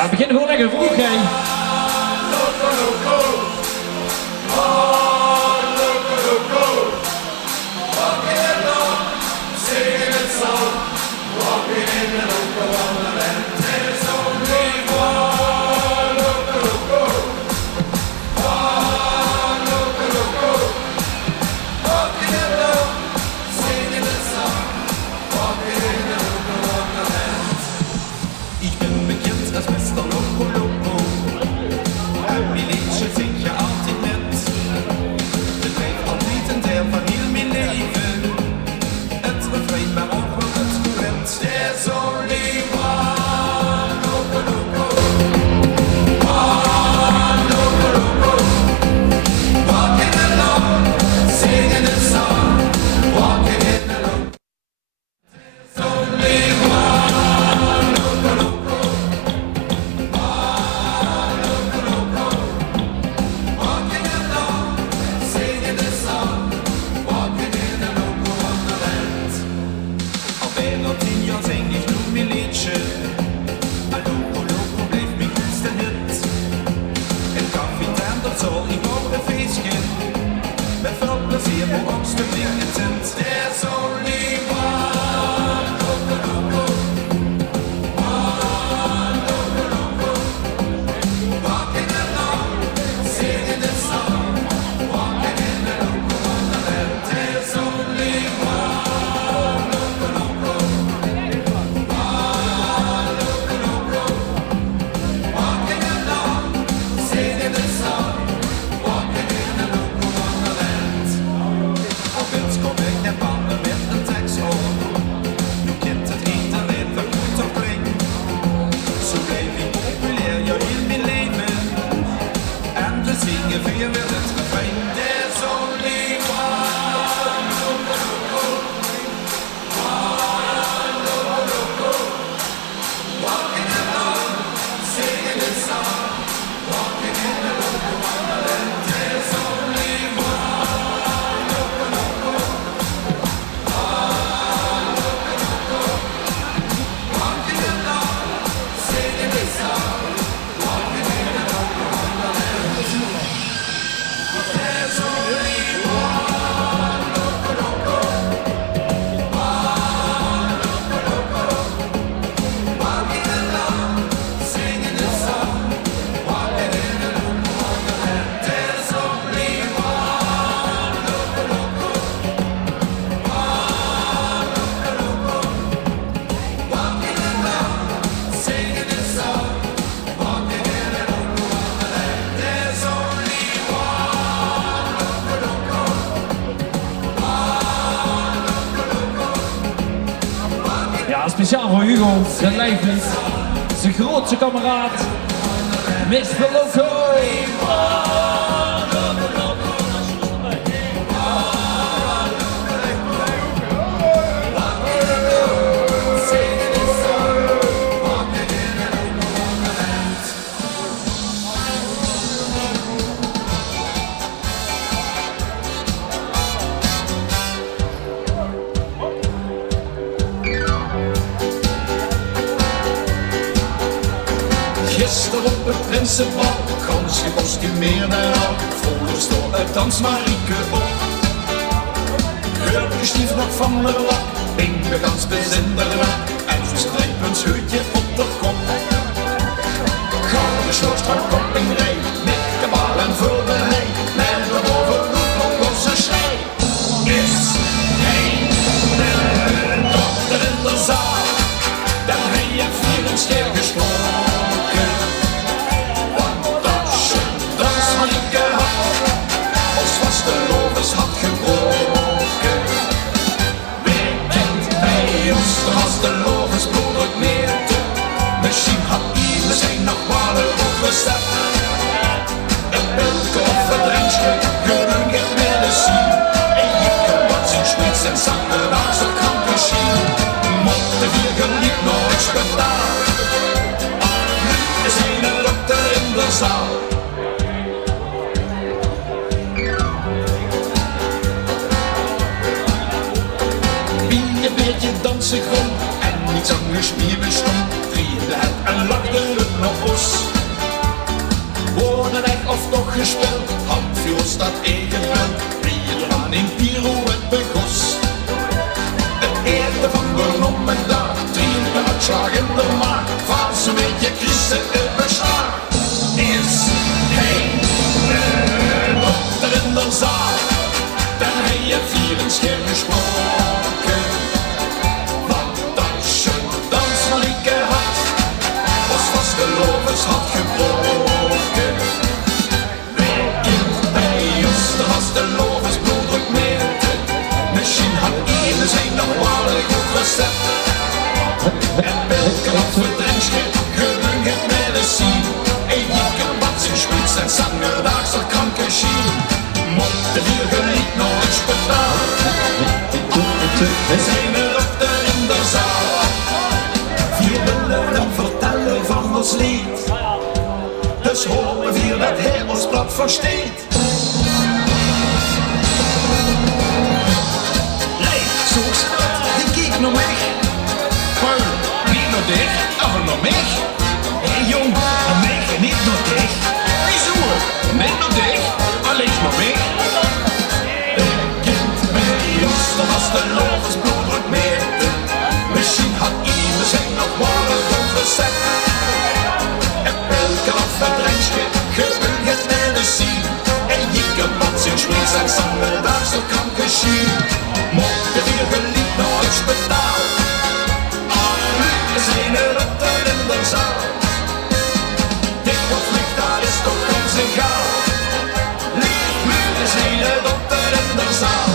Ja, we beginnen gewoon lekker vroeg, hè. Ja, speciaal voor Hugo, zijn lijflied, zijn grootste kameraad, Mr. Loco. Gisteren op het Prinsenbal, gans gekostumeerd en al, vrolijk stond het dans Marieke op. Geurtje stief nog van de lak, Inge gans bezinderlijk, en zo streep een schuurtje op de kop. Gouden schors van kop in rij, met kabaal en vulderij, met daarboven roep op losse schrei. Is hij de dochter in de zaal, dan hij heeft hier een stil gesproken. Had gebroken. Wie kent bij ons de vastelovens brood meer te? Misschien had iemand zijn nog wel een opgezet. Een bulk of een drankje, gewoon geen medicijn. En je kan wat zijn schwits en zakken als een krankmachine. Mocht de vier geliep nooit gedaan. Nu is een dokter in de zaal. Dansen gewoon en niet zang spier bestond. Vrienden het en lachte het nog gespeeld, hand viel staat evenwel, wie aan in pirouette begos. Het eten van Bernom en daar, 3 uitslag in de maag, vaas een beetje Christen in beslaag. Eerst heen, dochter in de zaal, dan heb je 4 een scherm gesproken. Want als je dans van Lieke had, was vast de lovers had gebroken. Weekend bij ons, dan was de lovers bloeddruk meten. Misschien had iedereen zijn nog wel een goed recept. En welke had verdrenkt, gewoon het medicijn. En je kan wat zijn spits en zangerdags dat kranke schien. Mochten wir geliefd nog eens betaald. We zijn er op de in de zaal. 4 willen hem vertellen van ons lied. Dus hopen we dat hij ons plat versteekt. Nee, zoals die keek naar mij. Maar niet naar dich, maar naar mij. Hé jong, naar mij, niet naar dich. Wieso? Niet naar dich, alleen naar mij. Dat was de lovers bloeddruk meten. Misschien had iedereen nog wel een goed recept. En welke af verdrenkt, gewoon het medicijn. En je kan wat zijn spits en zangerdags dat kan geschien. Mochten wir geliefd nog eens betaald. We zijn er op de rinderzaal. Dik of licht, dat is toch ons egaal. Lief, we zijn er op de rinderzaal.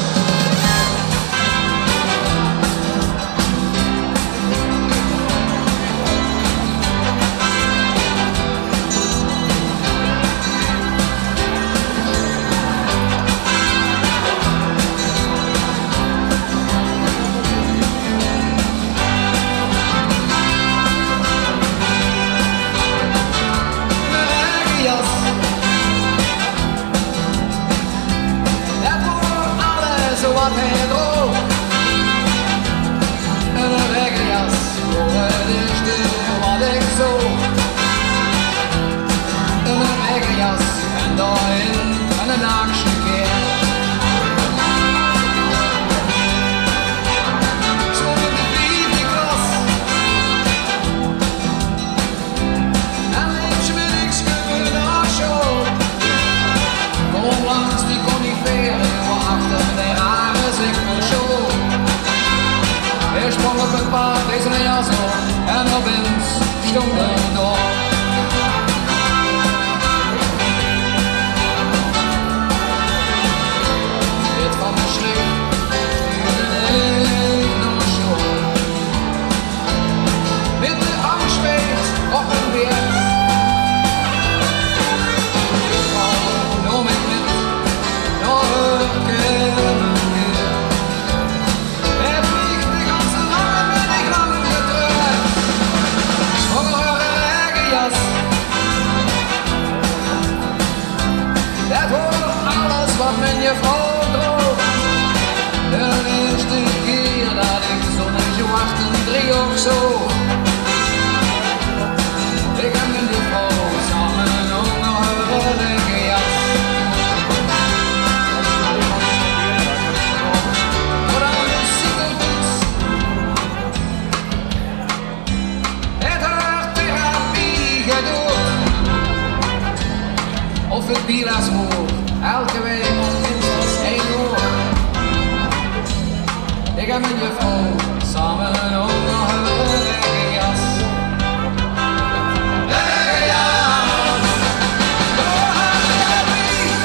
Of het biela's hoor, elke week om minstens 1 uur. Ik heb met je vrouw samen ook nog een regenjas. Regenjas, door haar niet.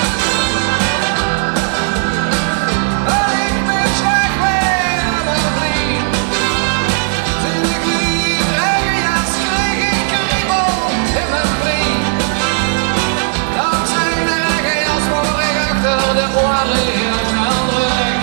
Maar ik ben slecht weer met een vriend. Sinds ik die regenjas kreeg ik kriebel in mijn vriend. Dankzij de regenjas word ik achter de oren heel snel druk.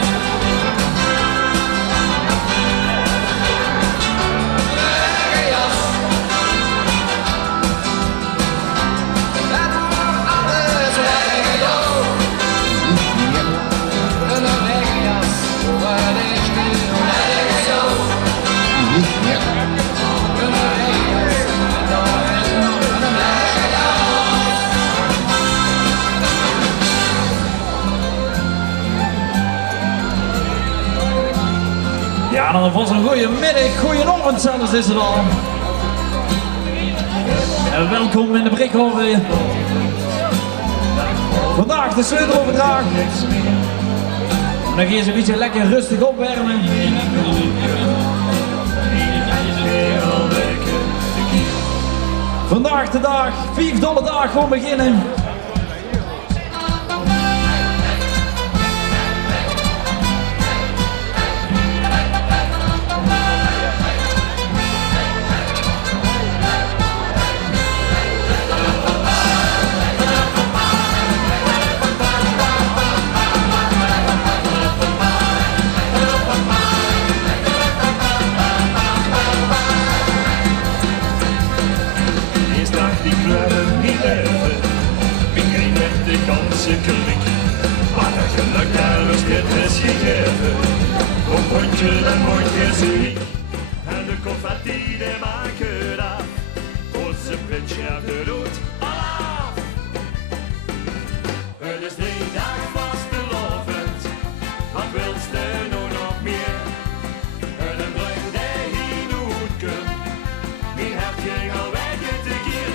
Ja, dan was een goede middag, goede ochtend zelfs is het al. En welkom in de Brickhoven. Vandaag de sleuteloverdracht. En dan ga je ze een beetje lekker rustig opwarmen. Vandaag de dag, $5 dag, gewoon beginnen. Maar dat geluk daar is dit is gegeven. Op rondje en mondje zie. En de confetti die maken af. Onze pitje de roet af. Het is 3 dagen vastelovend. Wat wilst u nou nog meer? En dan blijft hij hier goed kunnen. Wie heeft je al weg te keer?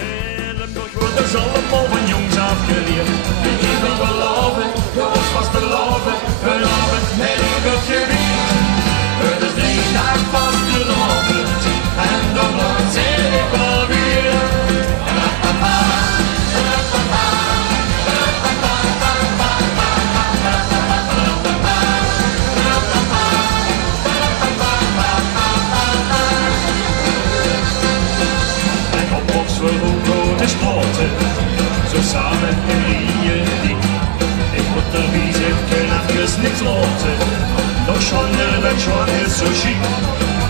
Helemaal wordt dus allemaal van jongs afgeleerd. Vanavond met een beetje weer. Het is 3 dagen vastelovend. En dan zit ik wel weer. En op ons verhoogd de sporten. Zo samen in rieën dik. Ik moet er wie zich even niks laten. Nog schande dat John is zo chic.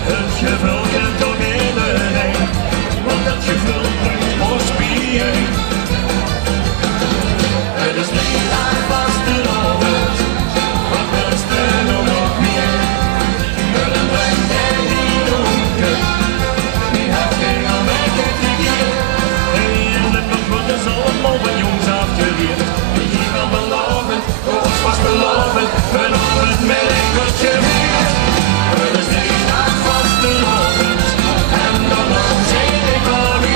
Het gevul kent door iedereen. Want dat gevul brengt ons bijeen. Het is 3 dagen vastelovend. Wat wilst u nou nog meer? En dan brengt hij die donker. Wie heeft geen al weg te keer? En het wordt dus allemaal van jongs afgeleerd. Wie wil beloven, ons was beloven. Vanavond met een kwartje weer. Het is 3 dagen vastelovend. En dan zit ik wel weer.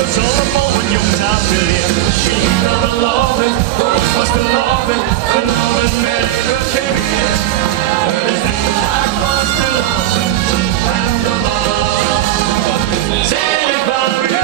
Het is allemaal van jongs afgeleerd. Wie kan beloven, ons was beloven. Vanavond met een kwartje weer. Het is 3 dagen vastelovend. En dan zit ik wel weer.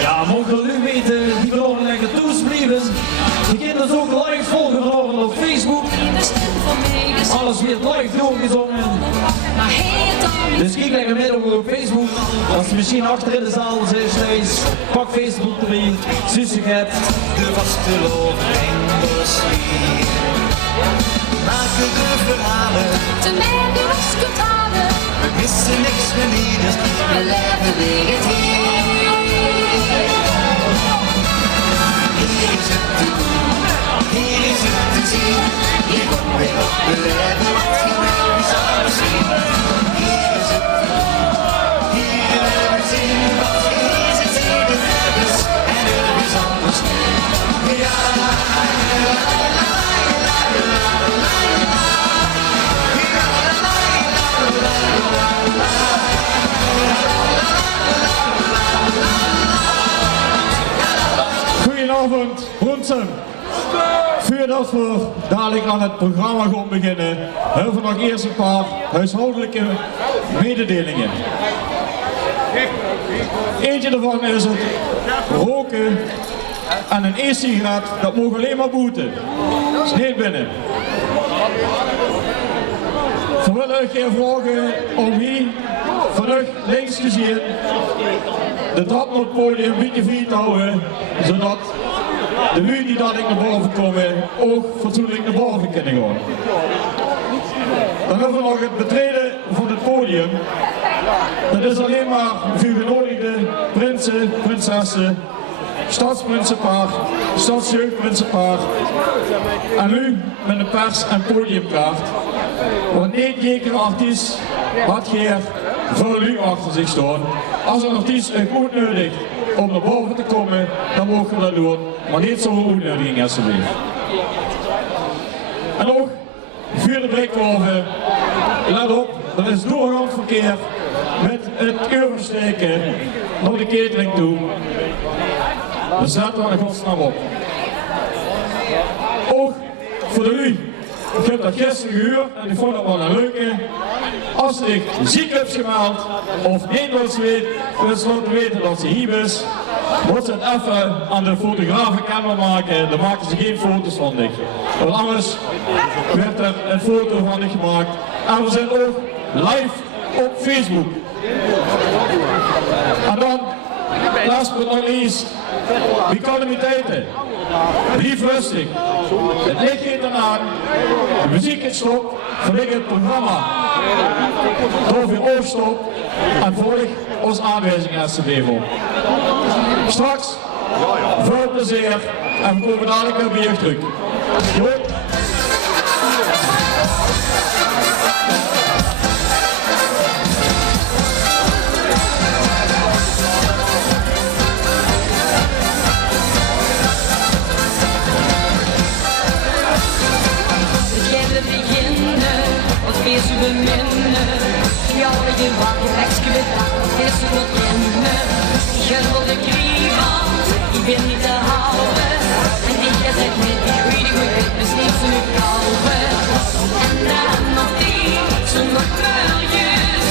Ja, mogen jullie weten, die verloren lekker toesblieven. Je kunt ons ook live volgen verloren op Facebook. Alles wordt live doorgezongen. Dus kijk lekker mee op Facebook. Als je misschien achter in de zaal zit, pak Facebook erbij, Susseget. De vastelovering dossier. Maken de verhalen. Te mij de was kunt halen. We missen niks meer lieders. We leven weer hier. Hier is het te doen. Hier is het te zien. Hier komt weer op beleven. Wat gebeurt is alles zien. Hier is het te doen. Hier hebben we zin. Wat hier is het zin. Ergens en ergens anders. Ja, la la la la la la la la la la la la la la la. Bronsum, voordat we dadelijk aan het programma gaan beginnen, hebben we nog eerst een paar huishoudelijke mededelingen. Eentje daarvan is het roken en een e-sigaret, dat mogen alleen maar boeten. Dat is niet binnen. We willen geen vragen om hier vanuit links gezien de trap naar het podium een beetje vrij te houden, zodat de lui die dadelijk naar boven komen ook fatsoenlijk naar boven kunnen gaan. Dan hebben we nog het betreden van het podium. Dat is alleen maar voor genodigde prinsen, prinsessen, stadsprinsenpaar, stadsjeugdprinsenpaar en u met een pers- en podiumkaart. Want niet iedere artiest had hier veel u achter zich staan. Als een artiest een goed nodig om naar boven te komen, dan mogen we dat doen, maar niet zo'n uitnodiging alsjeblieft. En ook voor de Brekwerven, let op, er is doorgaand verkeer met het oversteken naar de catering toe. Dus zet er in godsnaam op. Ook voor de lui. Ik heb dat gisteren gehuurd en ik vond het wel een leuke. Als ik ziek heb gemeld of niet wil ze weten dat ze hier is, moet ze het even aan de fotografen kenbaar maken, dan maken ze geen foto's van dich. Want anders werd er een foto van dich gemaakt. En we zijn ook live op Facebook. En dan, last but not least, de calamiteiten. Blijf rustig. Het licht gaat eraan. De muziek is stop. Vanwege het programma. Door je oog stop. En volg ons aanwijzing alsjeblieft op. Straks veel plezier. En we komen dadelijk weer bij je terug. Doei. Wees u beminnen, ja, je wakker, lekske bedacht, wees u wat kennen. Je wil de krieband, ik ben niet te houden. En die je zegt met die greedy whip, is niet zo kouden. En dan nog die, zo nog muiljes,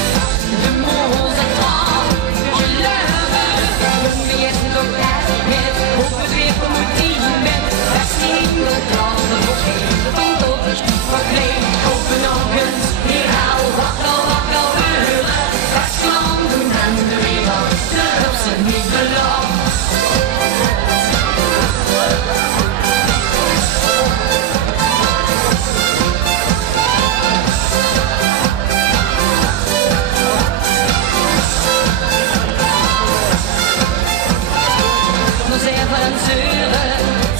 de moos en tand, je leuven. We eerst nog tijd met, op het weer voor moet die met. Dat is niet meer trouwen, voor geen van tot is niet probleem. Open ogen. Wakkel, wakkel, uren, Westland doen en de wereld, terwijl ze niet belangt. Nog even aan zeuren,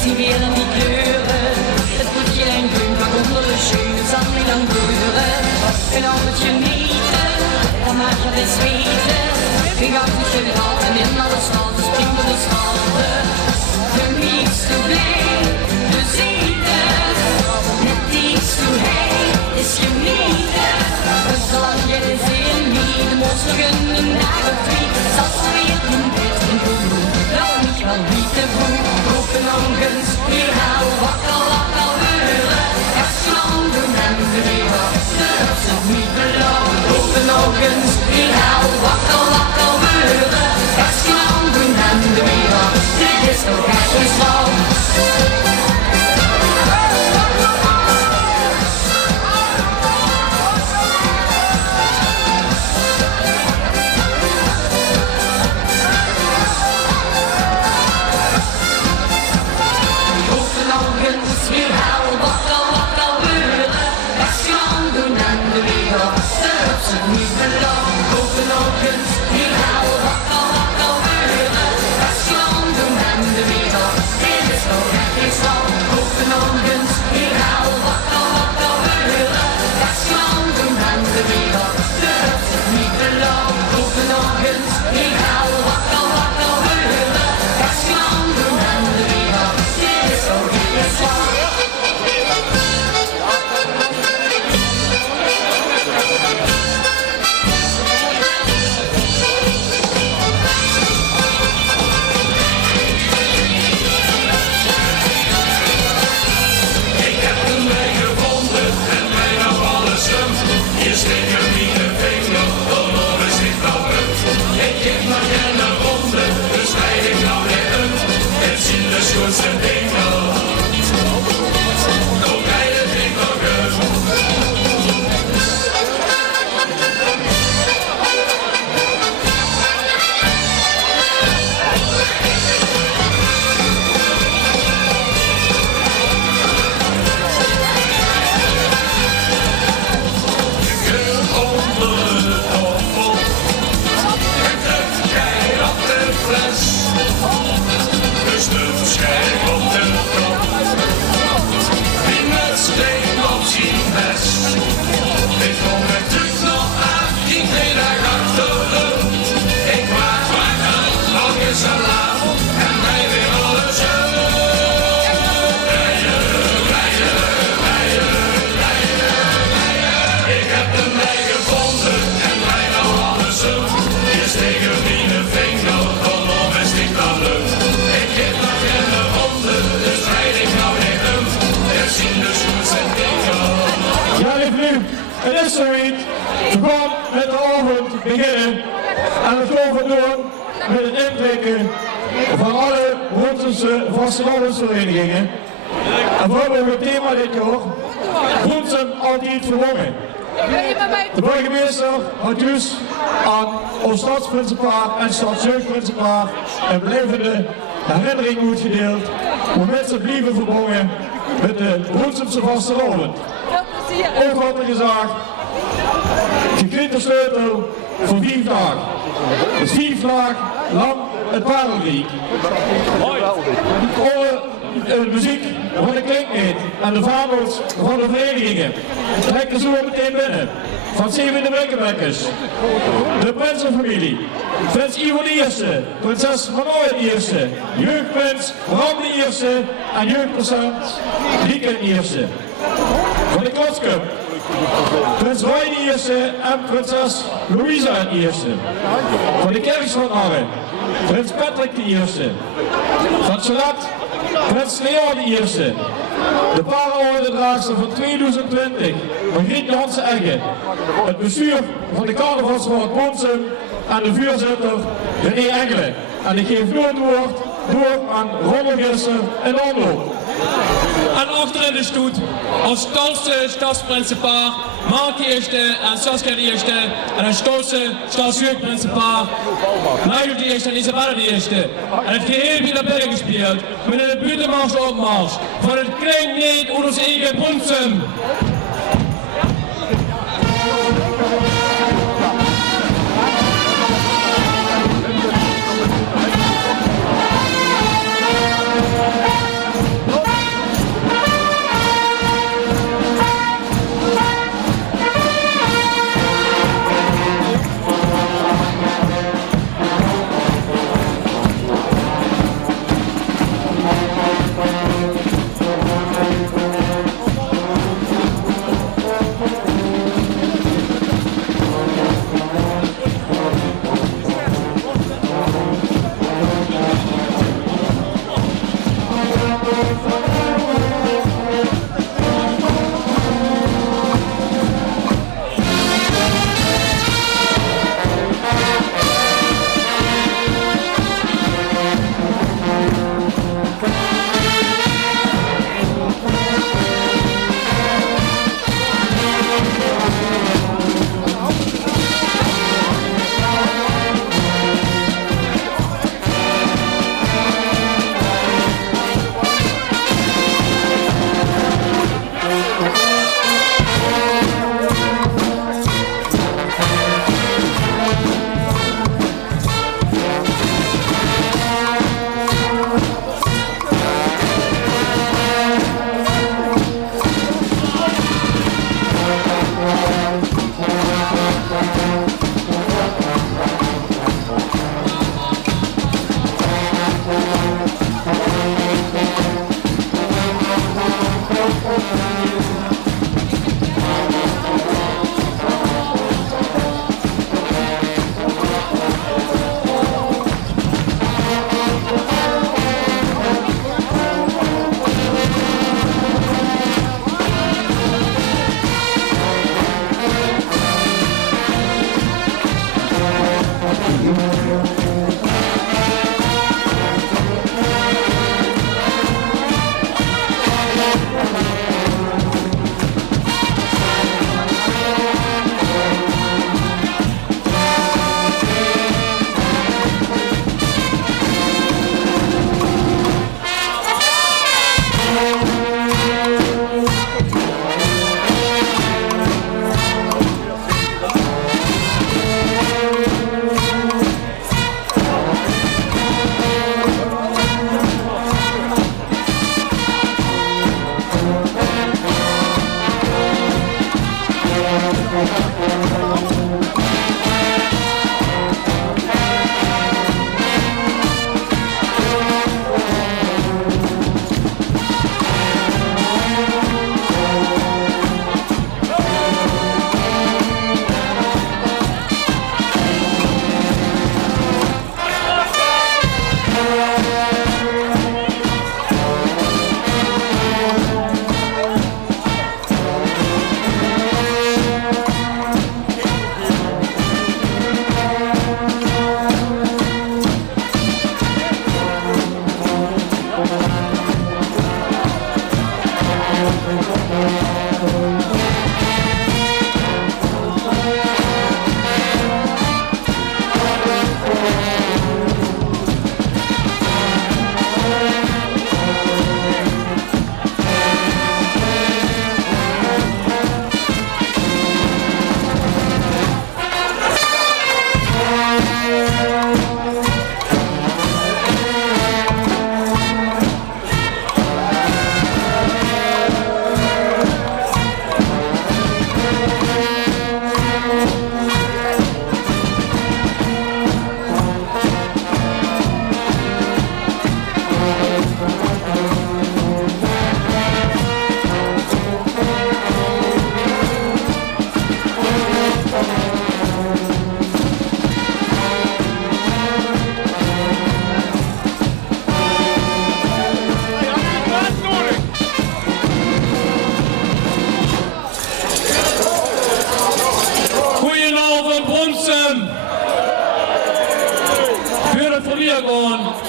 zie weer in die kleuren. Het voetje en groen, maar onder de schoen, het zal niet lang duren. En al het genieten, dan maak je het zweten. Je gaat niet geraten in alle standen, spring door de schanden. Geniet zo blij, de zieten. Net iets zo heet, is genieten. Dus zolang je de zin niet, de moest nog een dag of drie. Zal ze weer in bed in doen, dan niet wel niet te vroeg. Open ogen, hier hou, wakkel, wakkel, uren. Westland doen en de wereld. Niet beloond, open ogen, die hou, wakkel, wakkel, uren. Westland doen en de wereld, dit is toch echt een slag. Open ogen, die hou, wakkel, wakkel, uren. Westland doen en de wereld, dat ze niet belangt. Open ogen, die hou, wakkel, wakkel, uren. Westland doen en de wereld, dit is toch echt geen slag. Open ogen, die hou, wakkel, wakkel, uren. Westland doen en de wereld, dat ze niet belangt. Open ogen, die hou, wakkel, wakkel, uren. Westland doen en de wereld, dit is toch echt geen slag. het is zoiets. We gaan met de avond beginnen. En het gaan we doen met het intrekken van alle Broensense vastelavondsverenigingen. En we hebben het thema dit jaar, Broensen altijd verlangen. De burgemeester had dus aan ons stadsprincipaal en stadsjeugdprincipaal een blijvende herinnering uitgedeeld hoe mensen blijven verbonden met de Broensense vastelavond. Ook had er gezegd, je krijgt de sleutel voor 5 dagen. Dus 5 dagen lang het Parelriek. Alle muziek van de klinkmeet en de vaandels van de verenigingen trekken zo meteen binnen. Van 7 Brekkenbekkers, de Prinsenfamilie, Prins Ivo de Eerste, Prinses Manoy de Eerste, Jeugdprins Bram de Eerste en Jeugdprinses Lieke de Eerste. Van de Klotscup, Prins Roy de Eerste en Prinses Louisa de Eerste. Van de Kerksvanaren, Prins Patrick de Eerste. Van Charlotte, Prins Leon de Eerste. De paraordendraagster van 2020, Margriet Jansen Egge. Het bestuur van de carnavalsraad Broensen en de voorzitter René Engelen. En ik geef nu het woord door aan Rommelgisser en Onlo. En achter in de stoet, als stolse stadsprincipaal, Mark de Eerste en Saskia de Eerste en een stolse stadsjeugdprincipaal, Nigel de Eerste en Isabella de Eerste. En het geheel weer naar binnen gespeeld, met een buitenmars opmars, van het klinkt niet uit ons eigen Broensen.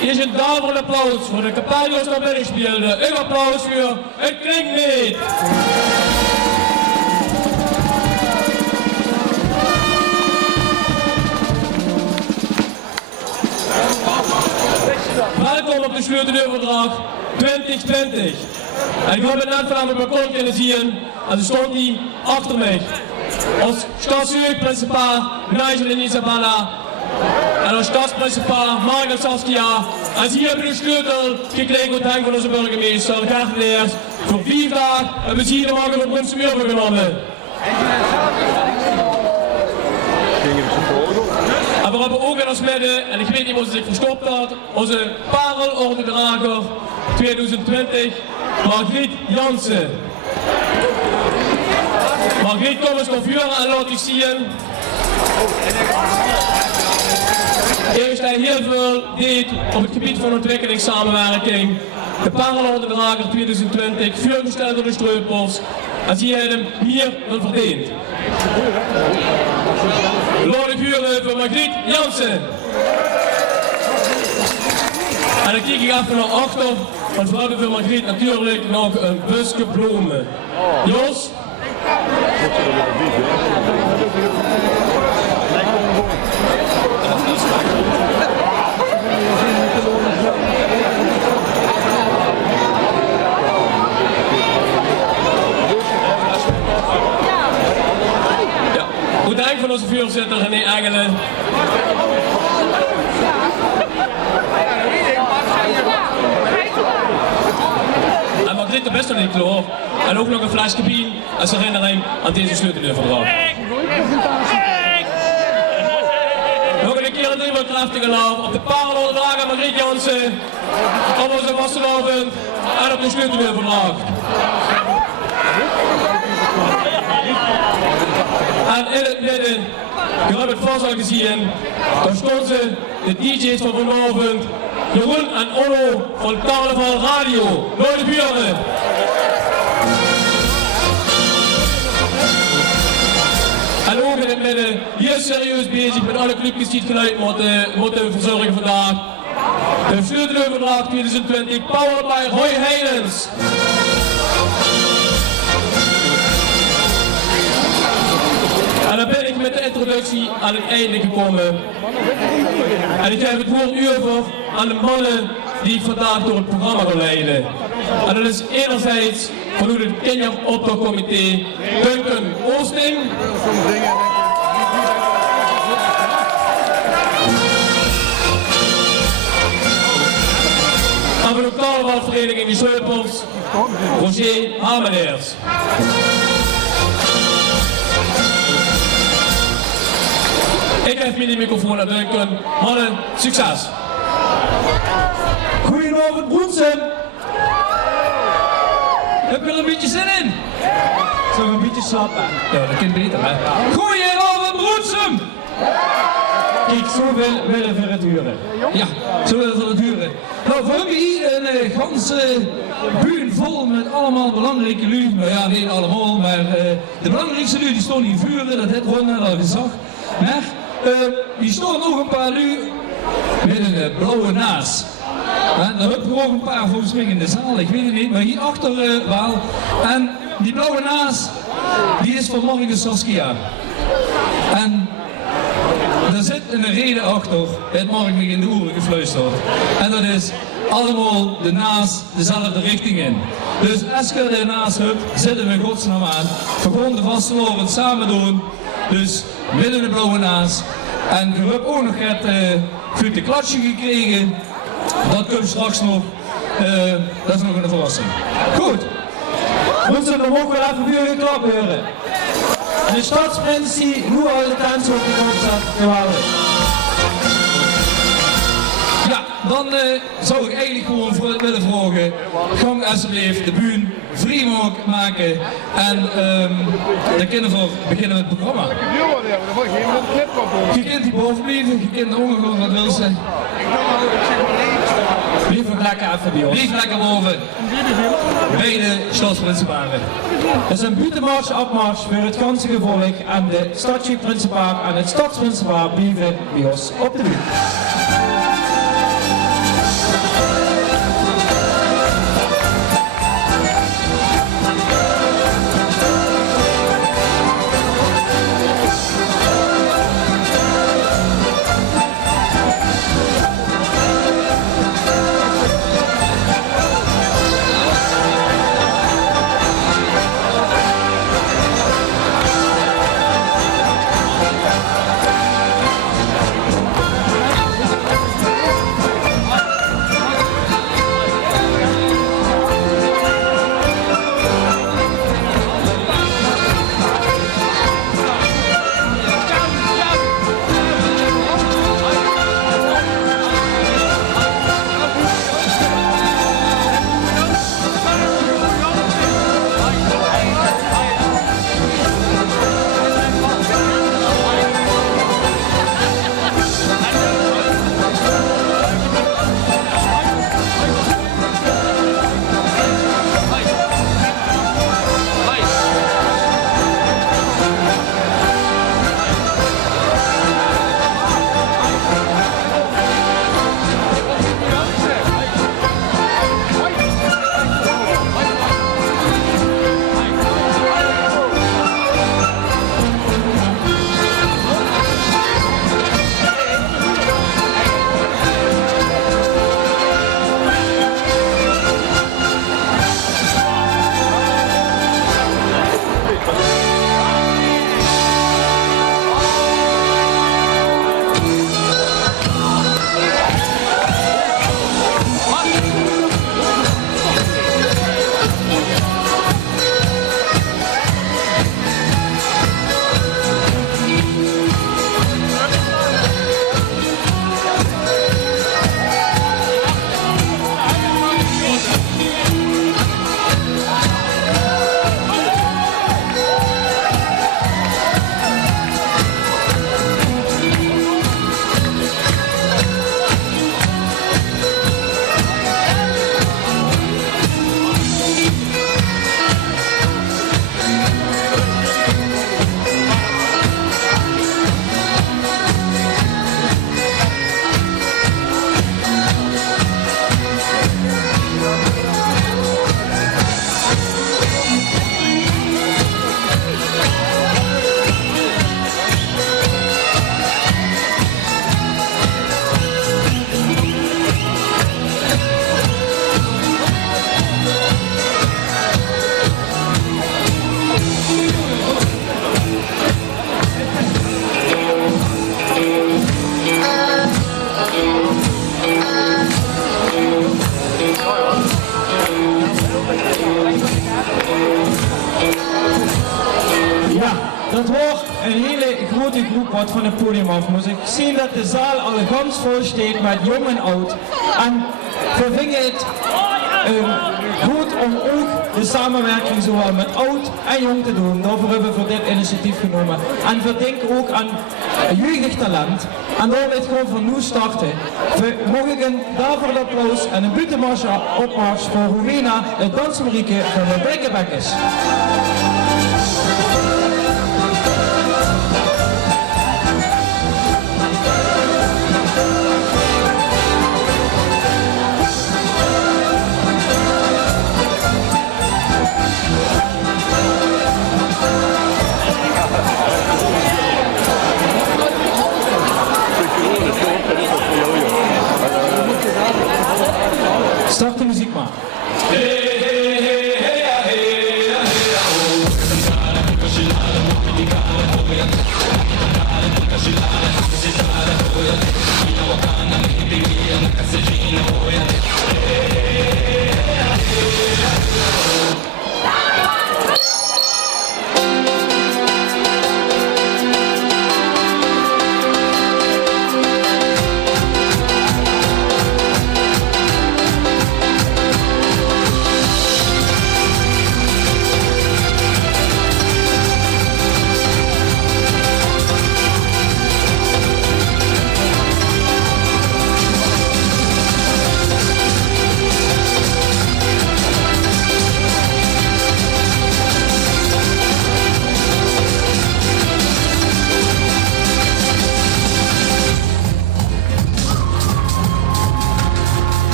Hier is een daverend applaus voor de kapel die ons naar binnen speelde. Een applaus voor Het Klinkt Niet. Welkom op de sleuteldeurverdrag 2020. En ik heb het net vanaf het balkon kunnen zien en zo stond hij achter mij. Als stadsjeugdprincipaal Nigel en Isabella en als stadsprincipaal Margaret Saskia. En ze hebben de sleutel gekregen uit Henk van onze burgemeester Gert Leers voor 4 dagen en we zien hem ook op onze muur genomen. En we hebben ook in ons midden, en ik weet niet of ze zich verstopt had, onze parelordedrager 2020, Margriet Jansen. Margriet, kom eens naar vuren en laat u zien. Eerst hij heel veel deed op het gebied van ontwikkelingssamenwerking. De parelordedrager 2020, voorgesteld door de Streupels. En zie hij hem meer dan verdiend. Laat ik huren voor Margriet Jansen. En dan kijk ik even naar achter, want we hebben voor Margriet natuurlijk nog een busje bloemen. Jos? Goed dank van onze voorzitter René Engelen. En Margriet de best nog niet klaar. En ook nog een flesje bier als herinnering aan deze sleuteldeurverdrag. Nog een keer een driemaal krachtige lauf op de parelordedrager Margriet Jansen. Op onze vastenavond en op de sleuteldeurverdrag. En in het midden, je hebt het vast al gezien, daar stonden ze, de DJ's van vanavond, Jeroen en Onno van Carnaval Radio. Door de buren. En ook in het midden, hier serieus bezig met alle clubjes die het geluid moeten verzorgen vandaag. De sleuteldeurverdrag 2020, powered by Roy Heijens. En dan ben ik met de introductie aan het einde gekomen. En ik heb het woord over aan de mannen die ik vandaag door het programma ga leiden. En dat is enerzijds vanuit het kinderoptochtcomité Duncan Oosting. En van de carnavalvereniging Die Streupels, Roger Hameneers. Ik geef me die microfoon aan Duncan. Mannen, succes! Goedenavond Broensum. Heb je er een beetje zin in? Zo een beetje slapen. Ja, dat klinkt beter hè. Goedenavond Broensum. Kijk, zoveel willen we het huren. Ja, zo willen we het huren. Nou, we hebben hier een ganse buurt vol met allemaal belangrijke lui. Nou ja, niet allemaal, maar de belangrijkste lui die stonden hier vuren, dat het Ron al gezag. Maar hier staan nog een paar lui met een blauwe naas. En daar heb ik ook een paar volgens mij in de zaal, ik weet het niet, maar hier achter wel. En die blauwe naas, die is van Margaret Saskia. En er zit een reden achter, het morgen in de oren gefluisterd. En dat is allemaal de naas dezelfde richting in. Dus als je de naas hebt, zitten we in godsnaam aan. Gewoon de vastelovend samen doen. Dus midden de blauwe naas. En we hebben ook nog het fluite klatsje gekregen. Dat komt straks nog. Dat is nog een verrassing. Goed. Moeten we nog wel even weer een klap horen. De stadsprins die nu al de dans op de kop zat. Geweldig. Ja, dan zou ik eigenlijk gewoon willen vragen. Gang alsjeblieft de buurt vrij maken. En dan kunnen we beginnen met het programma. Je kunt hier boven blijven, je kunt ongeveer wat wil zijn. Blijf lekker even bij ons. Blijf lekker boven. Bij de stadsprincipalen. Het is een buitenmars, afmars voor het ganse gevolg en de stadsprincipaal en het stadsprincipaal blijven bij ons op de buurt. grote groep wat van het podium af moest. Ik zie dat de zaal al ganz vol staat met jong en oud. En we vinden het goed om ook de samenwerking zowel met oud en jong te doen. Daarvoor hebben we voor dit initiatief genomen. En we denken ook aan jeugdig talent. En daar wil ik gewoon van nu starten. We mogen daarvoor een applaus en een buitenmars opmars voor Rowena, het dansmarieke van de Bekkenbekkers. Start de muziek maar.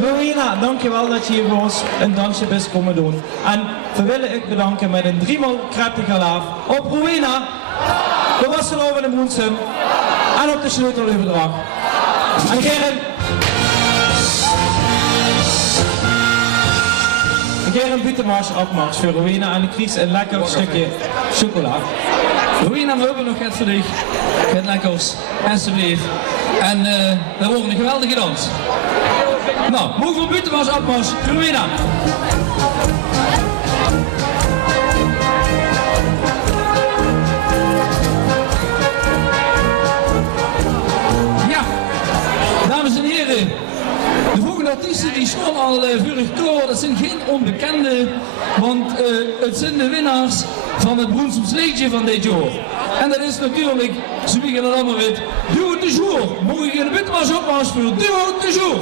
Rowena, dankjewel dat je hier voor ons een dansje bent komen doen. En we willen ik bedanken met een 3-maal krachtige laaf op Rowena, de Wassenaar van de Boensum en op de sleuteloverdracht. En een buitenmars opmars voor Rowena en ik kies een lekker stukje chocola. Rowena, we hebben nog het voor dich. Het lekkers, alsjeblieft. En we worden een geweldige dans. Nou, mogen we buitenmars opmars voor Rowena. Ja, dames en heren. De volgende artiesten die staan al vurig klaar, dat zijn geen onbekenden, want het zijn de winnaars van het Boensems liedje van dit jaar. En dat is natuurlijk, ze beginnen het allemaal met Duo de Jour. Mogen we een witmars opmars voor Duo de Jour.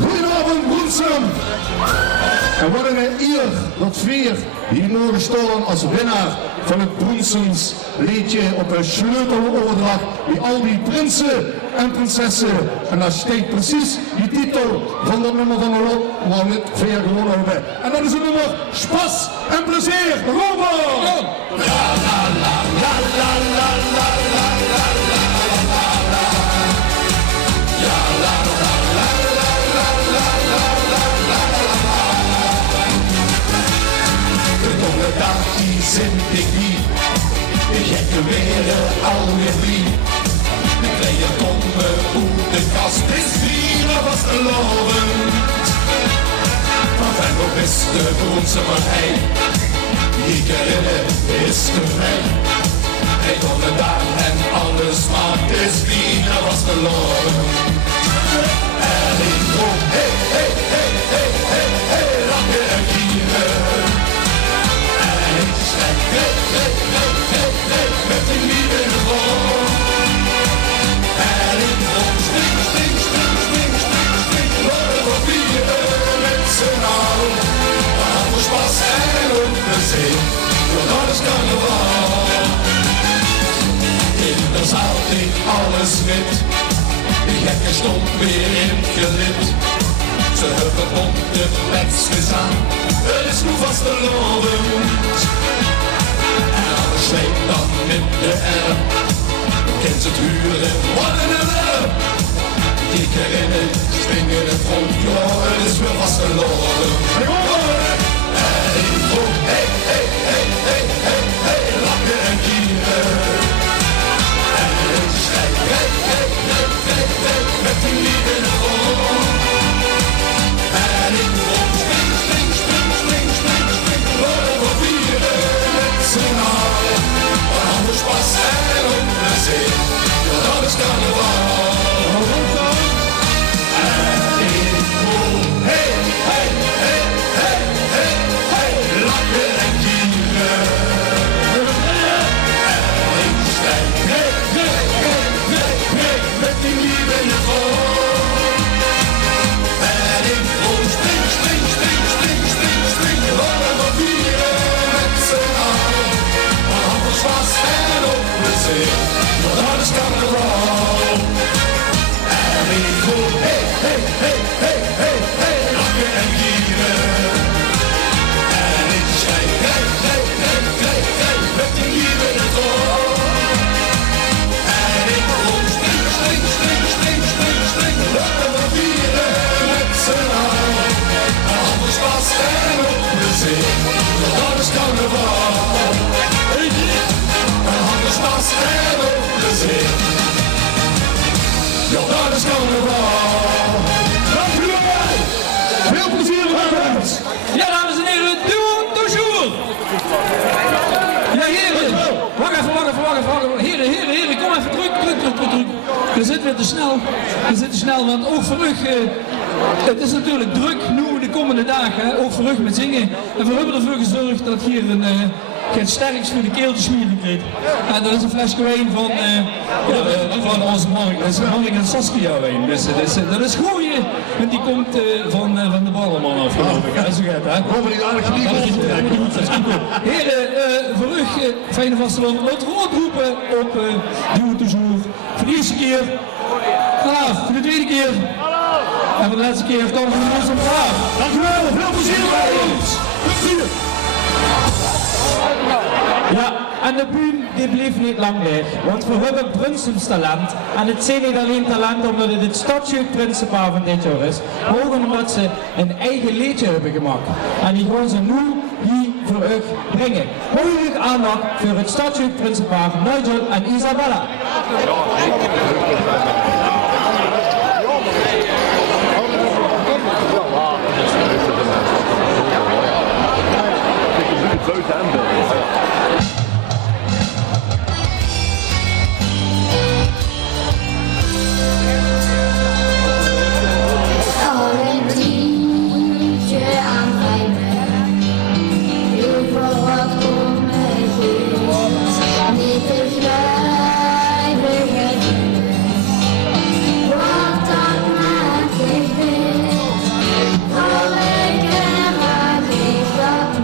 Goedenavond Boensum! En wat een eer dat vier hier mogen staan als winnaar van het Boensems liedje op een sleuteloverdracht die al die prinsen en prinsessen, en daar steekt precies die titel van dat nummer van de lot waar we het veer gewonnen hebben. En dat is het nummer Spas en Plezier. Robert! La la la la la la la la. Berlin. De kleine domme hoe de kast is vieren was de loven. Van Venlo is de Broense maar hij. Die herinneren is gevrij. Hij kon het daar en alles, maar het is vieren was de loven. En ik roep, hey, hey, hey, hey, hey, hey, lachen en gieren. En ik schrijf, hey, hey, hey, hey, hey, met die lieve in de grond. En ik roep, spring, spring, spring, spring, spring, spring, lachen we vieren met z'n allen. We hadden Spaß en ook plezier, want dat is carnaval. In de zaal deed alles wit. Die gekken stond weer in gelid. Ze hebben op de plekjes aan. Het is nu vast de lovend. En alle zweet dan met de R. Kind ze het huren, wat een erf. Die herinneren, springen het rond. Joh, het is weer vast de lovend. En ik vroeg, hey, hey, hey, hey, hey, hey, lachen en gieren. En ik schrijf, hey, hey, hey, hey, hey, met die lieve in de grond. En ik roep, spring, spring, spring, spring, spring, spring, lachen we vieren met z'n allen. We hadden Spaß en ook plezier, ja dat is carnaval. En ik roep, hey, hey, hey, hey, hey, hey, lachen en gieren. En ik schrijf, hey, hey, hey, hey, hey, met die lieve in de grond. En ik roep, spring, spring, spring, spring, spring, spring, lachen we vieren met z'n allen. We hadden Spaß en ook plezier, ja dat is carnaval. En ik roep, hey, hey, hey, hey, hey, hey, lachen en gieren. En ik schrijf, hey, hey, hey, hey, hey, met die lieve in de grond. En ik roep, spring, spring, spring, spring, spring, spring, lachen we vieren met z'n allen. We hadden Spaß en ook plezier, ja dat is carnaval. We hadden Spaß en ook plezier, ja dat is carnaval. Dank u wel! Veel plezier vanavond! Ja, dames en heren, doe toujours! Ja, heren! Wacht even. Heren, kom even druk. Je zit weer te snel, want ook voor u, het is natuurlijk druk nu de komende dagen, ook voor u met zingen. En we hebben ervoor gezorgd dat hier geen sterks voor de keeltjesmieren kreeg. En dat is een flesje wijn van onze Mark en Saskia wijn. Dus dat is goed hier, want die komt van de ballenman af, geloof ik. Zo gaat het, hè? Hopen die aardig genieten. Heren, voor u, fijne vasteland, laat rood roepen op Duo Toujours. Voor de eerste keer, graaf. Voor de tweede keer, en voor de laatste keer komen we van ons op graaf. Dank u wel, veel plezier vanavond! Plezier! Ja, en de bühne die bleef niet lang weg, want we hebben Brunsums talent. En het zijn niet alleen talent omdat het het stadsjeugdprincipaal van dit jaar is, maar ook omdat ze een eigen liedje hebben gemaakt. En die gaan ze nu hier voor u brengen. Moeilijk aandacht voor het stadsjeugdprincipaal Nigel en Isabella.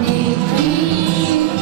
Niet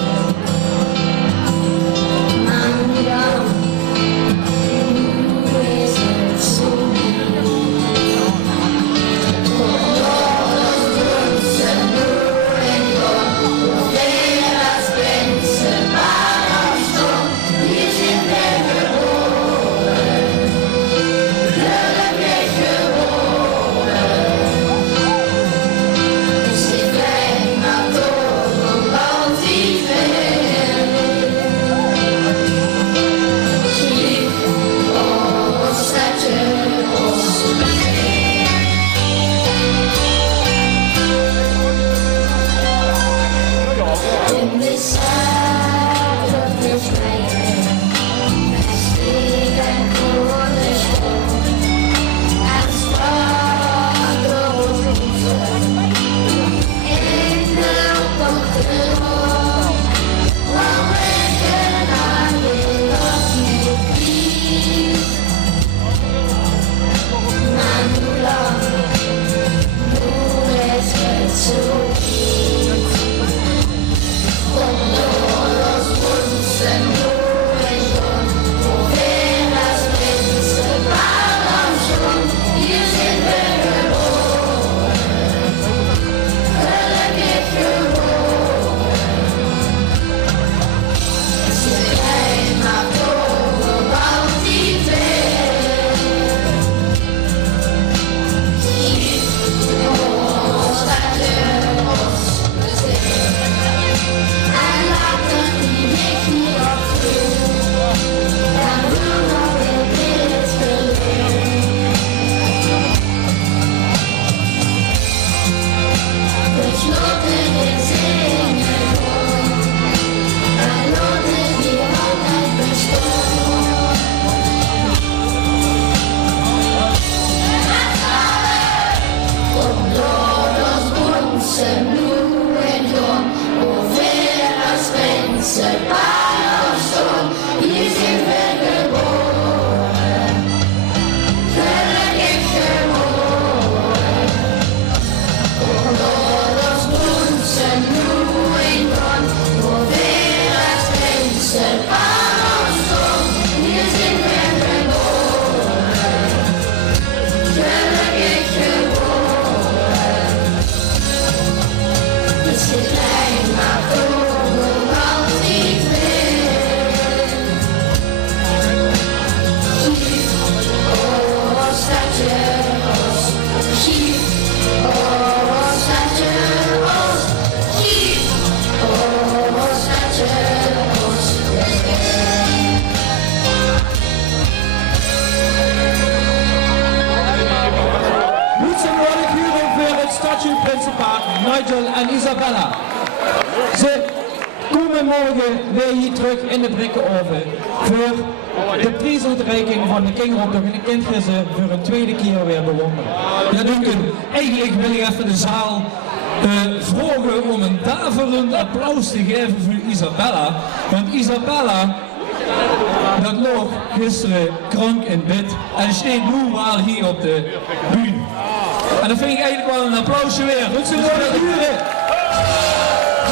Nigel en Isabella. Ze komen morgen weer hier terug in de Brikkenoven voor de prijsuitreiking van de Kingeroptocht en de kinderen ze voor een tweede keer weer bewonderen. Ja, Duncan, eigenlijk wil ik even de zaal vragen om een daverend applaus te geven voor Isabella. Want Isabella, dat lag gisteren krank in bed en staat nu wel hier op de bühne. En dat vind ik eigenlijk wel een applausje weer. Goed zo voor de buren.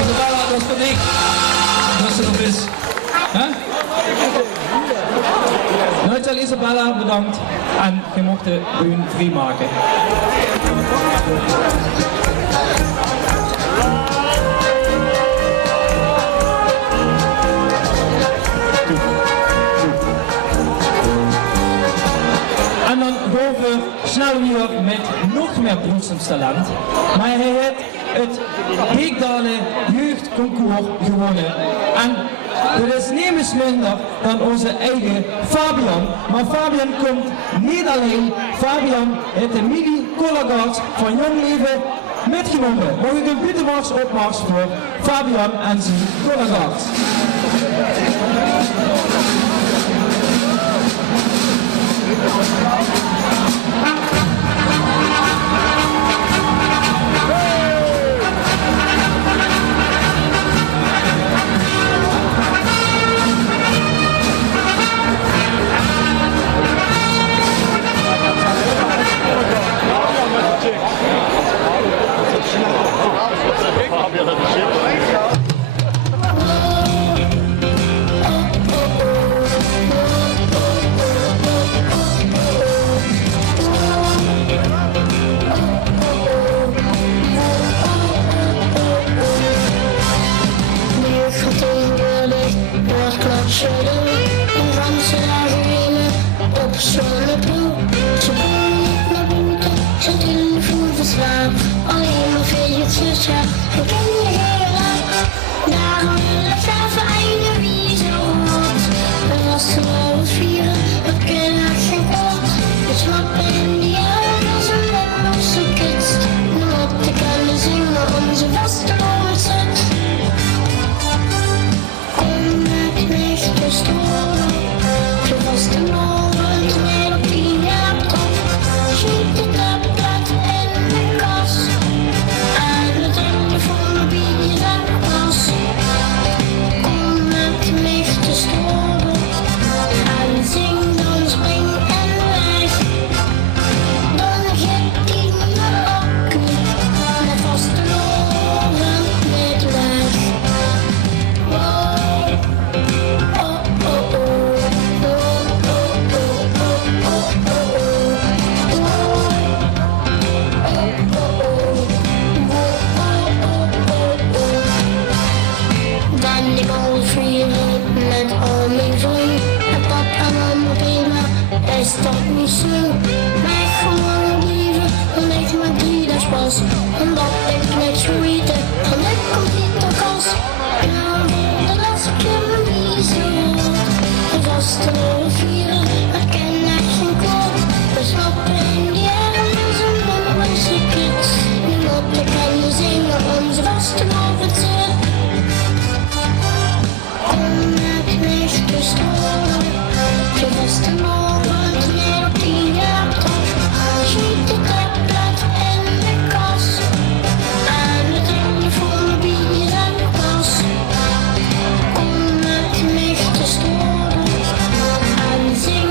Isabella, dat is voor niks. Dat ze er is. Huh? Nigel, Isabella, bedankt en je mocht de bühne vrijmaken. En dan gaan we snel weer met nog meer Broeksems talent. Maar hij heeft het Beekdalen Jeugdconcours gewonnen. En dat is niets minder dan onze eigen Fabian. Maar Fabian komt niet alleen. Fabian heeft de Midi Collegaards van Jong Leven metgenomen. Mag ik een buitenmars opmars voor Fabian en zijn collegaards. Alleen maar veeltjes, ja, ik ken je heel lang. Daarom wil ik graag vereinen wie zo wordt. We was te mogen vieren, we kunnen geen kort. We snappen in die jaren als een Nederlandse kunst. Om op te kunnen zingen onze vaste woordset. Kom met mij gestolen, je was de morgen, toneel op die laptop. Schiet het op plat in de kas. En het ritme van de bier en pas. Kom met mij gestolen. En zing dan spring en weg. Dan gaat die naar okken. Met vaste loren met weg. Oh, oh, oh, oh. Dan ik al vieren met al mijn vrienden. En pap en mama prima, is dat niet zo? Maar gewoon blijven, want ik met 3 dagen pas. Omdat ik niks verweten, want ik kom niet op kast. Nou, dat als ik hem niet zo. Het was te vieren, maar ken echt geen klop. We snappen in die jaren als een Nederlandse kids. Niemand te kunnen zingen, onze vaste woorden. Kom met mij gestolen, je was de morgen, toneel op die laptop. Schiet het op plat in de kas. En het ritme van de bier en pas. Kom met mij gestolen. En zing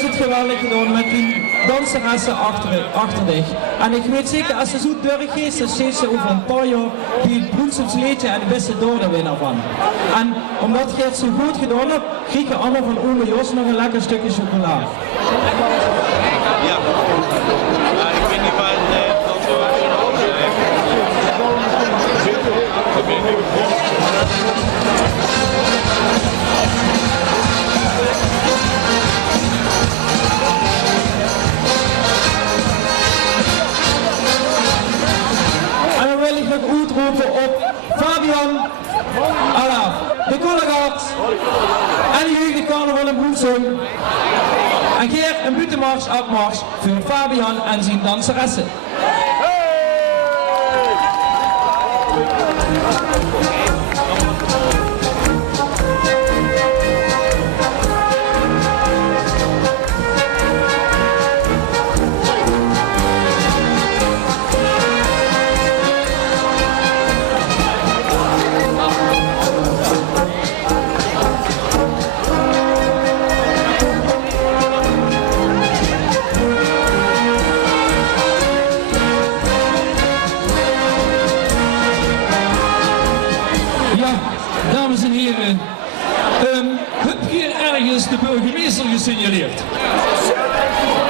heeft het geweldig gedaan met die danseressen achter dich. En ik weet zeker, als ze zo doorgeeft, dan steeds ze over een paar jaar die het Broensems liedje en de beste door de winnaar van. En omdat je het zo goed gedaan hebt, kreeg je allemaal van oma Jos nog een lekker stukje chocola. Ja. Ik weet niet waar En dan wil ik nog uitroepen op Fabian, Alaf, de collega's en de jeugdcarnaval in Broensum. En Geer een buitenmars afmars voor Fabian en zijn danseressen. Dames en heren, heb je ergens de burgemeester gesignaleerd?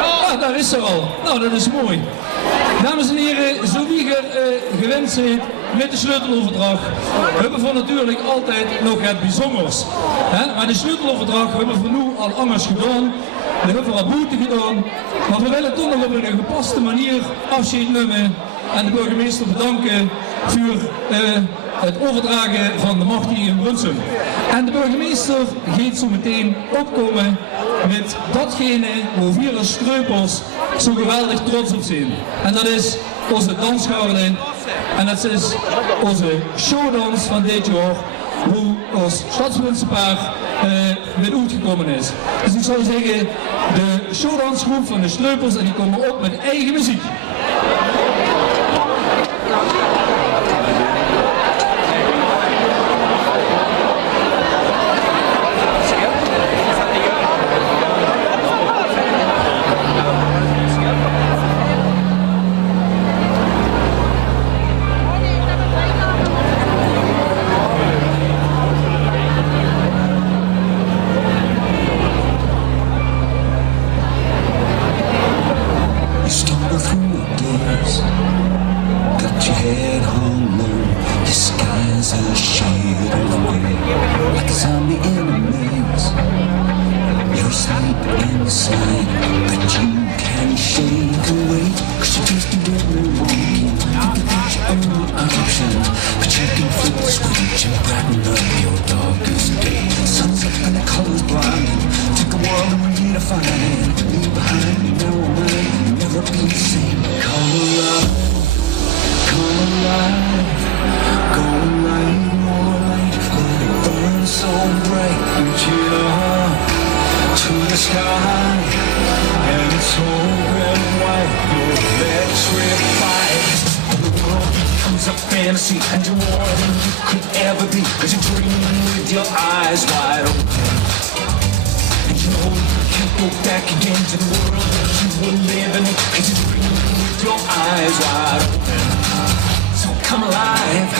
Ah, daar is ze al. Nou, dat is mooi. Dames en heren, zo wie gewend zijn met de sleuteloverdracht, hebben we natuurlijk altijd nog het bijzonders. Maar de sleuteloverdracht hebben we voor nu al anders gedaan. We hebben al boete gedaan. Maar we willen toch nog op een gepaste manier afscheid nemen en de burgemeester bedanken voor het overdragen van de macht hier in Brunsum. En de burgemeester gaat zo meteen opkomen met datgene waar we als Streupels zo geweldig trots op zijn. En dat is onze dansgarde. En dat is onze showdans van dit jaar, hoe ons stadsprincipaar met uitgekomen is. Dus ik zou zeggen, de showdansgroep van de Streupels, en die komen op met eigen muziek. You stumble through the days, got your head hung low, disguise a shade of gray, like a zombie in a maze. You're asleep inside, but you can't shake awake, 'cause you're just a little wonky. You can reach your own options, but you can flip the switch and brighten up your darkest day. Sun's up and the colors blinding, take a whirl and redefine it. Leave behind no mind, never be the same. Come alive, go right, let it burn so bright. Reach it up to the sky, and it's so red and white. You're electrified. The world becomes a fantasy, and you're more than you could ever be, 'cause you're dreaming with your eyes wide open. And you know you can't go back again to the world that you were living in, 'cause you're dreaming with your eyes wide open. So come alive.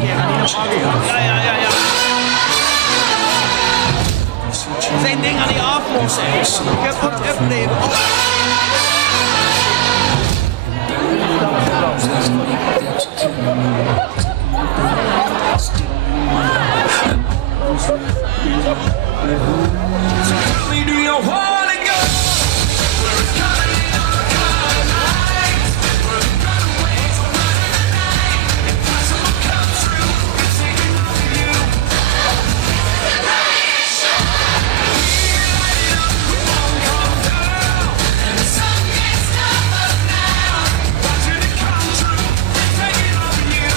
Ja. Zijn ding aan die aflossen. Ik heb goed opnemen. Tell me, do you wanna go? Where it's gonna be light. Where it's gonna wait till another night. Impossible come true. It's taking over you. We light it up, we won't come down. And the sun can't stop us now. Watching it come true. It's taking over you.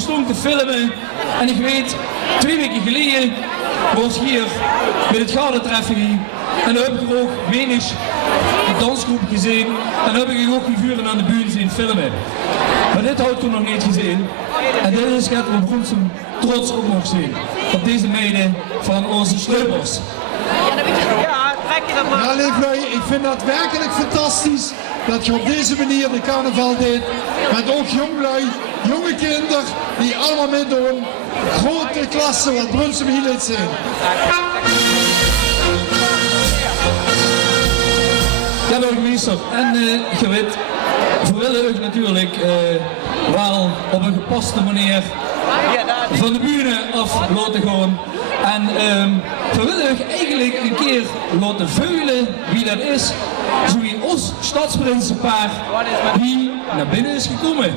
stond te filmen. En ik weet, 2 weken geleden was hier bij het Gardetreffing. En dan heb ik er ook wenig dansgroep gezien. En dan heb ik ook die vuren aan de buurt zien filmen. Maar dit had ik toen nog niet gezien. En dit is wat we Bronsum trots op nog zien. Op deze meiden van onze sleupers. Ja, trek je dat maar. Ja, Leeflui, ik vind dat werkelijk fantastisch dat je op deze manier de carnaval deed. Met ook jonglui, jonge kinderen die allemaal meedoen. Grote klasse wat Bronsum hier liet zien. Ja, burgemeester. En je weet, we willen ook natuurlijk wel op een gepaste manier van de bühne af laten gaan. En we willen ook eigenlijk een keer laten veulen wie dat is. Zo wie ons stadsprinsenpaar die naar binnen is gekomen.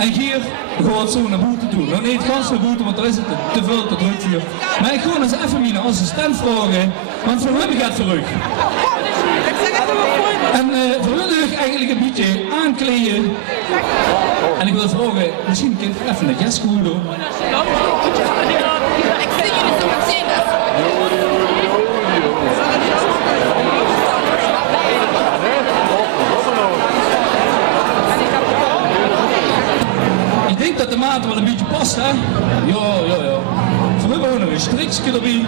En hier gaat het zo naar buiten toe. Nou niet gans naar buiten, want daar is het te veel te druk hier. Maar ik ga eens even mijn assistent vragen, want voor hem gaat terug. En we willen eigenlijk een beetje aankleden. En ik wil vragen, misschien kunt u even de jazzschoen doen. Ik denk dat de maat wel een beetje past, hè? Ja. We hebben gewoon een strikje erbij.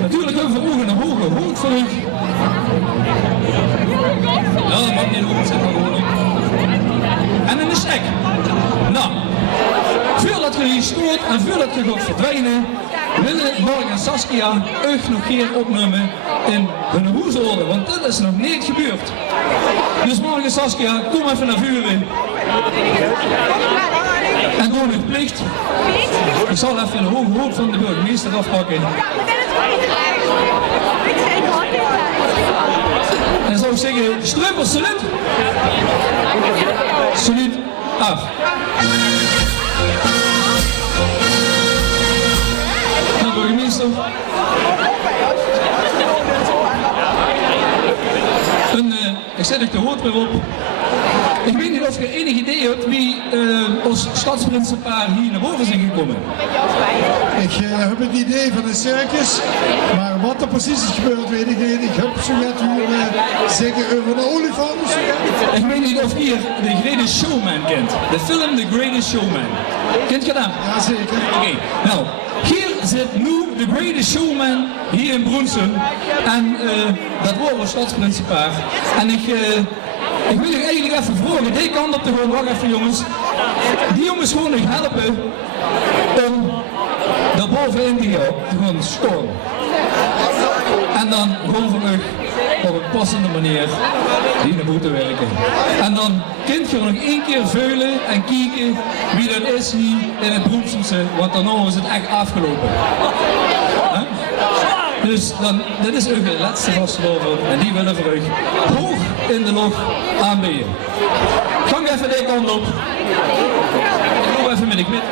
Natuurlijk hebben we ogen een hoge hoed voor u. Ja, dat mag niet goed, zeg maar gewoon op. En een stek. Nou, voordat je hier stoort en voordat je gaat verdwijnen, willen Mark en Saskia ook nog keer opnemen in hun hoezoren, want dat is nog niet gebeurd. Dus Mark en Saskia, kom even naar vuren. En doe nog plicht. Ik zal even een hoge hoofd van de burgemeester afpakken. En zou ik zeggen, struipers, salut. Salut, af. Nou, burgemeester. Ik zet ook de hoort weer op. Ik weet niet of je enig idee hebt wie ons stadsprinsenpaar hier naar boven zijn gekomen. Ik heb het idee van een circus, maar wat er precies is gebeurd weet ik niet. Ik heb zo net hier zeggen over een olifant. Ik weet niet of je The Greatest Showman kent. De film The Greatest Showman. Kent je dat? Jazeker. Oké, nou, hier zit nu The Greatest Showman hier in Bronsum. En dat wordt ons stadsprinsenpaar. En ik wil je eigenlijk even vragen, die kant op te gewoon, wacht even jongens. Die jongens gewoon nog helpen om daar bovenin te gaan scoren. En dan gewoon van u op een passende manier hier naar boven werken. En dan kunt je nog 1 keer veulen en kijken wie dat is hier in het Bronsumse, want daarna is het echt afgelopen. Dus dan, dit is ook de laatste vastgelopen en die willen voor u hoog in de lucht aanbieden. Gang even de kant op. Ik loop even met de knip.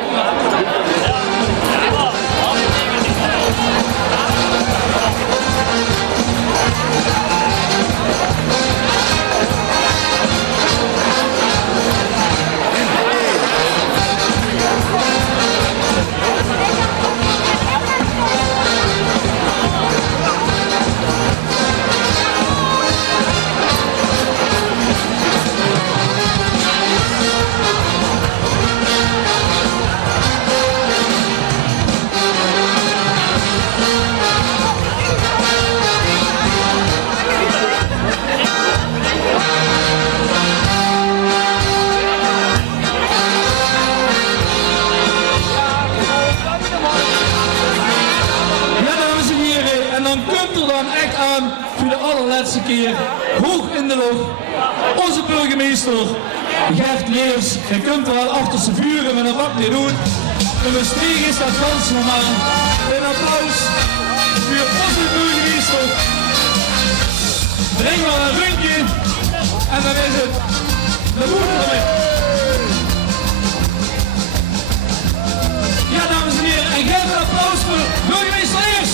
Laatste keer, hoog in de lucht, onze burgemeester Gert Leers. Je kunt er wel achter zijn vuren met een wat niet doen. En we stegen is dat ganz normaal. Een applaus voor onze burgemeester. Breng maar een rundje en dan is het de moeder ermee. applaus voor burgemeester Leers.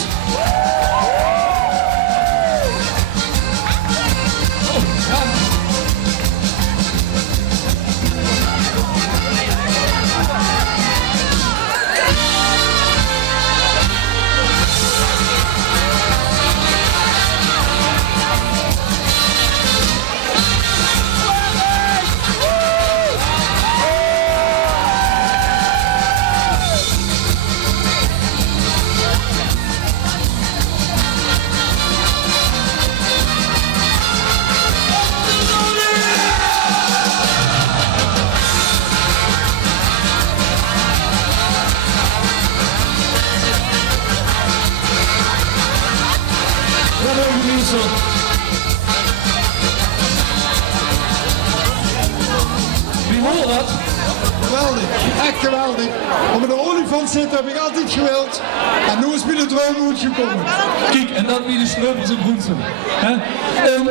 Wie hoort dat? Geweldig, echt geweldig. Om in de olifant zitten heb ik altijd gewild. En nu is bij de droom goed gekomen. Kijk, en dat wie de sleutels in Broensum.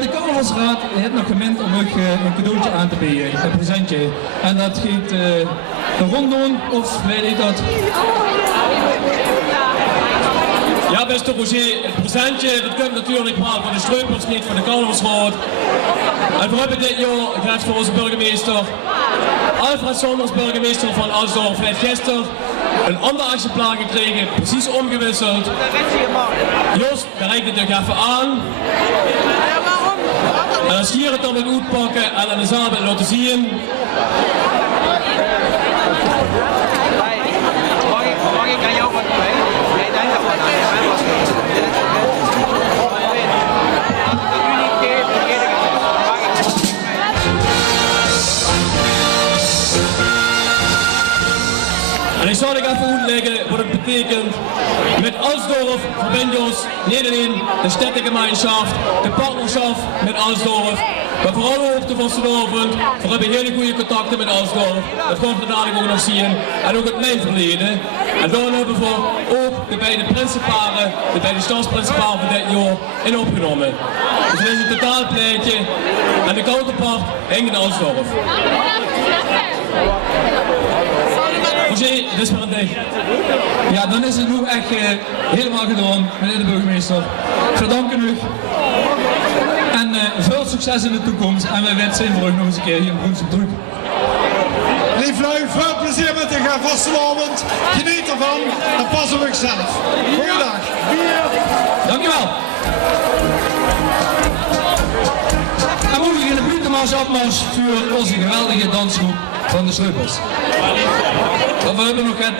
De carnavalsraad heeft nog gemeend om ook een cadeautje aan te bieden, een presentje. En dat gaat de ronddoen, of weet ik dat? Ja, beste Roger, het presentje dat komt natuurlijk maar voor de streupers, niet voor de carnavalsraad. En we hebben dit jaar gekregen voor onze burgemeester. Alfred Sonders, burgemeester van Alsdorf, heeft gisteren een ander exemplaar gekregen, precies omgewisseld. Joost, daar reikt het ook even aan. En dan schier het dan met uitpakken en aan de zaal laten zien. Mag ik aan jou wat mee? Nee, denk dat wel. En ik zal ik even uitleggen wat het betekent. Met Alsdorf verbindt ons niet alleen de stedtengemeenschap, de partnerschap met Alsdorf, maar vooral ook de vanavond. We hebben hele goede contacten met Alsdorf. Dat gaan we dadelijk ook nog zien. En ook het mijn verleden. En dan hebben we ook de beide principalen, de beide stadsprincipalen van dit jaar in opgenomen. Dus dit is een totaalplaatje. En de counterpart hangt in Alsdorf. Roger, dit is maar een ding. Ja, dan is het nu echt helemaal gedaan, meneer de burgemeester. Verdanken u. En veel succes in de toekomst. En wij wensen voor u nog eens een keer hier in Broensum terug. Lief lui, veel plezier met de vastelavond. Geniet ervan en pas op zichzelf. Goeiedag. Dankjewel. En we beginnen de Blütenmars afmars voor onze geweldige dansgroep van de Sleupels. We hebben nog het...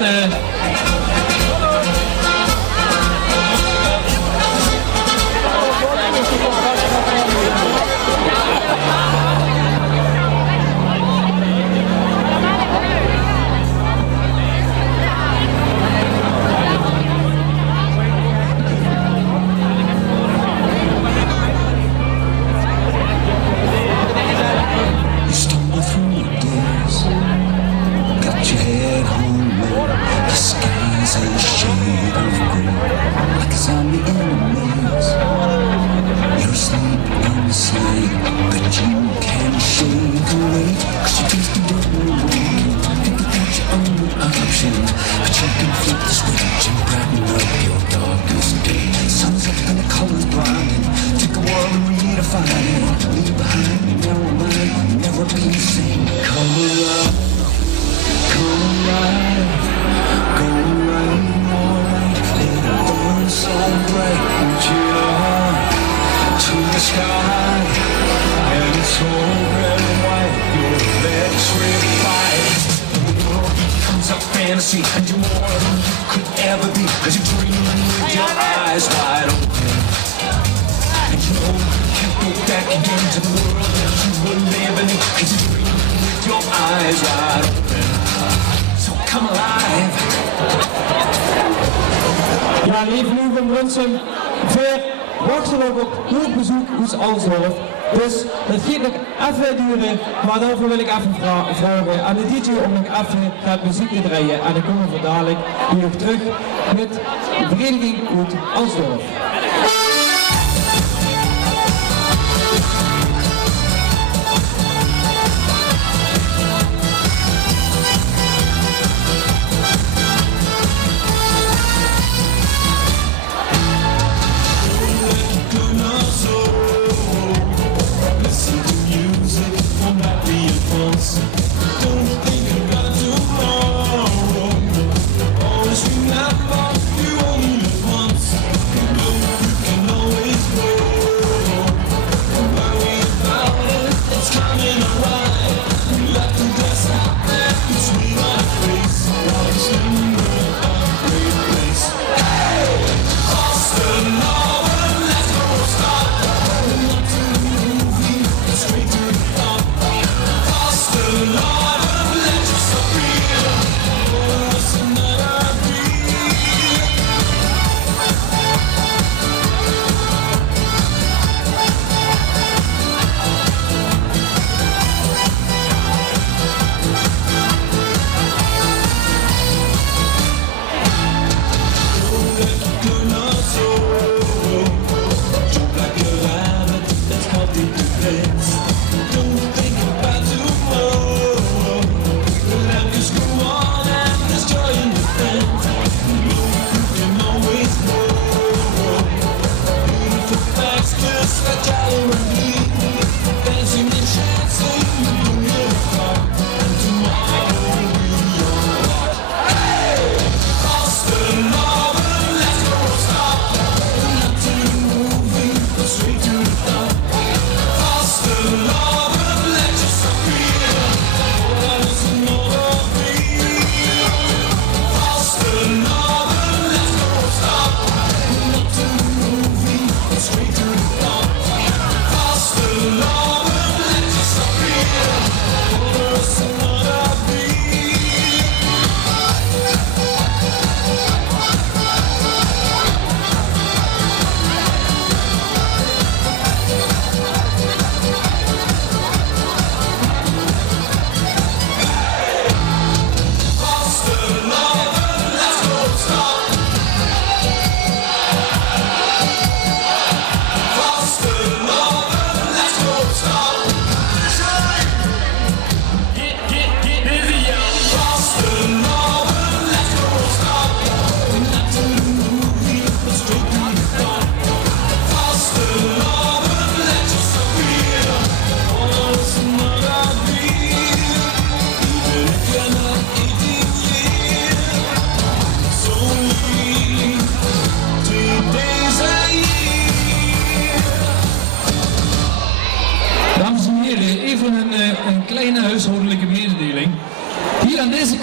fantasy, and you're more than you could ever be, cause you're dreaming with your eyes wide open. And you know you can't go back again to the world that you were living in, cause you're dreaming with your eyes wide open. So come alive. Ja, lieve nu van Brunsum, ver wachten we op goed bezoek uit Alsdorf. Dus het gaat nog even duren, maar daarvoor wil ik even vragen aan de DJ om nog even het muziek te draaien. En dan komen we dadelijk hier terug met de vereniging uit Alsdorf.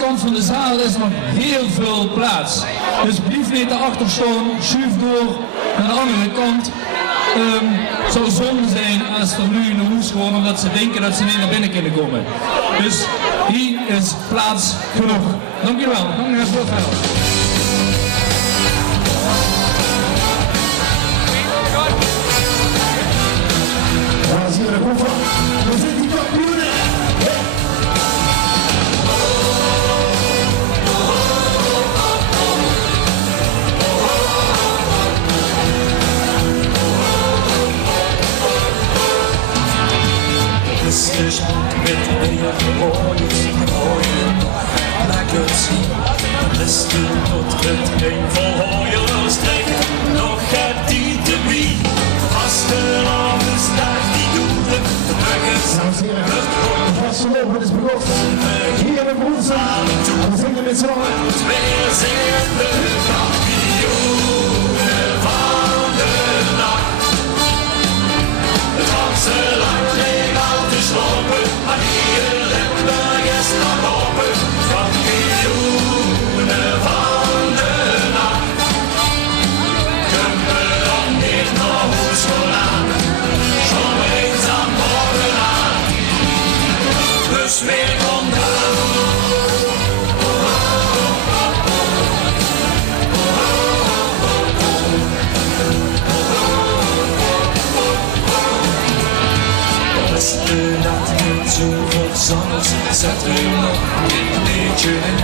kant van de zaal is nog heel veel plaats. Dus blijf niet erachter staan, schuif door naar de andere kant. Zou zonde zijn als er nu in de hoes gewoon omdat ze denken dat ze niet naar binnen kunnen komen. Dus hier is plaats genoeg. Dankjewel. Dank u wel. Dames en heren, kom van. We zijn die kampioenen. Dus met een mooie laat het zien. Dus toen tot het een vol hooiers trekken, nog het die te wie. Vastelavond staat die doelen, de burgers, De vastelopen is begonnen. Hier in Broensum. We zingen met z'n allen. weer zijn de kampioenen van de nacht. Het ganse land leeg al te slopen, maar hier in Limburg is nog open. Kampioenen van de nacht. Kunnen we dan niet naar huis gaan, zo eenzaam bovenaan. Dus weer komt aan. De nacht met zoveel zonners zet u nog een beetje in.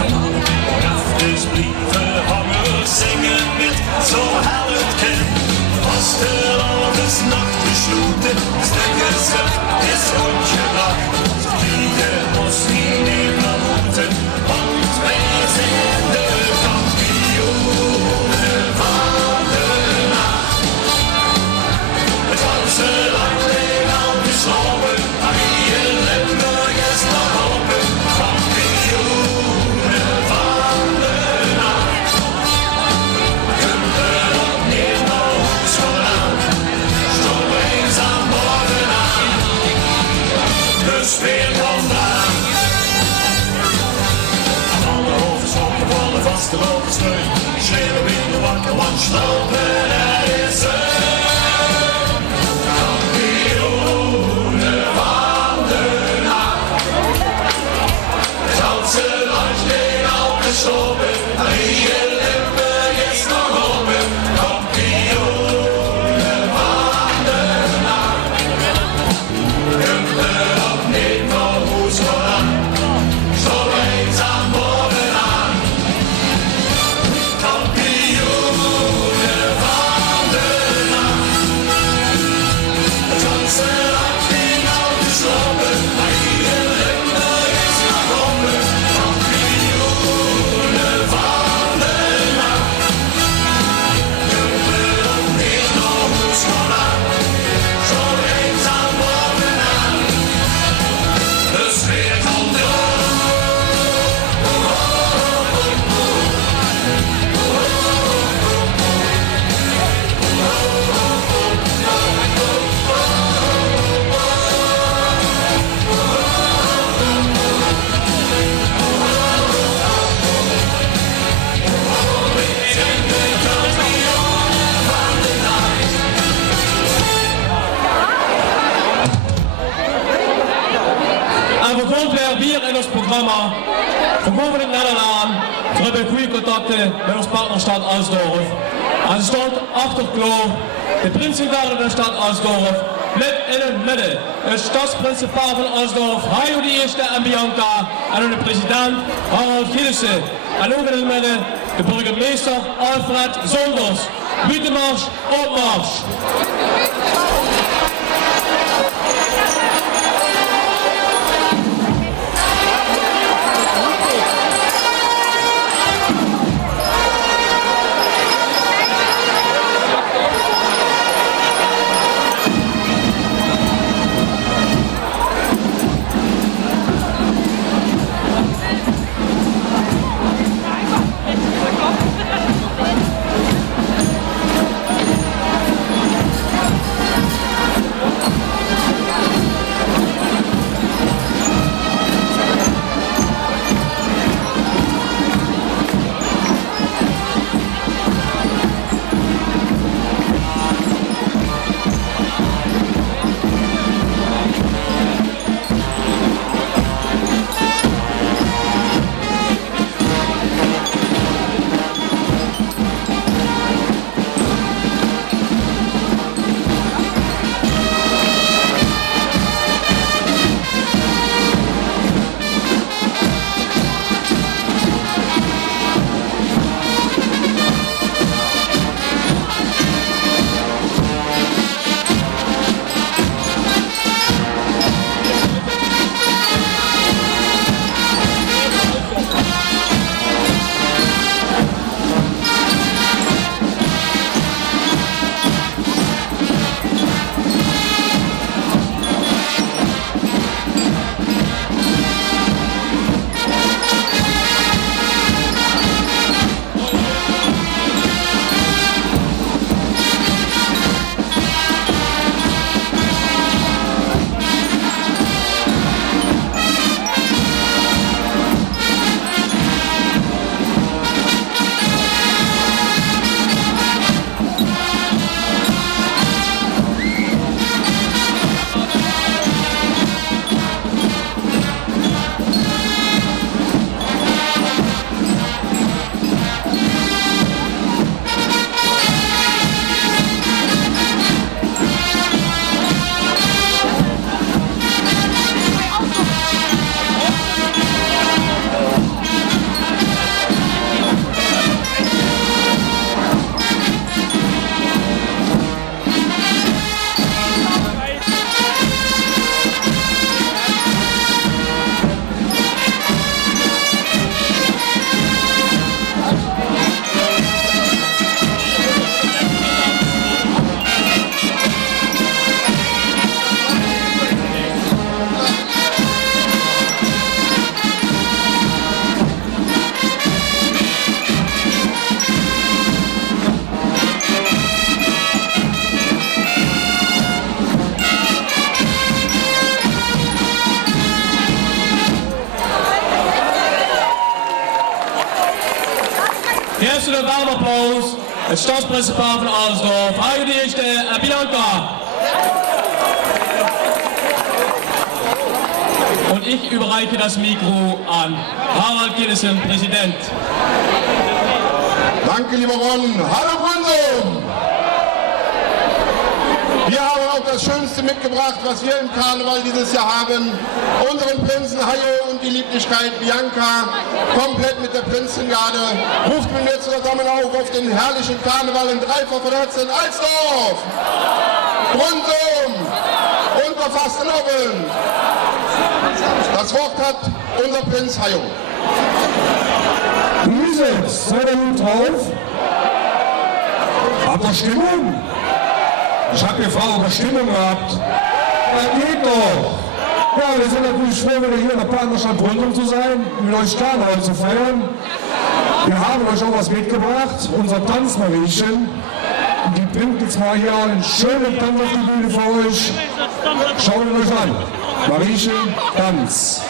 En alle rafters blieven hangen, zingen met zo hel het kind. Als de alles nacht gesloten, stekken ze, is ongebracht. Vliegen ons niet meer moeten, want wij zijn de kampioenen van de nacht. Het ganse land leeg al geslopen, maar hier in Limburg is nog open. Kampioenen van de nacht. Kunnen we nog niet naar huis gaan, zo eenzaam bovenaan. Dus weer vandaan. Aan alle hoofdschokken van de vaste loopsteun, schreeuwen in de wakker, want slopen er is kampioenen van de nacht. Het ganse land leeg al geslopen, maar hier in Limburg is nog open. Kampioenen van de nacht. Kunnen we nog niet naar huis gaan, zo eenzaam bovenaan. Kampioenen van de nacht. Het ganse land leeg al geslopen, maar hier in Limburg is nog open. Kampioenen van de nacht. Kunnen we nog niet naar huis gaan, zo eenzaam bovenaan. Dus weer komt En we komen weer in ons programma. We komen het net aan. We hebben goede contacten met ons partnerstad Alsdorf. En ze staat achter klaar. De principaal van de stad Alsdorf. Met in het midden. Het stadsprincipaal van Alsdorf, Hajo de Eerste en Bianca. En de president Harald Gillissen. En ook in het midden de burgemeester Alfred Zonders. Buitenmars, opmars. Geef ze een warm applaus. Het stadsprincipaal van Alsdorf. Huidige de eerste en Bianca. Und ich überreiche das Mikro an Harald Ginnesen, Präsident. Danke, lieber Ron. Hallo Brünsum! Wir haben auch das Schönste mitgebracht, was wir im Karneval dieses Jahr haben. Unseren Prinzen Hajo und die Lieblichkeit Bianca, komplett mit der Prinzengarde. Ruft mit mir zusammen auf den herrlichen Karneval in dreifach von Herzen Alsdorf, Brünsum und der Fasteloven. Das Wort hat unser Prinz Hajo. Wie ist es? Seid ihr gut drauf? Habt ihr Stimmung? Ich habe gefragt, ob ihr Stimmung habt. Das geht doch. Ja, wir sind natürlich froh, wieder hier in der Partnerschaft Brünsum zu sein, mit euch Karneval zu feiern. Wir haben euch auch was mitgebracht, unser Tanzmariechen. Die bringt jetzt mal hier einen schönen Tanz auf die Bühne für euch. Schaut ihn euch an. Mariechen, Tanz.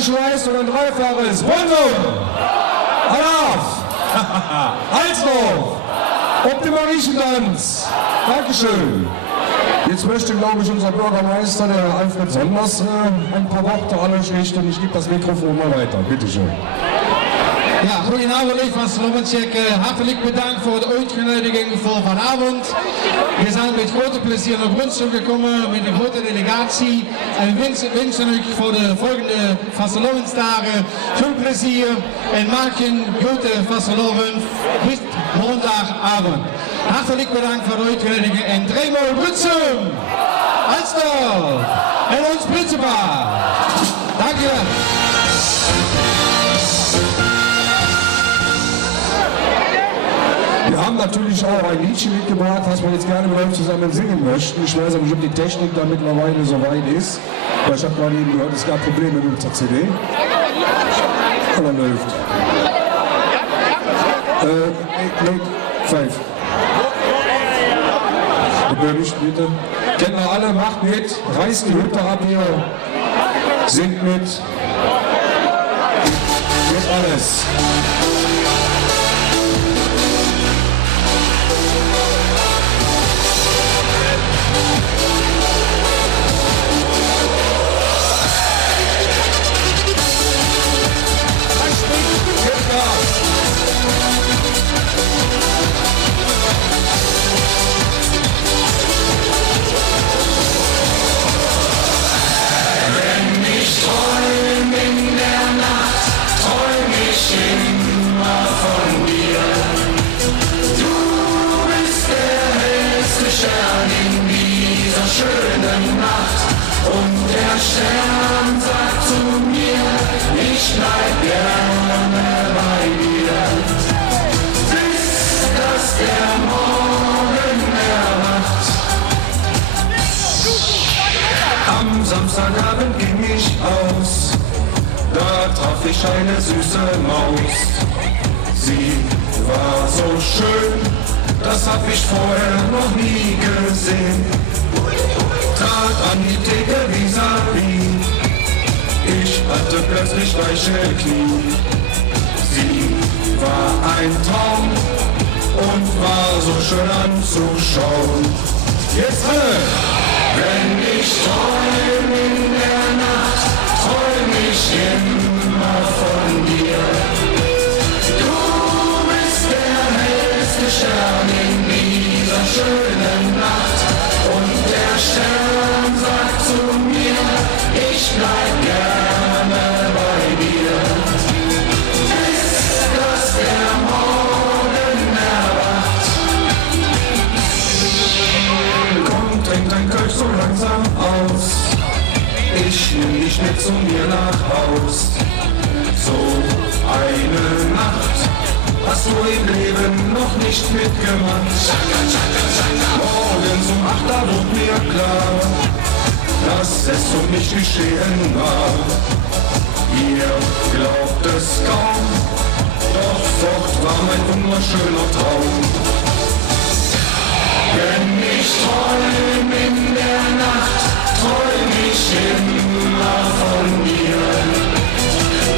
Leistung ein Dreifaches. Brünsum! Alaf! Alsdorf! Ob dem Mariechentanz! Dankeschön! Jetzt möchte, glaube ich, unser Bürgermeister, der Alfred Sonders, ein paar Worte an euch richten. Ich gebe das Mikrofon mal weiter. Bitte schön. Ja, goedenavond, lieve van Slovencek. Hartelijk bedankt voor de uitgenodiging voor vanavond. We zijn met grote plezier naar Brünsum gekomen met een grote delegatie. En wensen u voor de volgende Vastelovensdagen veel plezier en maak een grote Vasteloven bis maandagavond. Hartelijk bedankt voor de uitgenodiging en driemaal Brünsum, Alsdorf en ons Prinsenpaar. Dank je wel. Wir haben natürlich auch ein Liedchen mitgebracht, was wir jetzt gerne mit euch zusammen singen möchten. Ich weiß aber nicht, ob die Technik da mittlerweile so weit ist. Weil ich habe gerade eben gehört, es gab Probleme mit unserer CD. Oder läuft? Nee, 5. Nicht, bitte. Kennen wir alle, macht mit, reißt die Hütte ab hier, singt mit. Geht alles. Wenn ich träum in der Nacht, träum ich immer von dir. Du bist der hellste Stern in dieser schönen Nacht. Und der Stern sagt zu mir, ich bleib gerne bei dir. Bis dass der Morgen erwacht. Am Samstagabend ging ich aus, da traf ich eine süße Maus. Sie war so schön, das hab ich vorher noch nie gesehen. Trat an die Theke vis-à-vis, ich hatte plötzlich weiche Knie. Sie war ein Traum und war so schön anzuschauen. Jetzt alle! Wenn ich träum in der Nacht, träum ich immer von dir. Du bist der hellste Stern in dieser schönen Nacht. Und der Stern sagt zu mir, ich bleib gerne bei dir. Bis dass der Morgen erwacht. Komm, trink dein Kölsch so langsam aus. Ich nimm dich mit zu mir nach Haus. So eine Nacht hast du im Leben noch nicht mitgemacht. Morgens um 8 da wurde mir klar, dass es um mich geschehen war. Ihr glaubt es kaum, doch fort war mein wunderschöner Traum. Wenn ich träum in der Nacht, träum ich immer von dir.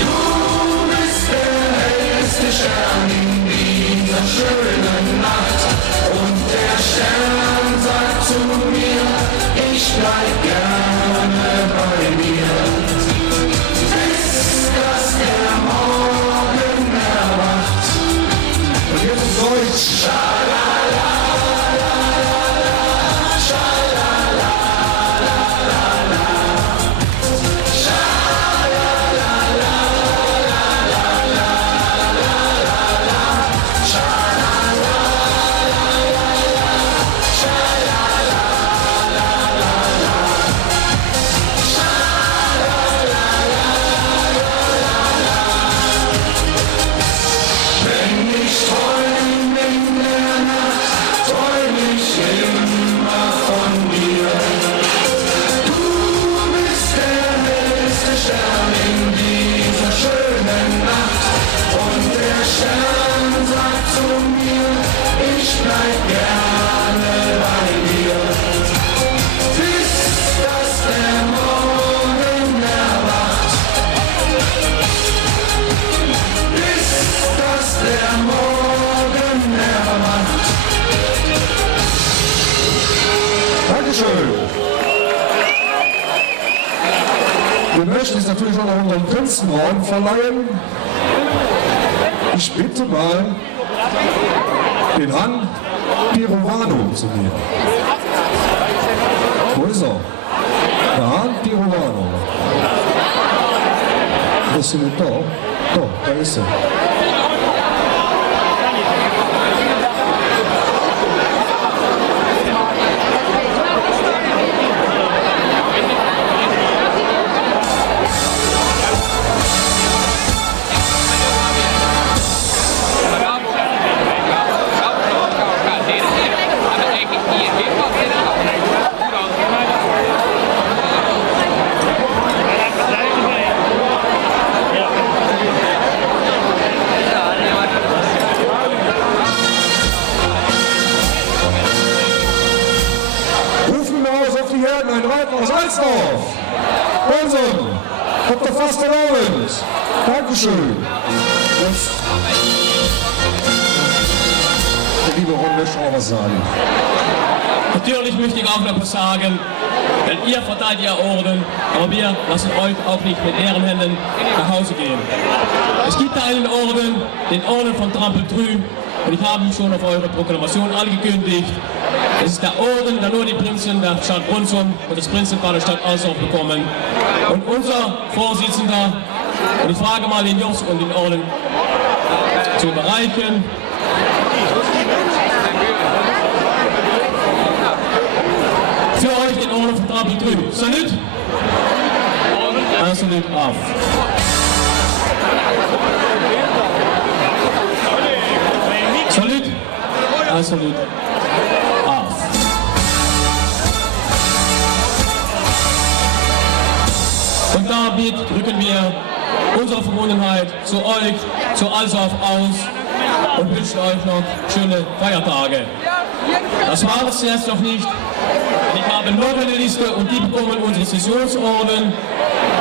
Du bist der hellste Stern in dieser schönen Nacht. Und der Stern sagt zu mir, ich bleib gerne bei dir. Bis dass der Morgen erwacht. Und jetzt Deutsch. Wir möchten es natürlich auch noch unseren Prinzenraum verleihen. Ich bitte mal den Han Pirovano zu mir. Wo ist er? Der Han Pirovano. Ist er nicht da? Doch, da ist er. Ein Reiter aus Alsdorf. Bonsen, Dr. Fastelovend. Dankeschön. Jetzt der liebe Ron möchte auch was sagen. Natürlich möchte ich auch noch was sagen, denn ihr verteilt ja Orden, aber wir lassen euch auch nicht mit leeren Händen nach Hause gehen. Es gibt einen Orden, den Orden von Trampeltrü, und ich habe ihn schon auf eure Proklamation angekündigt. Es ist der Orden, der nur die Prinzen der Stadt Brunssum und das Prinzenpaar der Stadt Alsdorf bekommen. Und unser Vorsitzender Und ich frage mal den Jungs und den Orden zu überreichen. Für euch den Orden von Trabi drüben. Salut! Un salut auf. Salut! Un salut auf. Und damit drücken wir unsere Verbundenheit zu euch, zu Alsaf aus und wünschen euch noch schöne Feiertage. Das war es jetzt noch nicht. Ich habe noch eine Liste und die bekommen unsere Sessionsorden.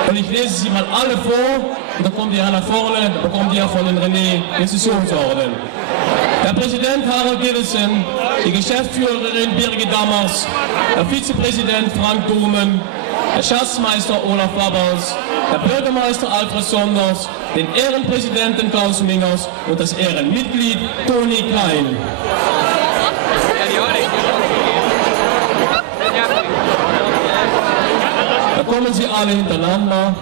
Und ich lese sie mal alle vor und dann kommt ihr nach vorne, dann bekommt ihr von den René den Sessionsorden. Der Präsident Harald Gillissen, die Geschäftsführerin Birgit Dammers, der Vizepräsident Frank Domen, der Schatzmeister Olaf Babers, der Bürgermeister Alfred Sonders, den Ehrenpräsidenten Klaus Mingers und das Ehrenmitglied Toni Klein. Da kommen sie alle hintereinander.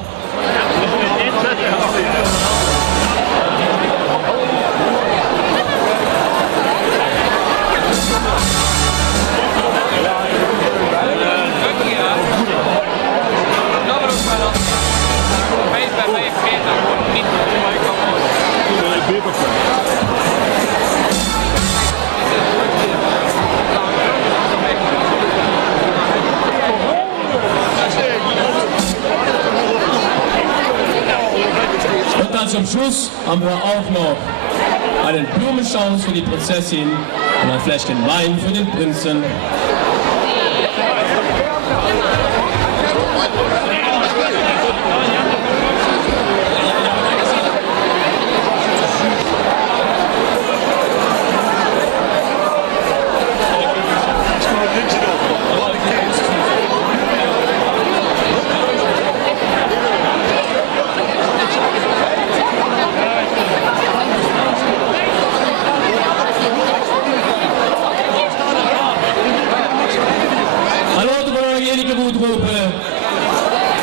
Und dann zum Schluss haben wir auch noch einen Blumenstrauß für die Prinzessin und ein Fläschchen Wein für den Prinzen.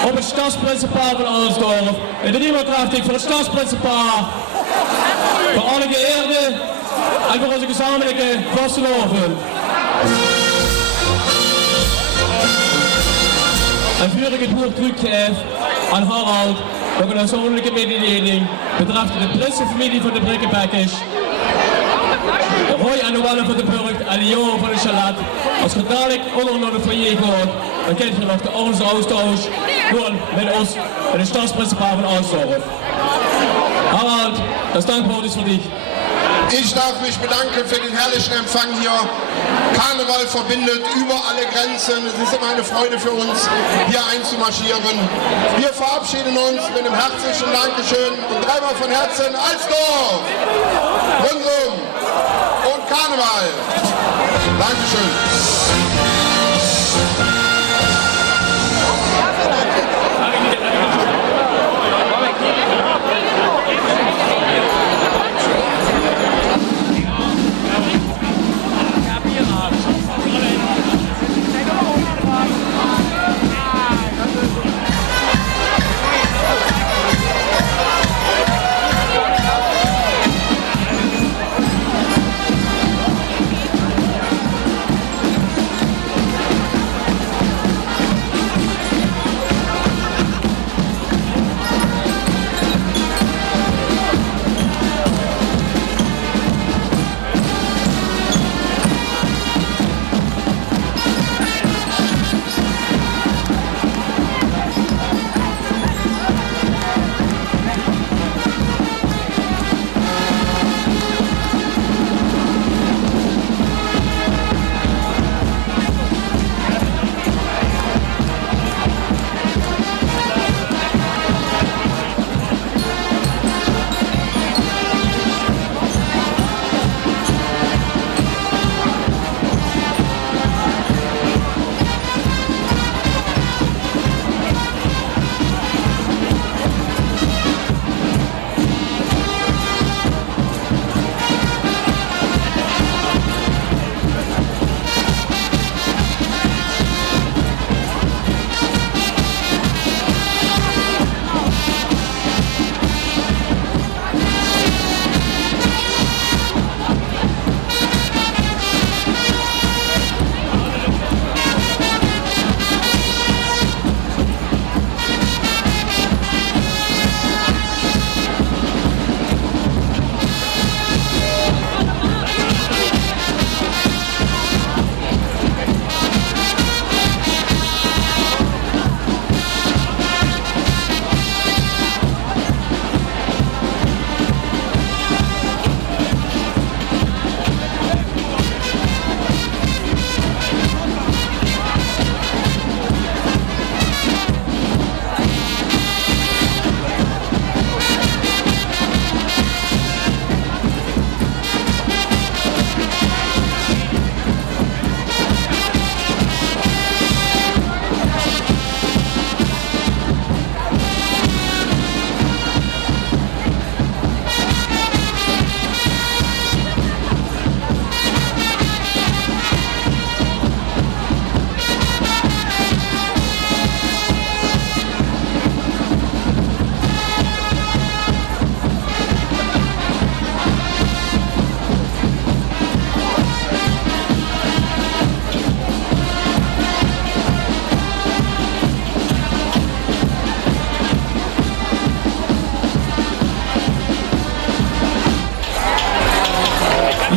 Op het Stadsprinsenpaar van Alsdorf. En de Demokratie voor het Stadsprinsenpaar. Voor alle geëerden en voor onze gezamenlijke vasteloven. En voor ik het woord teruggeef aan Harald, nog een persoonlijke mededeling betreft de prinsenfamilie van de Brikkenbekkers. De Roy en de Wallen van de Burgt en de jongen van de Chalat. Als je dadelijk onder de foyer gaat, dan kent je nog de onze austausch gewoon met ons, met de Stadsprinsenpaar von Alsdorf. Harald, das Dankwort ist für dich. Ich darf mich bedanken für den herrlichen Empfang hier. Karneval verbindet über alle Grenzen. Es ist immer eine Freude für uns, hier einzumarschieren. Wir verabschieden uns mit einem herzlichen Dankeschön und dreimal von Herzen Alsdorf, Brünsum und Karneval. Dankeschön.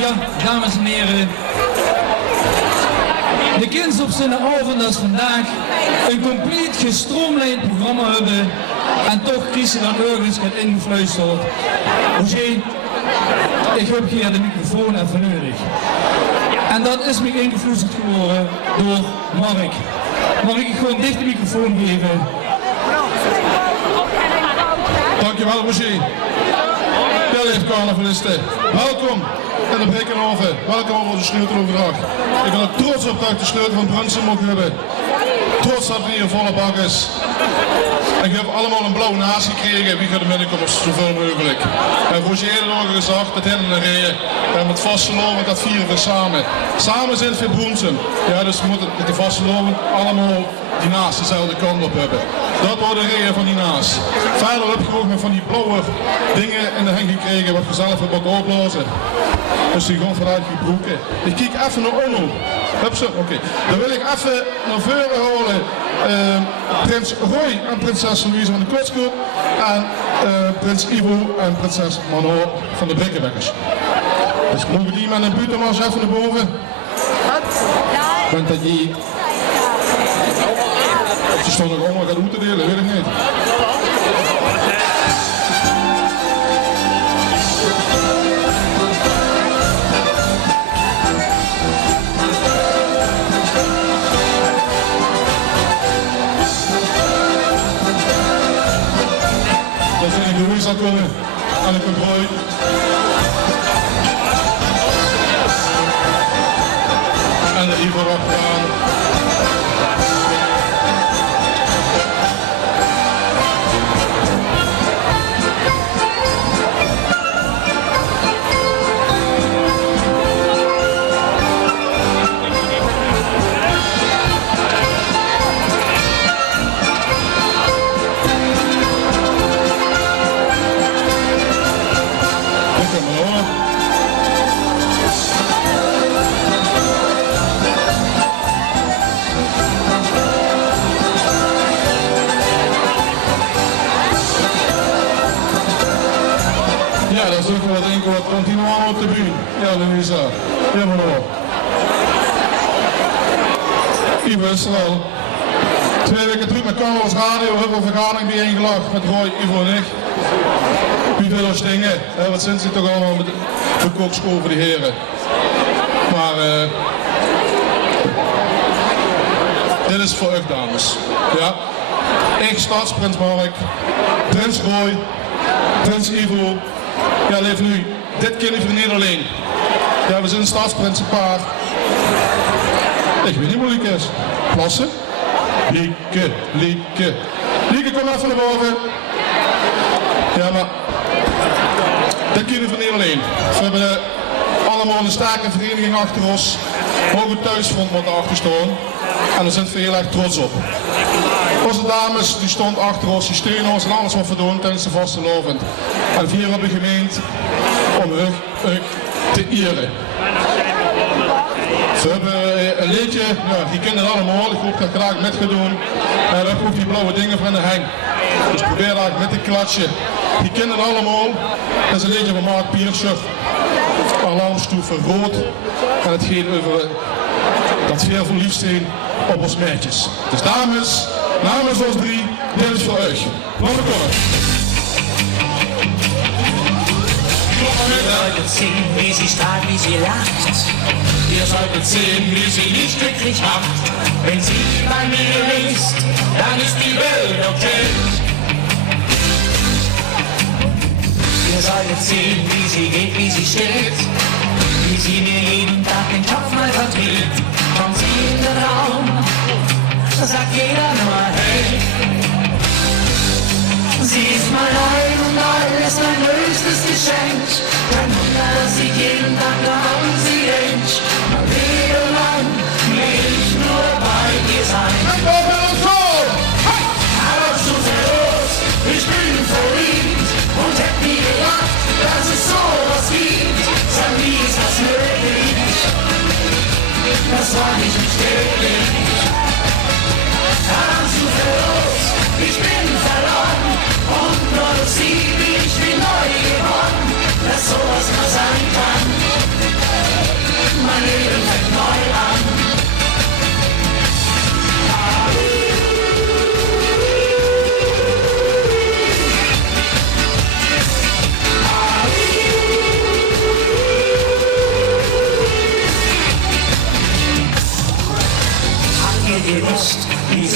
Ja, dames en heren. De kinderen op zijn avond als vandaag een compleet gestroomlijnd programma hebben en toch kiezen dan ergens het ingefluisterd. Roger, ik heb hier de microfoon even nodig. En dat is me ingefluisterd geworden door Mark. Mag ik gewoon dicht de microfoon geven? Dankjewel Roger. Ja, lieve carnavalisten. Welkom in de Brekenhoven. Welkom op onze sleuteloverdracht. Ik ben er trots op dat ik de sleutel van Brunsum mag hebben. Trots dat het hier een volle bak is. En ik heb allemaal een blauwe naast gekregen. Wie gaat er binnenkomen zoveel mogelijk. En Roger heeft al gezegd, dat in de reden. En met vasteloven, dat vieren we samen. Samen zijn het weer Brunsum. Ja, dus we moeten met de vasteloven allemaal die naast dezelfde kant op hebben. Dat wordt de reden van die naast. Verder heb ik ook nog van die blauwe dingen in de hang gekregen wat je zelf hebt oplozen. Dus die gewoon vanuit die broeken. Ik kijk even naar Onno. Oké. Dan wil ik even naar voren houden. Prins Roy en prinses Louise van de Kotskoop. En prins Ivo en prinses Manon van de Brikkenwekkers. Dus mogen die met een buitenmars even naar boven? Want dat die... Ze stond nog allemaal gaan moeten delen, weet ik niet. Dan vind ik Louise al komen en ik ben Roy. En de Ivo achteraan. Ja, dat is ook wel wat enkel wat continuaan op de bühne. Ja, Louisa. Helemaal op. Ivo is er al. 2 weken terug met Carlos Radio, heel veel vergadering bijeengelegd met Roy, Ivo en ik. Wie wil ons dingen? Wat zijn ze toch allemaal met de kokschool voor die heren. Maar dit is voor u dames. Ja. Ik, Staatsprins Mark, Prins Roy, Prins Ivo. Ja, leef nu. Dit keer liever niet alleen. Ja, we zijn een staatsprinsenpaar. Ik weet niet hoe Lieke is. Plassen? Lieke. Lieke, kom even naar boven. Ja, maar... Dit keer liever niet alleen. We hebben allemaal een sterke vereniging achter ons. Ook het thuisfront moet erachter staan. En daar zijn we heel erg trots op. Onze dames die stond achter ons, die steunen ons en alles wat we doen tijdens de vastelovend. En we hebben we gemeend om hun te eren. We hebben een liedje, ja, die kennen het allemaal, ik hoop dat ik graag met ga doen. En we hebben ook die blauwe dingen van de heng. Dus probeer daar met te klatschen. Die kennen het allemaal. Dat is een liedje van Mark Pierscher. Alarmstufe rood. En het gaat over dat veel verliefd zijn op ons meisjes. Dus dames, namens ons 3, dit is voor u. Laten we komen. Ihr solltet sehen, wie sie strahlt, wie sie lacht. Ihr solltet sehen, wie sie mich glücklich macht. Wenn sie bei mir ist, dann ist die Welt okay. Ihr solltet sehen, wie sie geht, wie sie steht. Wie sie mir jeden Tag den Kopf mal verdreht. Kommt sie in den Raum, sagt jeder nur hey. Sie ist mein Ein und alles, mein höchstes Geschenk. Kein Wunder, dass sie jeden Tag nur an sie denkt. Mein Leben lang will ich nur bei dir sein. Aber zu sehr los, ich bin verliebt und hätt nie gedacht, dass es sowas gibt. Sag, wie ist das möglich? Das war nicht täglich. Aber zu sehr los, ich bin verloren. Und nur durch sie bin ich wie neu geworden, dass sowas nur sein kann.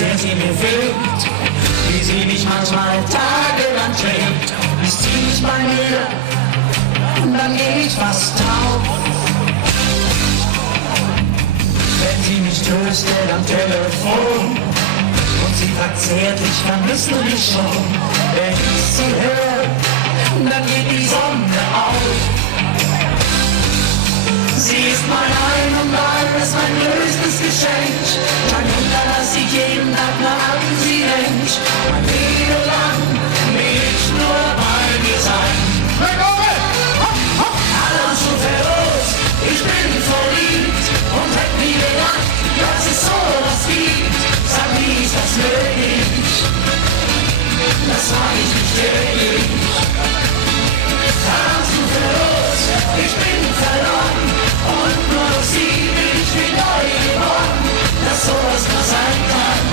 sehr sie mir fehlt, wie sie mich manchmal tagelang quält. Ich zieh mich bei mir, dann geh ich fast taub. Wenn sie mich tröstet am Telefon und sie fragt zärtlich, vermisst du mich schon? Wenn ich sie höre, dann geht die Sonne auf. Sie ist mein Ein und Alles, mein größtes Geschenk. Kein Wunder, dass ich jeden Tag nur an sie denk. Mein Leben lang will ich nur bei dir sein. Alles so verrückt, ich bin verliebt und hätte nie gedacht, dass es sowas gibt. Sag, wie ist das möglich? Das sag ich nicht wirklich. Alles so verrückt, ich bin verloren. Und nur durch sie bin ich wie neu geworden, dass sowas nur sein kann.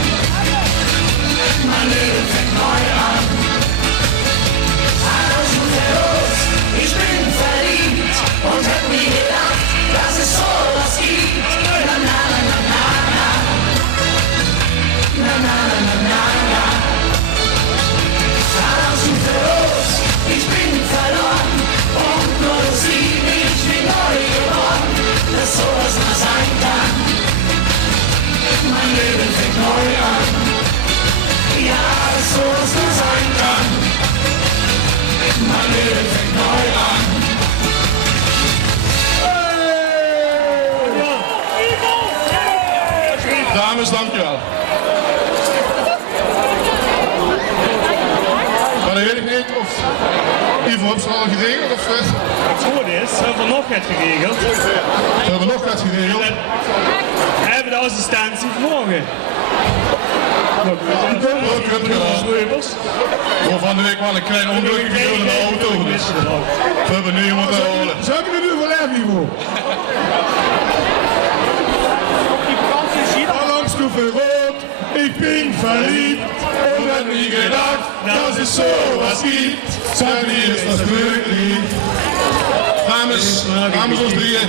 Mein Leben fängt neu an. Alles und los, ich bin verliebt und hätt nie gedacht, dass es sowas gibt. Na na na na na na. Na na na na na na. Alles und los, ich bin verloren und nur durch sie bin ich wie neu geworden, dass sowas mal sein kann. Mein Leben fängt neu an. Ja, dass sowas mal sein kann. Mein Leben fängt neu an. Dames, dankjewel. Maar dan weet ik niet of Ivo heeft het al geregeld of het goede is, ze hebben nog het geregeld. Ze hebben nog het geregeld. We hebben de assistentie morgen. Voor van de week wel een klein ongeluk gebeurd in de auto. Dus we hebben nu iemand te holen. Ze hebben er nu voor Niveau. Alarmstufe rood, ik ben verliebt. Und hätte nie gedacht, dass es sowas gibt. Sag, wie ist das möglich? Namens ons drieën,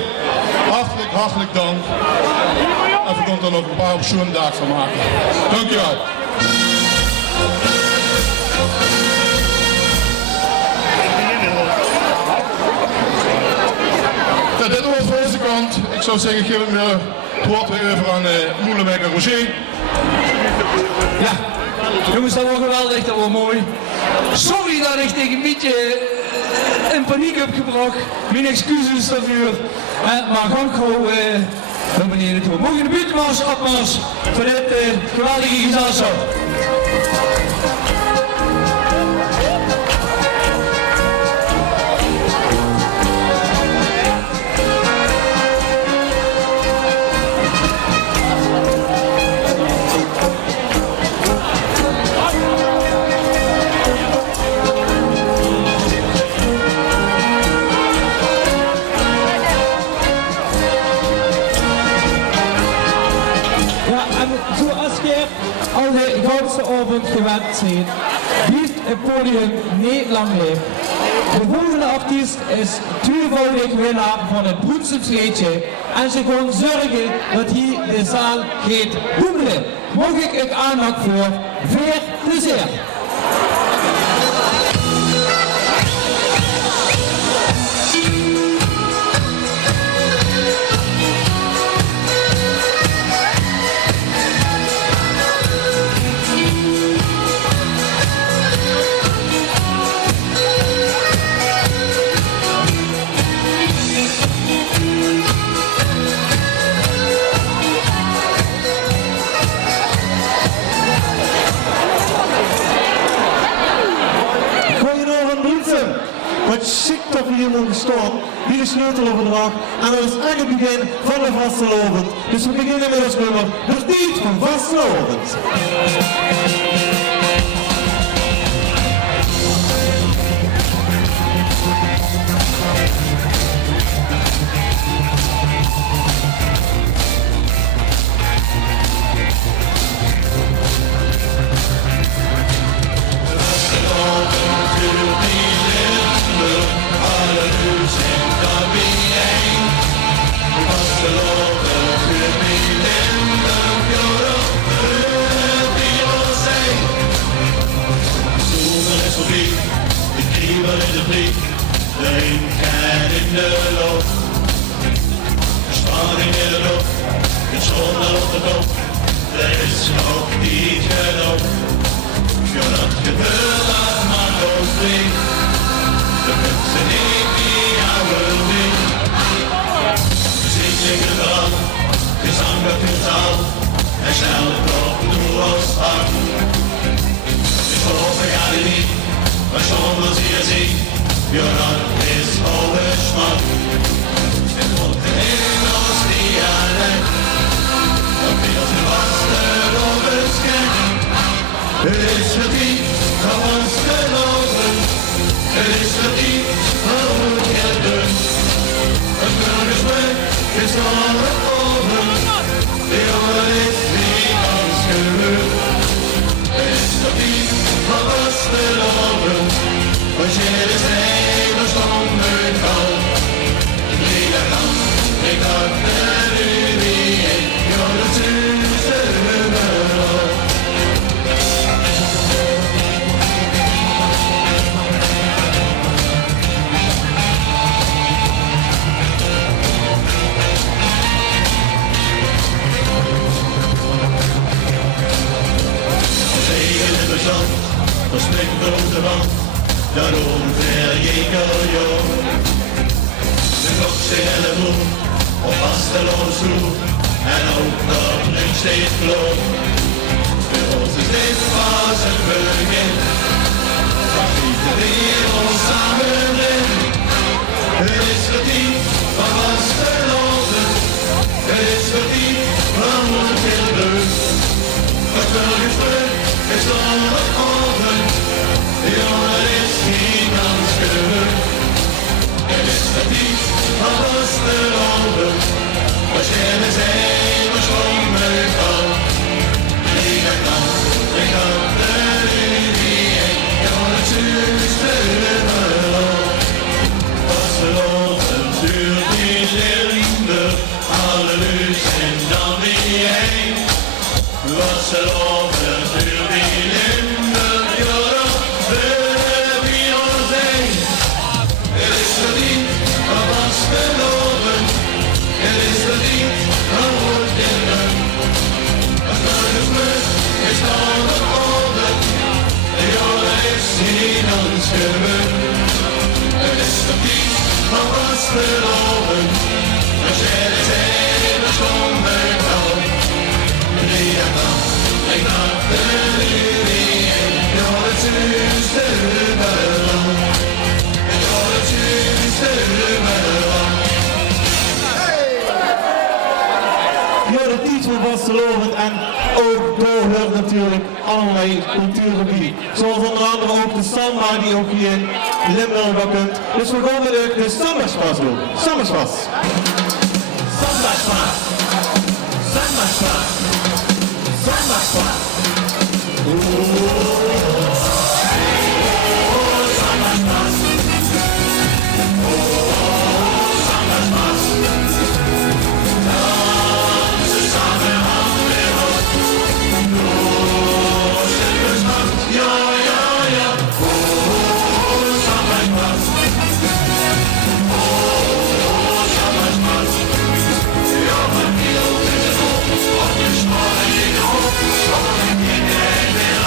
hartelijk dank. En we konden er nog een paar op zo'n dag van maken. Dankjewel. Ja, dit was van onze kant. Ik zou zeggen, geef hem weer het woord weer over aan Moelenbeek en Roger. Ja, jongens, dat was geweldig, dat was mooi. Sorry dat ik tegen Mietje in paniek heb gebracht. Mijn excuses daarvoor. Maar gewoon naar beneden toe. Mogen de buurtmars opmars voor dit geweldige gezelschap. Al de grootste avond gewend zijn, blijft het podium niet lang leeg. De volgende artiest is tweevoudig winnaar van het Broensemsliedje en ze gaan zorgen dat hij de zaal gaat hoemelen. Mag ik het aandacht voor veel plezier. Wat chic dat we hier mogen staan, die de sleuteloverdracht. En dat is echt het begin van de vastelovend. Dus we beginnen met ons nummer, de tijd van vastelovend. Vasteloven, de loop. De strand in de lucht, de zon op de top. Er is nog niet genoeg. Voordat gebeurt dat maar doodbrengt. De mensen niet die houden niet. Muziek in de brand, gezang op de taal. En snel op de als hart. Ik geloof ik aan het niet, maar soms zie je zien. Je hart is oversmaakt. Het wordt in ons die alleen. Dan wil je wachten op het schijn. Het is verdriet van ons geloven. Het is verdriet van hoe je doet. Een burgersprek is al over. De jongen is niet ons gelukt. Het is verdriet van ons geloven. Want je is hele stomme kou. Lieder dan, ik dacht er nu wie ik. Joh, dat is de humor. Dan springt de rode wand, daarom verjekkel je. De klok zingen de boel, op vasteloos roep, en ook dat links steeds klopt. Voor ons is dit pas het begin, van wie de wereld samen in. Het is verdien van was geloven, het is verdien van ons in leuk. Het burgersprek is dan wat over, de jongen is niet ans gelukt. Het is verdien van was geloven, als je er zijn was van me val. Lieder kan, ik had er niet in, jongen het zuurste verloor. Was geloven duurt niet Limburg, alle luus en dan weer heen. Was geloven duurt niet Limburg, joh, de Beyoncé. Het is verdiend van was geloven, het is verdiend van woord en leuk. Als burgersprek is dan wat over, de jongen is niet ons gebeurd. Het is verdiend van was geloven, als jij de zee was van mij kou. Lieder kan, ik dacht er nu in, joh, het zuurste belang. Joh, het zuurste belang. Ja, de titel was te loven en ook daar hoort natuurlijk allerlei cultuurgebieden. Zoals onder andere ook de samba die ook hier in Limburg wel kunt. Dus we gaan met de samba-spas doen. Samba-spas. Samba-spas. Samba-spas. Samba-spas.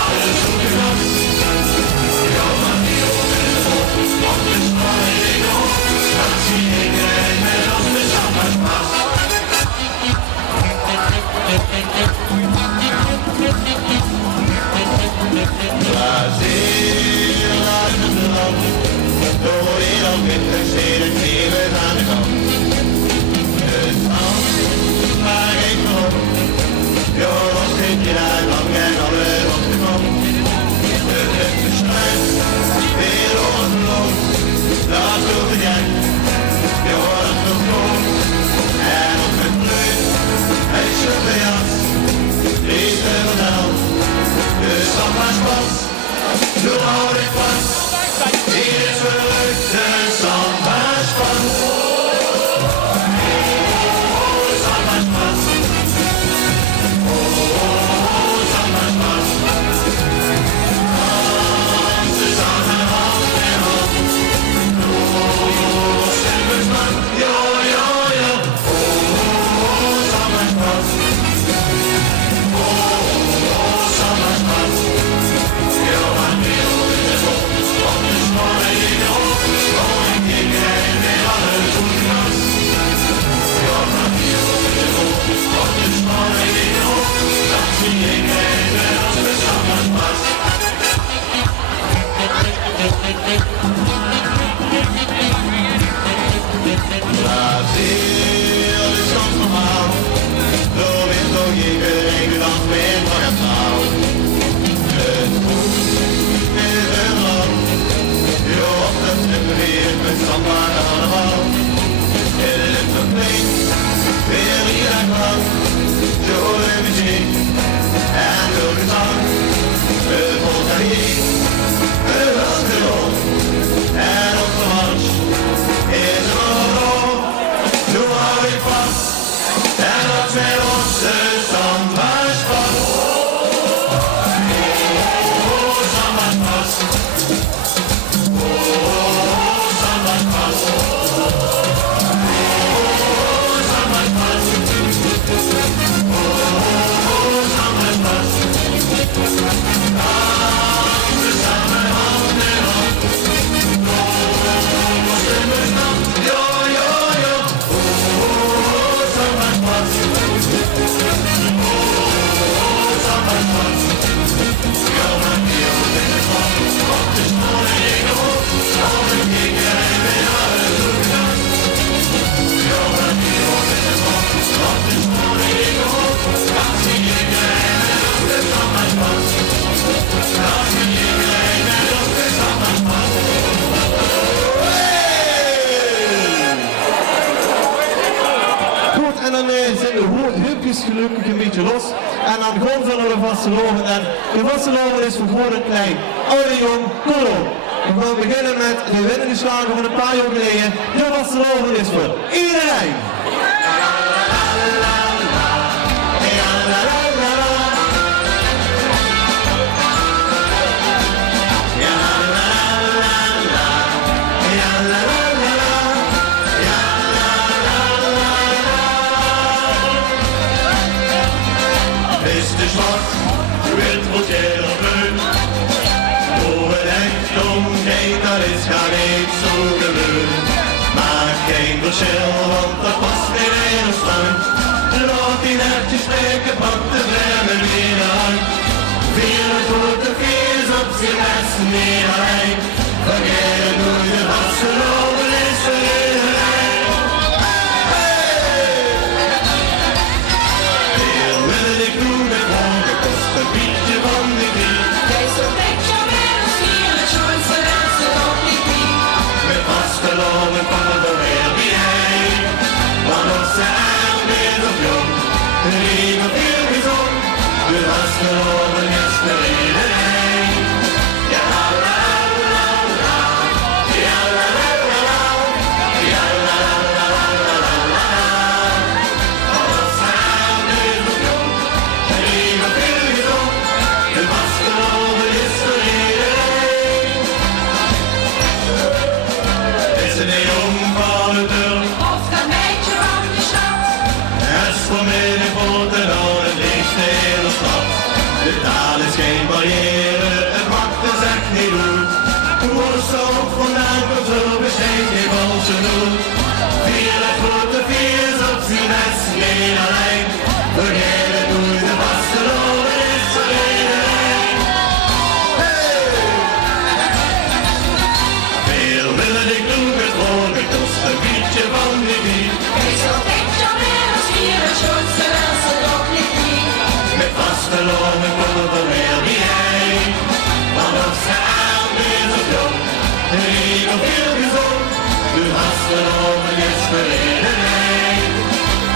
Alles eventjes gelukkig een beetje los. En dan gewoon vullen we de vastelovend. En de vastelovend is voor groot en klein, oud en jong, kom op. We gaan beginnen met de winnende slager van een paar jaar geleden. De vastelovend is voor iedereen. Is de zwart, wit wordt heel bruin. Hoe het echt omgeet, dat is gar niet zo gewoon. Maak geen verschil, want dat past niet in ons land. Laat die netjes spreken, pak de vreemden weer aan. Vier grote viers op zijn best niet alleen. Vergeet hoe de vastelovend is voor iedereen. Vastelovend van de weer wie hij, want als ze aan is op jong, lieve veel gezond, de vastelovend is voor iedereen. Ja la la la, ja la la la, ja la la la la la la. Als ze aan is op jong, lieve veel gezond, de vastelovend is voor iedereen. Is het een jong van de deur? Of een meisje van de stad? Het is voor mij de grote dan het liefste in de stad. De taal is geen barrière, het maakt dus echt niet goed. Hoe zo ook vandaan komt zo besteed geen valse nood. Vier het grote viers op zijn best niet alleen. Vergeet het hoe de vastelovend is voor iedereen. Veel willen ik doen met hoor, het kost een beetje van die bier. Ik zal beetje meer als hier, het schoonste wensen toch niet niet. Met vastelovend komen we weer wie hij. Want als ze aan is op jong, lief of heel gezond, de vastelovend is voor iedereen.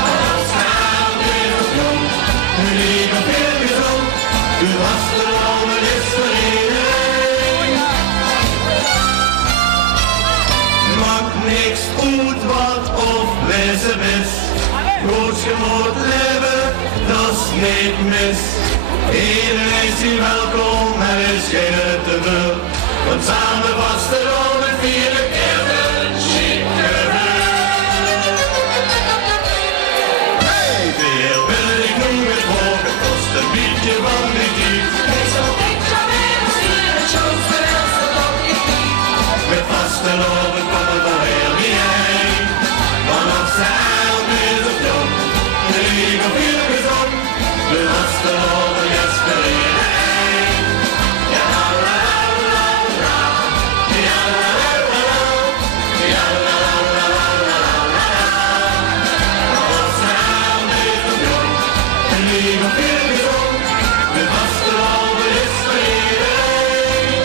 Want als ze aan is op jong, lief of heel gezond, de vastelovend is voor iedereen. Maakt niks uit wat of wezen is. Goed gemoed leven, dat is niet mis. Iedereen is hier welkom, er is geen te veel. Want samen vastelovend vieren keer de chique hey, veel willen ik doen met hoog, het kost een beetje van die diep. Ik zal beetje meer als hier, het schoonste wensen toch niet niet. Met vastelovend komen we weer wie hij. Want als ze aan is op jong, lief of heel gezond, de vastelovend is voor iedereen. Ja la la la la, ja la la la la, ja la la la la la la la. Als ze aan is op jong, lief of heel gezond, de vastelovend is voor iedereen.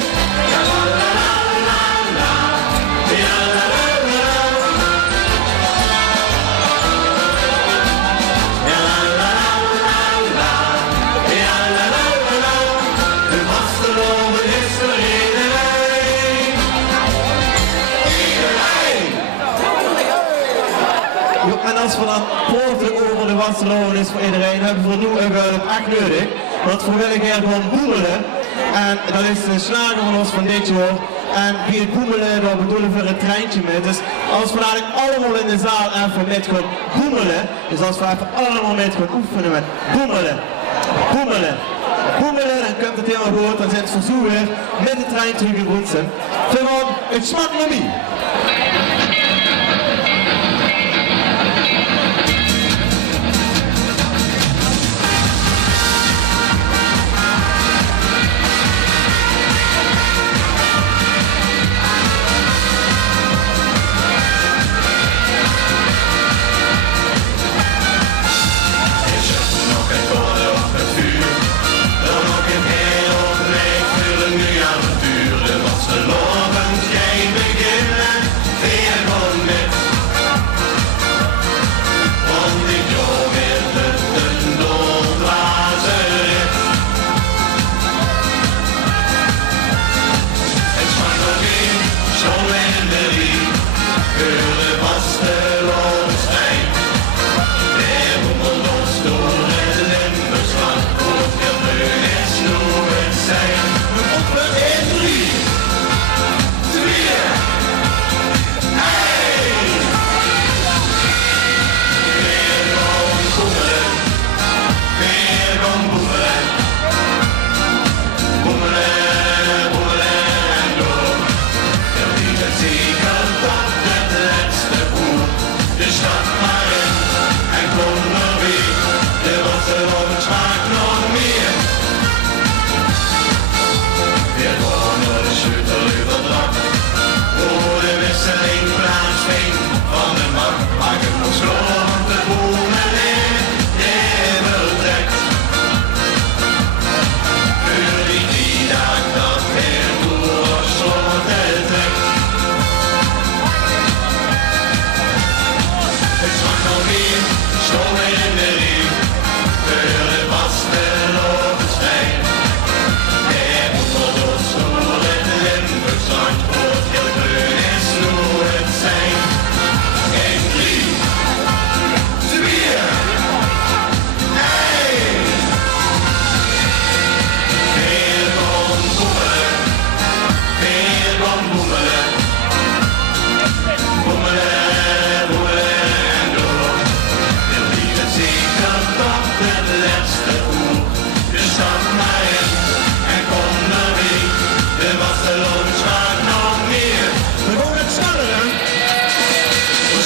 Ja la la la la la, ja la la la la. Ja la la la la, ja la la la la. De vastelovend is voor iedereen. Iedereen! Jo, en als we dan praten over de vastelovend is voor iedereen, hebben we nu echt nodig. Want we willen hier gewoon boemelen. En dat is de slager van ons van dit jaar. En wie het boemelen, daar bedoelen we een treintje met. Dus als we dadelijk allemaal in de zaal even met gaan boemelen. Dus als we even allemaal met gaan oefenen met boemelen. Boemelen. Boemelen, dan komt het helemaal goed. Dan zit het verzoek weer met de trein terug in Brunssum. Gewoon, het smaakt naar mij. Nu avonturen, wat ze loven, geen beginnen.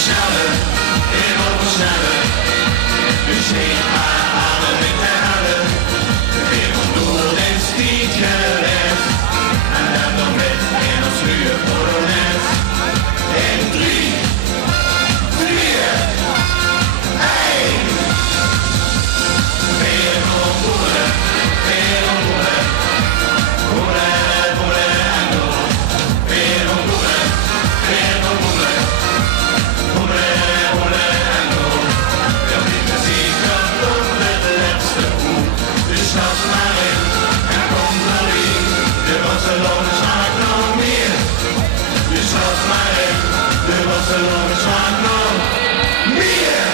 sneller, ik word wel sneller. Dus neem maar adem in te halen. Weer van doel is niet gered. En dan nog met in ons vuur coronet. In 3, 4, 1. Weer om boeren, weer om boeren. Boeren, boeren en door. Weer om boeren, weer om boeren. Boeren, boeren en door. Ja, die muziek komt op het laatste hoe. Dus stap maar in en kom erin. De Barcelona smaakt nog meer. Dus stap maar in, de Barcelona smaakt nog meer.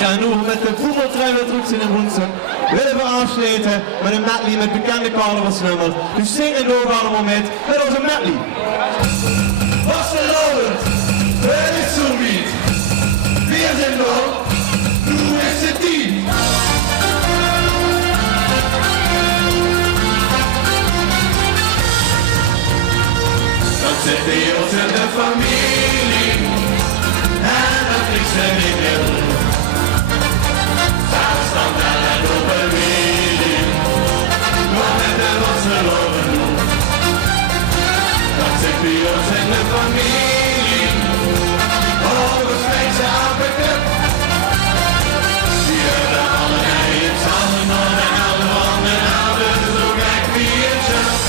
Ja, nu met de voetbaltrainer terug in Woensum willen we afsluiten met een medley met bekende carnavalsnummers. Dus zing en nog allemaal met onze medley. Barcelona, het is zo niet. Wir sind noch, du bist het team. Dan zitten we ons in de familie en dat is er niet meer. Samen staan en op een wieling, maar met de Barcelona nu. Dan zitten we ons in de familie, oh we spijzen aan de cup. Die hebben allebei het samen nog en alle handen houden, zo kijk wie het zegt.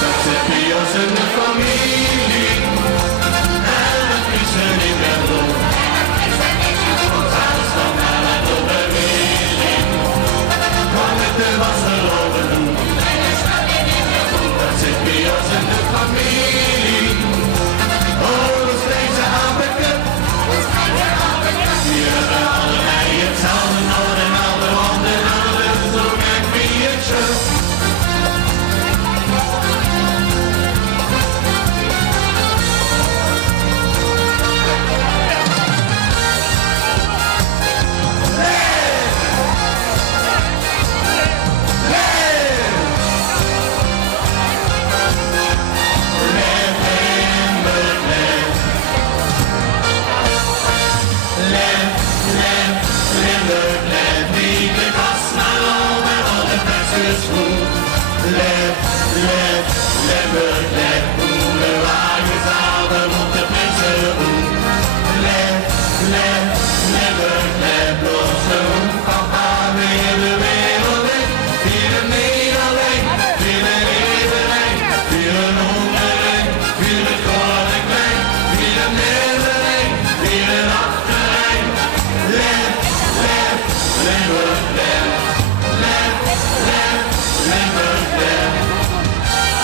Dat zit bij ons in de familie en dat is er niet meer door. Alles van alle domme wieling, maar met de Barcelona doen. Dat zit bij ons in de familie, oh we strezen aan de cup. Die hebben allebei hetzelfde nodig en alle handen houden, zo kijk wie het zegt.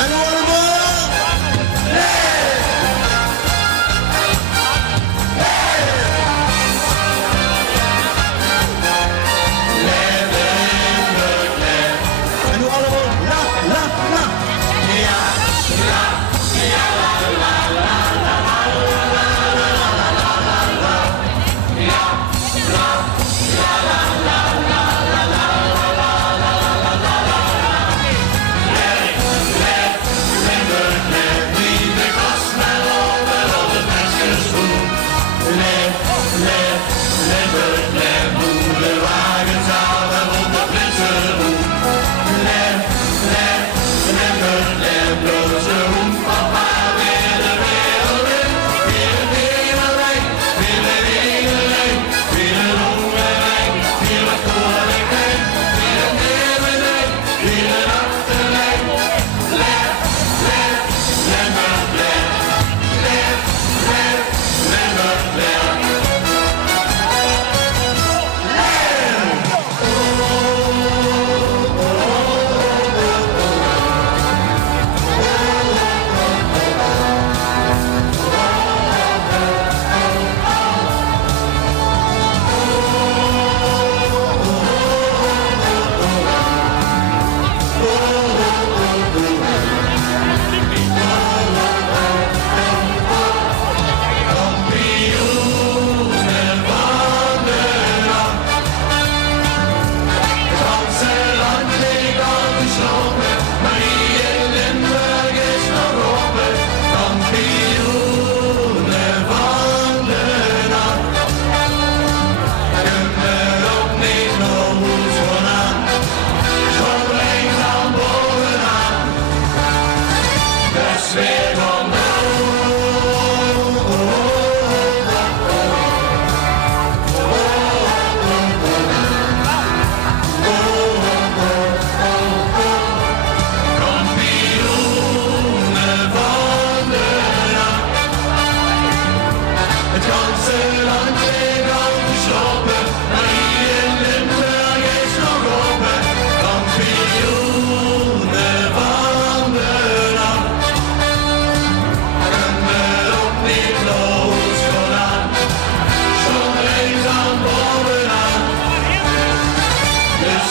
En allemaal!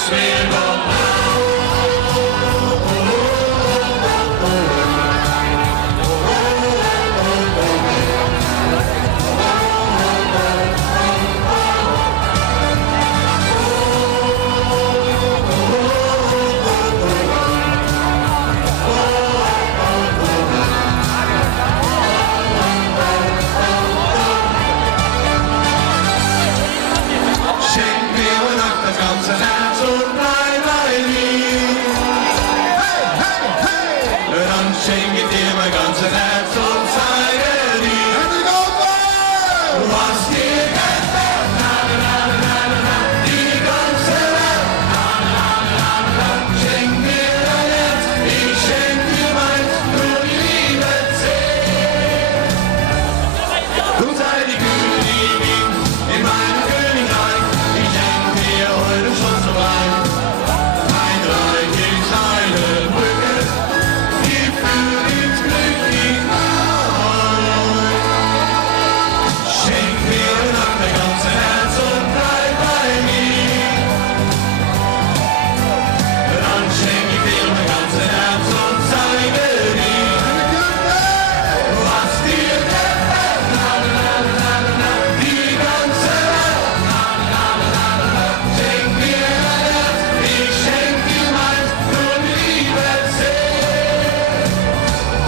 Staatswereld. Schenk mir eine Nacht das ganze Herz und bleib bei mir. Hey, hey, hey! Dann schenk ich dir mein ganzes Herz und zeige dir, was dir gefällt. Na, na, na, na, na, na, die ganze Welt. Na, na, na, na, na, schenk mir dein Herz, ich schenk dir meins, nur die Liebe zählt. Du sei die Königin in meinem Königreich. Ich schenk dir heute schon so rein. Mein Reich ist eine Brücke, die führt ins Glück hinein. Schenk mir nach dein ganzes Herz und bleib bei mir. Dann schenk ich dir mein ganzes Herz und zeige dir, was dir gefällt. Na, na, na, na, na, die ganze Welt. Na, na, na, na, na, schenk mir dein Herz, ich schenk dir meins, nur die Liebe zählt.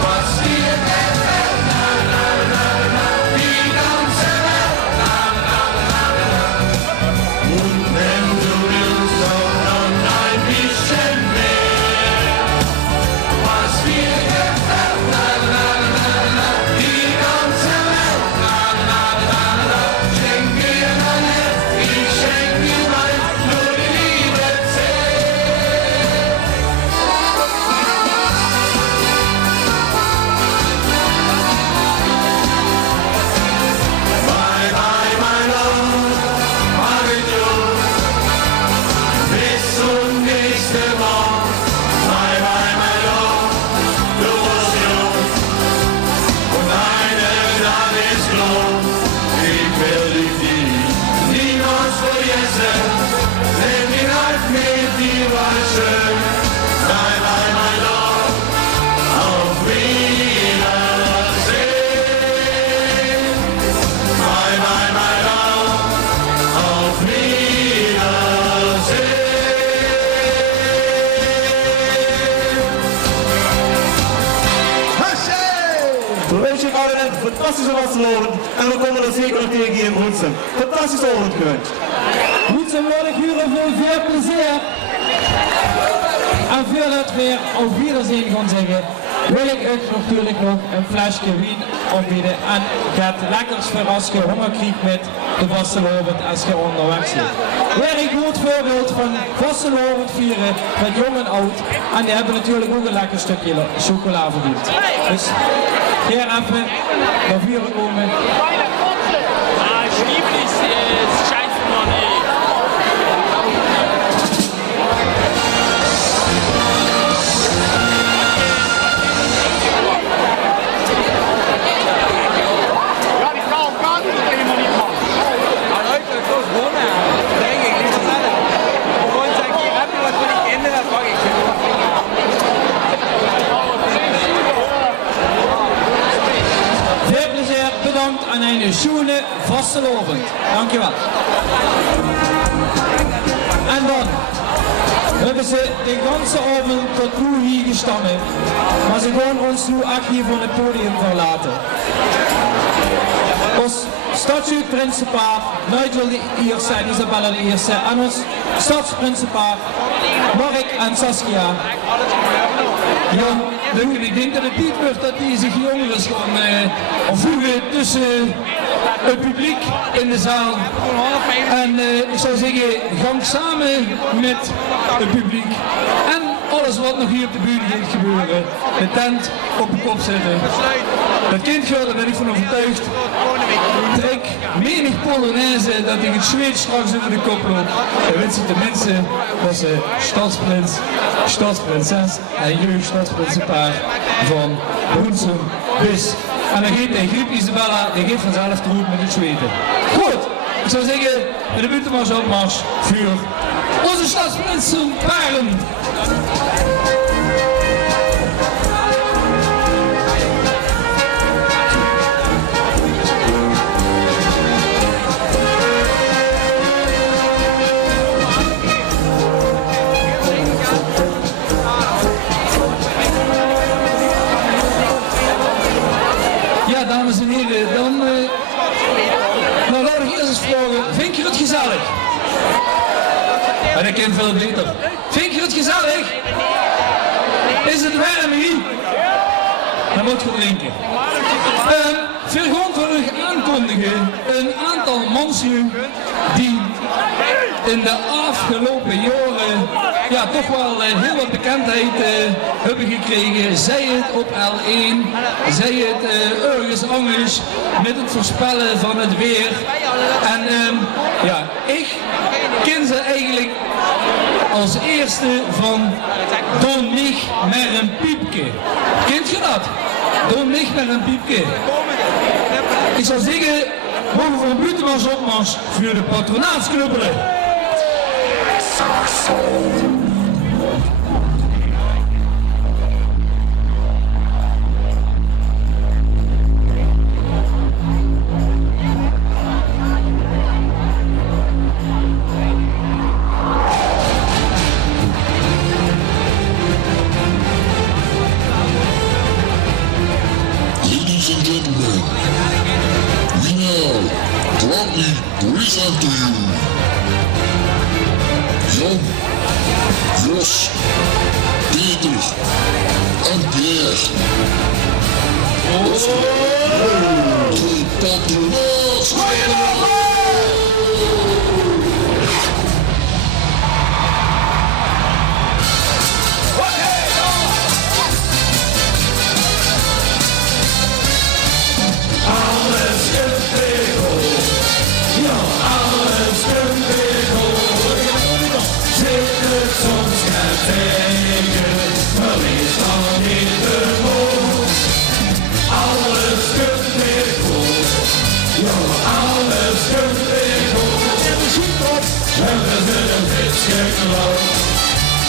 Was dir gefällt. Na, na, na, na, die ganze Welt. Na, na, na, na, na. Und wenn du willst, auch noch ein bisschen mehr. Was dir gefällt. Na, na, na, na, die ganze Welt. Na, na, na, na, schenk mir dein Herz, ich schenk dir meins, nur die Liebe zählt. Bye, bye, my love, Marie-Jo. Bis zum nächsten Mal. Bye, bye, my love, du warst jung. Und eine Sache ist klar, ich werde dich niemals vergessen, denn die Nacht mit dir war schön. Bye, bye, my love, auf Wiedersehen. Bye, bye, my love, auf Wiedersehen. We wensen je allen een fantastische Wasselovend en we komen er zeker nog tegen hier in Broensum. Fantastische avond gewenst. Luxemburg huren veel, veel plezier. En voordat we auf Wiedersehen gaan zeggen, wil ik euch natuurlijk nog een flesje wien aanbieden en gaat lekkers voor als je honger krijgt met de Vastelovend als je onderweg zit. Weer een goed voorbeeld van Vastelovend vieren met jong en oud en die hebben natuurlijk ook een lekker stukje chocola verdiend. Dus hier even naar vieren komen. Veel plezier, bedankt aan een schöne Vastelovend. Dankjewel. En dan hebben ze de ganze avond tot nu hier gestaan, maar ze gaan ons nu ook hier van het podium verlaten. Ons stadsprincipaal, Nigel de eerste en Isabella de eerste, en ons stadsprincipaal, Mark en Saskia. Ja, ik denk dat het niet wordt dat die zich jongens gaan voegen tussen het publiek in de zaal. En ik zou zeggen, gang samen met het publiek. En alles wat nog hier op de bühne gaat gebeuren. De tent op de kop zetten. Dat kind gaat, daar ben ik van overtuigd. Trek menig Polonaise dat ik het zweet straks over de kop loopt. Dan wens ik de mensen dat ze stadsprins, stadsprinses en jeugdstadsprinsenpaar van Broensum is. En dan geeft hij griep Isabella, die geeft vanzelf te roep met het zweten. Goed, ik zou zeggen, de buitenmars op mars, vuur. Onze stadsprinsen Paren. Ja, dames en heren, dan laat ik eerst eens vragen, vind je het gezellig? Maar dat kent veel beter. Vind je het gezellig? Is het warm hier? Dan moet je drinken. Veel gewoon voor u aankondigen, een aantal mensen die in de afgelopen jaren ja, toch wel heel wat bekendheid hebben gekregen. Zij het op L1, zij het ergens anders met het voorspellen van het weer. En ja, ik ken ze eigenlijk als eerste van Don Mich met een piepje. Kent je dat? Don Mich met een piepje. Ik zou zeggen, mogen we van Buitenmans opmars voor de patronaatsclubben. Ladies and gentlemen, we now proudly present to you Jan, Jos, Peter en Pierre. De patronaatsclubben. Alles kunt weer goed, ja alles kunt weer goed. Zit het soms gaat tegen, maar is dan niet te goed. Alles kunt weer goed, ja alles kunt weer goed. En de schiet op, en we zullen een visje geloofd,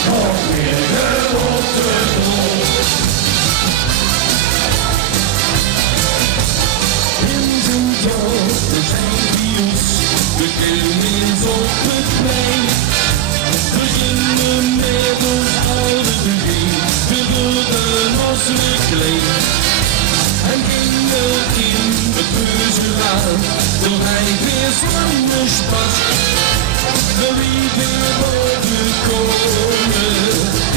nog weer gewoon te goed. We zijn bios, we kunnen op het plein. We zingen met ons oude begin, we worden als we klein. En gingen in het reuzenraad, door hij weer zwanger pas. We wie weer boven komen,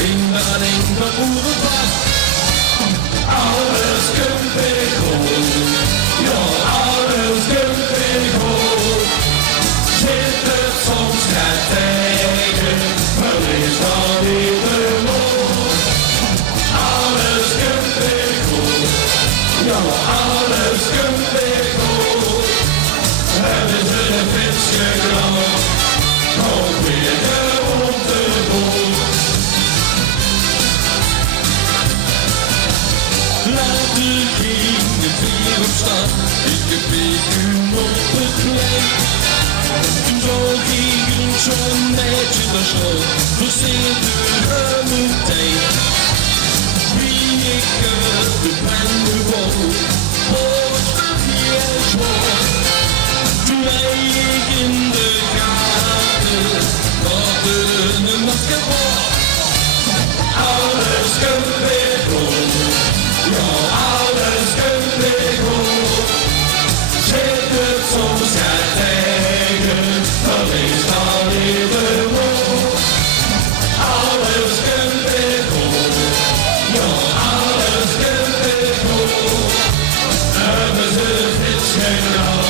in dat enkele boerenbad. Alles kunt weer goed. Ja, alles kunt weer goed. Zit het soms gaat tegen, maar is dan niet de moed. Alles kunt weer goed. Ja, alles kunt weer goed. Hebben ze de visje gekregen, ook weer gewoon te goed. Laat de gingen weer op staan, ik heb u op het plein. Toen zag ik een zo'n meisje daar staan, versteert u meteen. Wie ik de brand bewoog, hoort dat jij zwaar. Toen wij ik in de gaten, wat een masker was. Alles kunt weer goed. Ja, alles kunt weer goed. Zit het soms gaat tegen, dan is dan weer de moed. Alles kunt weer goed. Ja, alles kunt weer goed. Hebben ze de fiets gedaan,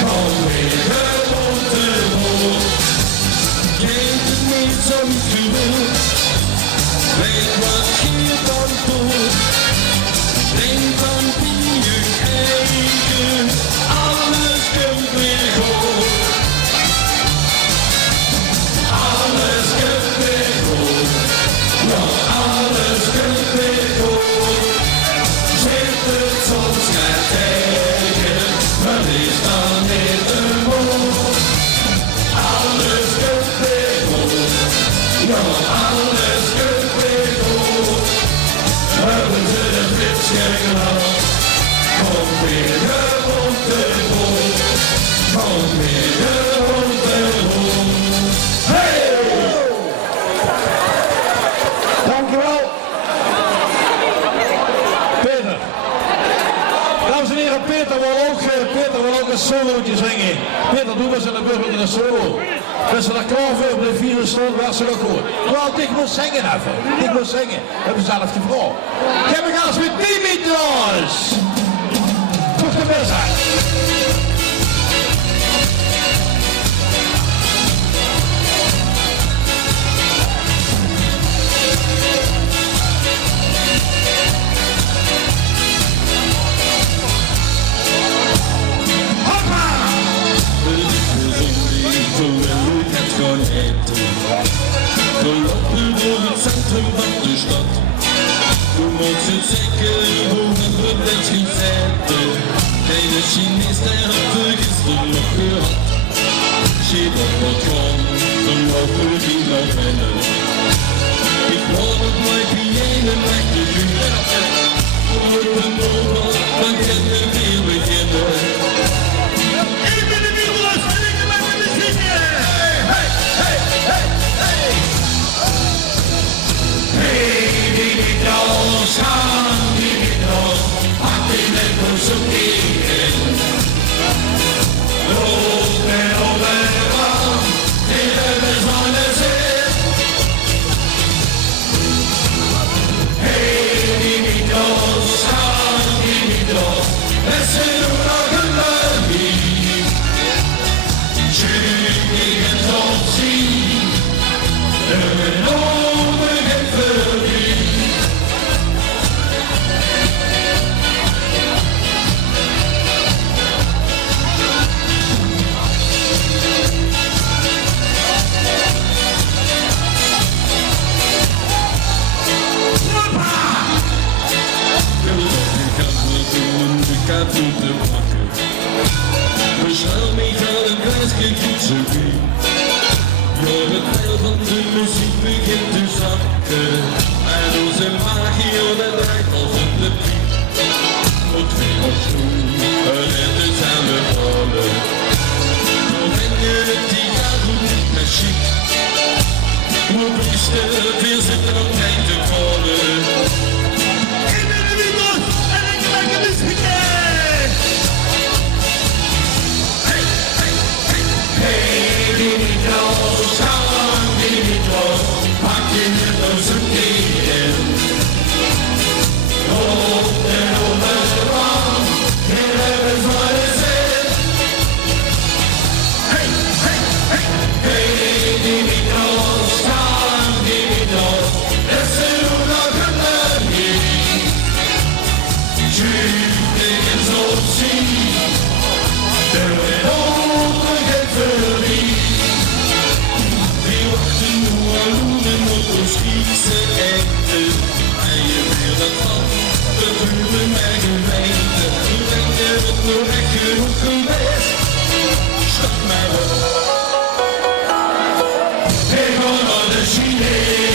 kom weer gewoon te goed. Geef het niet zo goed. Weet wat je dan doet. Denk dan wie je eigen, alles kunt weer goed. Alles kunt weer goed. Ja, alles kunt weer goed. Zit het soms gaat tegen, maar is dan niet de moed. Alles kunt weer goed. alles goed weer goed. Hebben ze de flits geklapt. Kom weer rond de boel. Kom weer rond de boel. Hey! Dankjewel. Peter. Dames en heren, Peter wil ook een solootje zingen. Peter, doe eens in de burger een solo. Als ze daar klaar voor de vierde stond, was ze ook goed. Want ik moet zingen even. Ik moet zingen. Dat heb ik zelf gevraagd. Ik heb een gast met Dimitrios. Toch de best zijn. We lopen door het centrum van de stad. We moeten zeker horen we het gezegd. Deze Chinees daar hebben we gisteren nog gehad. Zit op het grond, dan lopen we die nog rennen. Ik hoor dat mijn piënen weg te doen. We lopen door, dan kunnen we weer beginnen. Ik ben de wielers en ik ben met de zingen. Hey, hey, hey, hey. Hey, Dimitrios, gaan Dimitrios, pak in het boezemje in. Loop en overal, in de zonnezin. Hey, Dimitrios, gaan Dimitrios, we zijn nog een leugie. Schön gegen tot sie, de te pakken. We schuil mee gaan een klein fietsen. Door het pijl van de muziek begint te zakken. En onze magie dat lijkt als een piek. Wat weer op schoen, en het is aan de vallen. Dan ben je het die gaat goed met chic. We biesten, weer zitten op tijd te vallen. Ik ben de wielers en ik maak het dus niet. Hey, Dimitrios, gaan Dimitrios, pak je het boezemje in. Loop en overal, in de zonnezin. Hey, hey, hey, hey, Dimitrios, gaan Dimitrios, er zijn nog een leugie. Schön tegen zo'n zee, de Griekse echte, en je wil dat van, we duwen mijn gemeente. Toen denk je het nog echt genoeg geweest, stap maar op. Ik ga naar de Chinees.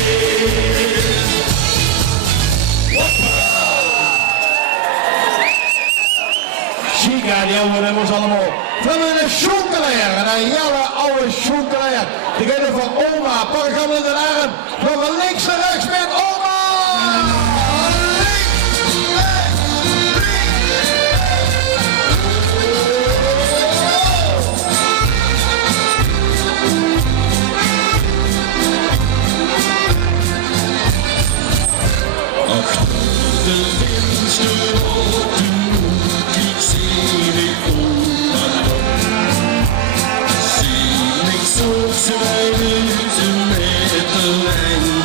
Chica, die hebben ons allemaal. We hebben een schoenkeleur, een hele oude schoenkeleur. Die gaat van oma, pak ik hem in de arm. Nog een links en rechts met oma! Achter de venster op de hoek, ik zie ik oma nog. Zie ik zo 2 minuten met de lijn.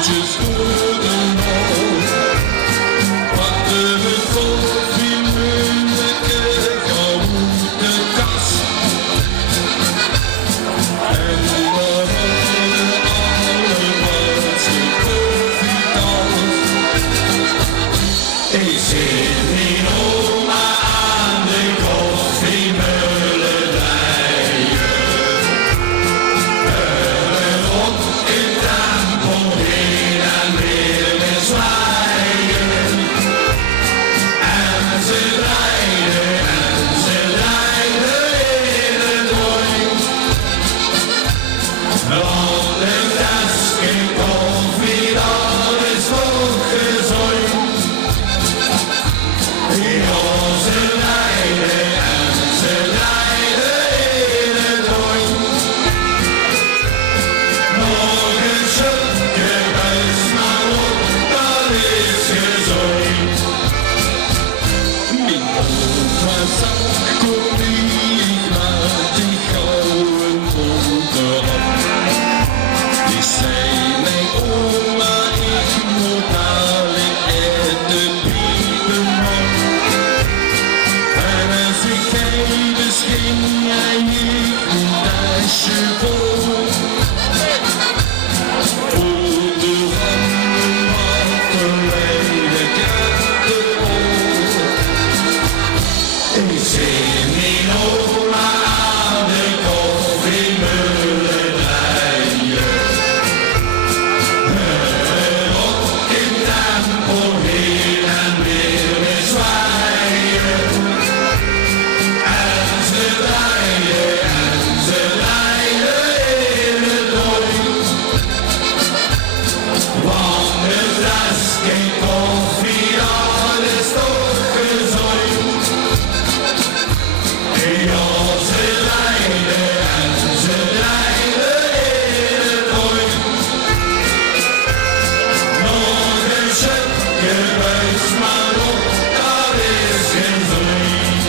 pas maar op, dat is geen vriend.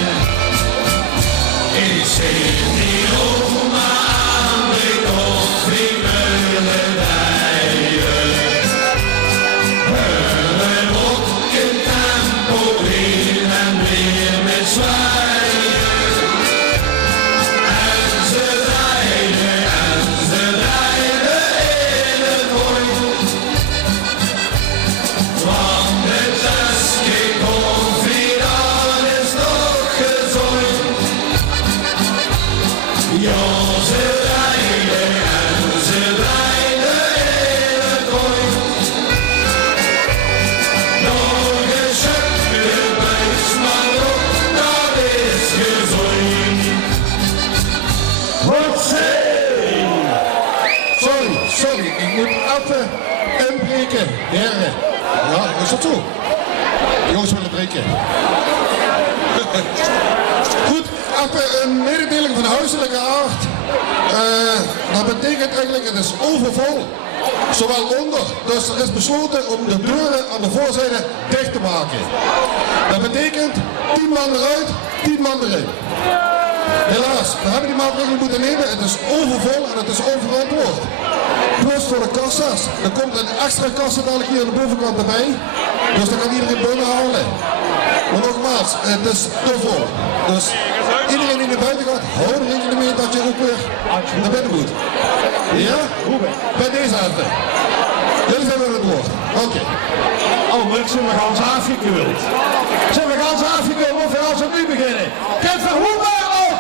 Ik zit niet oma aan de koffiemeulendijen. Heulen op in tempo heen en weer met zwaaien. En ze rijden in het rond. Want het tasje koffie, dat is toch gezond. Ja, ze rijden in het rond. Nog een stukje buis, maar op, dat is gezond. Wat zei? Sorry, ik moet even inbreken. Heren. Ja, is dat zo? De jongens willen breken. Goed, even een mededeling van huiselijke aard. Dat betekent eigenlijk, het is overvol. Zowel onder, dus er is besloten om de deuren aan de voorzijde dicht te maken. Dat betekent 10 man eruit, 10 man erin. Helaas, we hebben die maatregelen moeten nemen. Het is overvol en het is onverantwoord. Plus voor de kassa's. Er komt een extra kassa dadelijk hier aan de bovenkant erbij. Dus dan kan iedereen binnenhalen. Maar nogmaals, het is te vol. Dus iedereen die naar buiten gaat, hou er rekening mee dat je ook weer naar binnen moet. Ja? Bij deze harte. Jullie zijn weer aan het woord. Oké. Alle mensen, we gaan ze afgekeurd. Zijn we gaan ze afgekeurd of we gaan ze nu beginnen? Kent Verhoeven nog?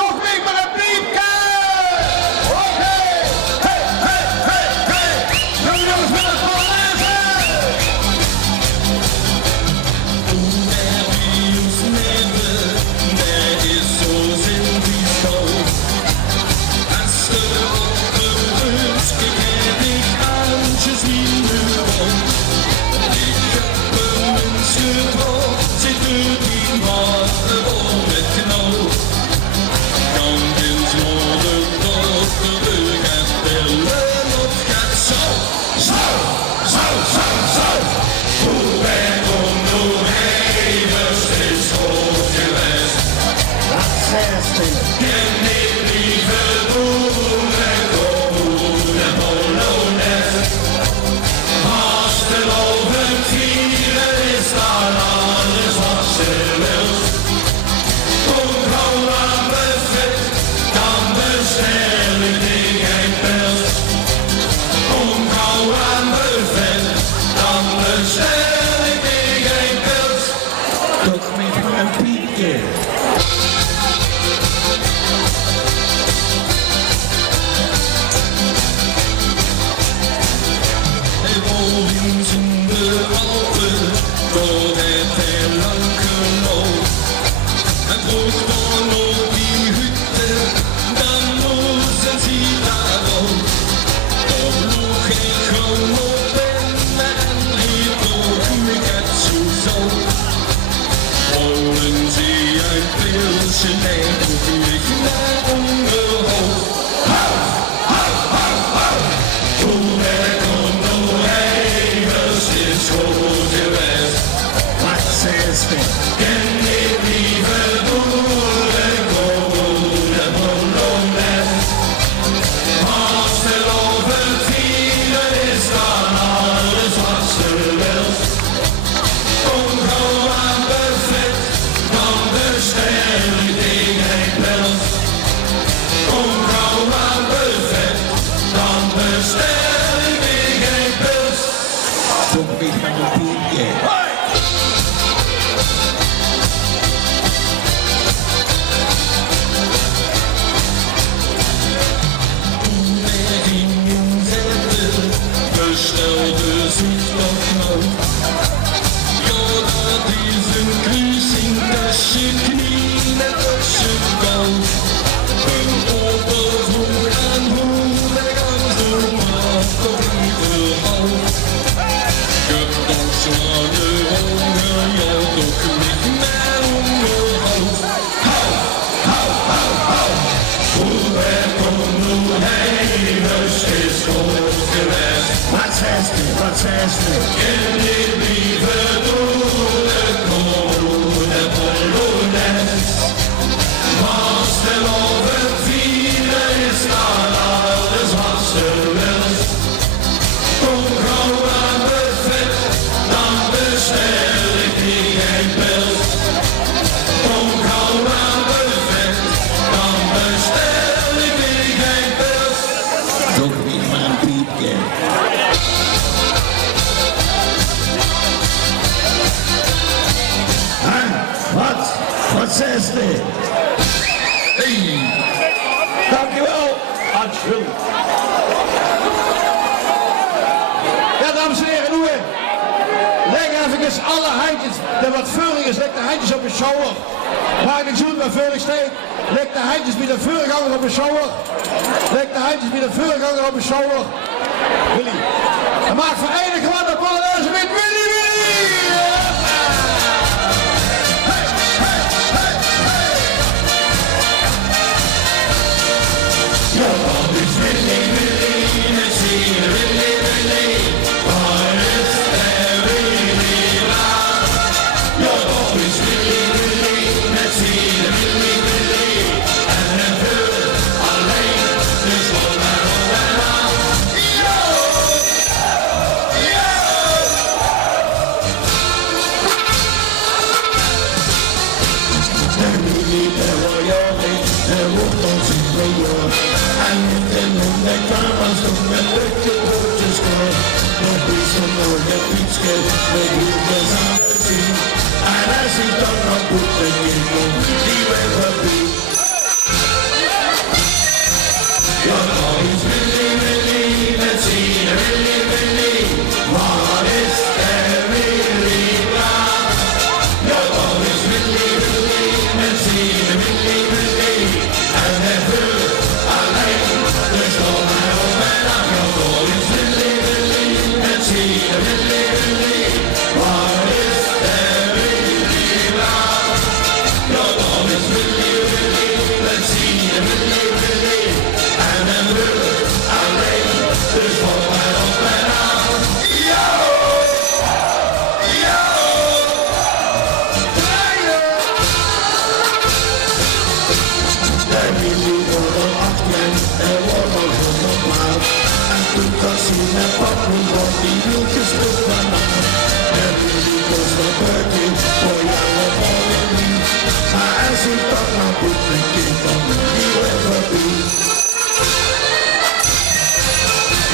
Toch niet met een piepje! Oké! Hey! Jullie jongens met het Polonaise! Wat zegt u? In die lieve doel. beste. Hey. Dankjewel, Ansel. Ja, dames en heren, doe het. Leg even alle handjes, de wat veurig is, leg de handjes op je schouder. Maak ik zoet met veurig steek. Leg de handjes met de vuurganger op je schouder. Leg de handjes met de vuurganger op je schouder. Willy. En maak verenigd wat de Polonaise met Willy Willy. Hey, hey, hey, hey. Ja, dat is Willy Willy, met z'n Willy Willy. Waar is er Willy Willy? Ja, dat is Willy Willy, met z'n Willy Willy. En hij wil alleen, dus voor mij op en aan. Ja! Ja! En Willy, der var jag rik, det wordt ons in miljoen. En niet in de kamers, nog met lukje broodjes kort. Nog iets van nog een fietsje, met hieltjes aan het zien. En als ik dan nog goed ben, die weg gebied. Ja, dat is Willy Willy, met z'n Willy Willy. Waar is er Willy Klaar? Ja, dat is Willy Willy, met z'n Willy Willy. En hij wil alleen, dus nog maar op en aan. Ja, dat is Willy Willy, met z'n Willy Willy. Waar is er Willy Klaar? Ja, dat is Willy Willy, met z'n Willy Willy. En hij wil alleen, dus nog maar op en aan. Ja! Ja! Daar wil je over 8 jaar, er wordt al normaal. En toen was hij met pappen, want die wieltjes goed vanaf. En die was nog buiten, voor jou op alle niet. Maar als ik dat nou goed mijn kind, dan moet die weer voorbij.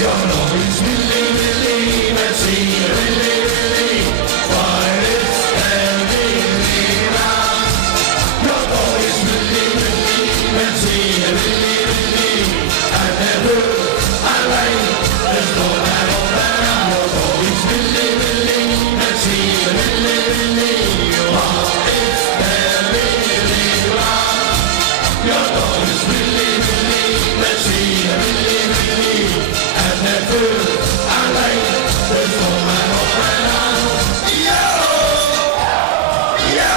Ja, nog eens Willy Willy, met z'n Willy Willy. Waar is er Willy Klaar? Ja, nog eens Willy Willy, met z'n Willy Willy. En hij wil alleen, dus nog maar op en aan. Ja, nog eens Willy Willy, met z'n Willy Willy. Waar is er Willy Klaar? Ja, nog eens Willy Willy, met z'n Willy Willy. En hij wil alleen, dus nog maar op en aan. Ja! Ja!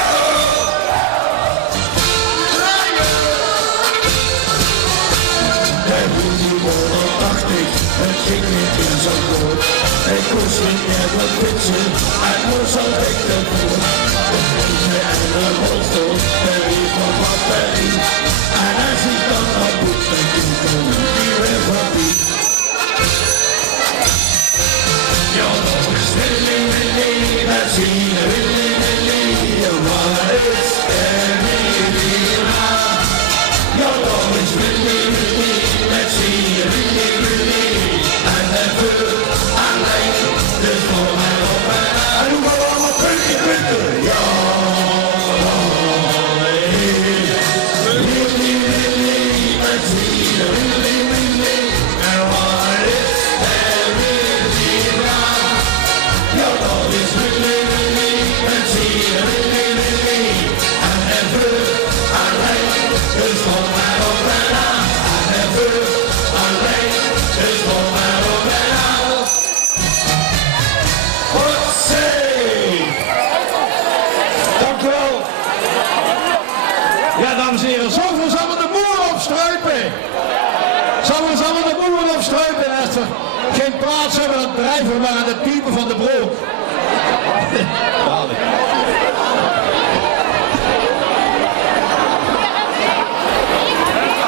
Hij wil die worden 80, het ging niet in zijn woord. Hij kost niet meer wat fietsen, hij moest al weg ervoor. Het is hij en de rolstoel, er is nog wat bij. En als ik dan nog goed ben, dan die weer voorbij. Ja, dat is Willy Willy, met z'n Willy Willy. Waar is er Willy Klaar? Ja, dat is Willy Willy, met z'n Willy Willy. En hij wil alleen, dus voor mij op en aan. En hoe gaan we allemaal punten? Ja, Willy Willy, met z'n Willy Willy. En waar is er Willy Klaar? Ja, dat is Willy Willy, met z'n Willy Willy. En hij wil alleen, dus voor mij op en aan. En hij wil alleen, dus voor mij op en aan. Hotzee! Dank u wel. Ja, dames en heren, zullen we eens allemaal de boeren opstruipen? Zullen we eens allemaal de boeren opstruipen? En als we geen plaats hebben, dan drijven we maar aan de piepen van de broek.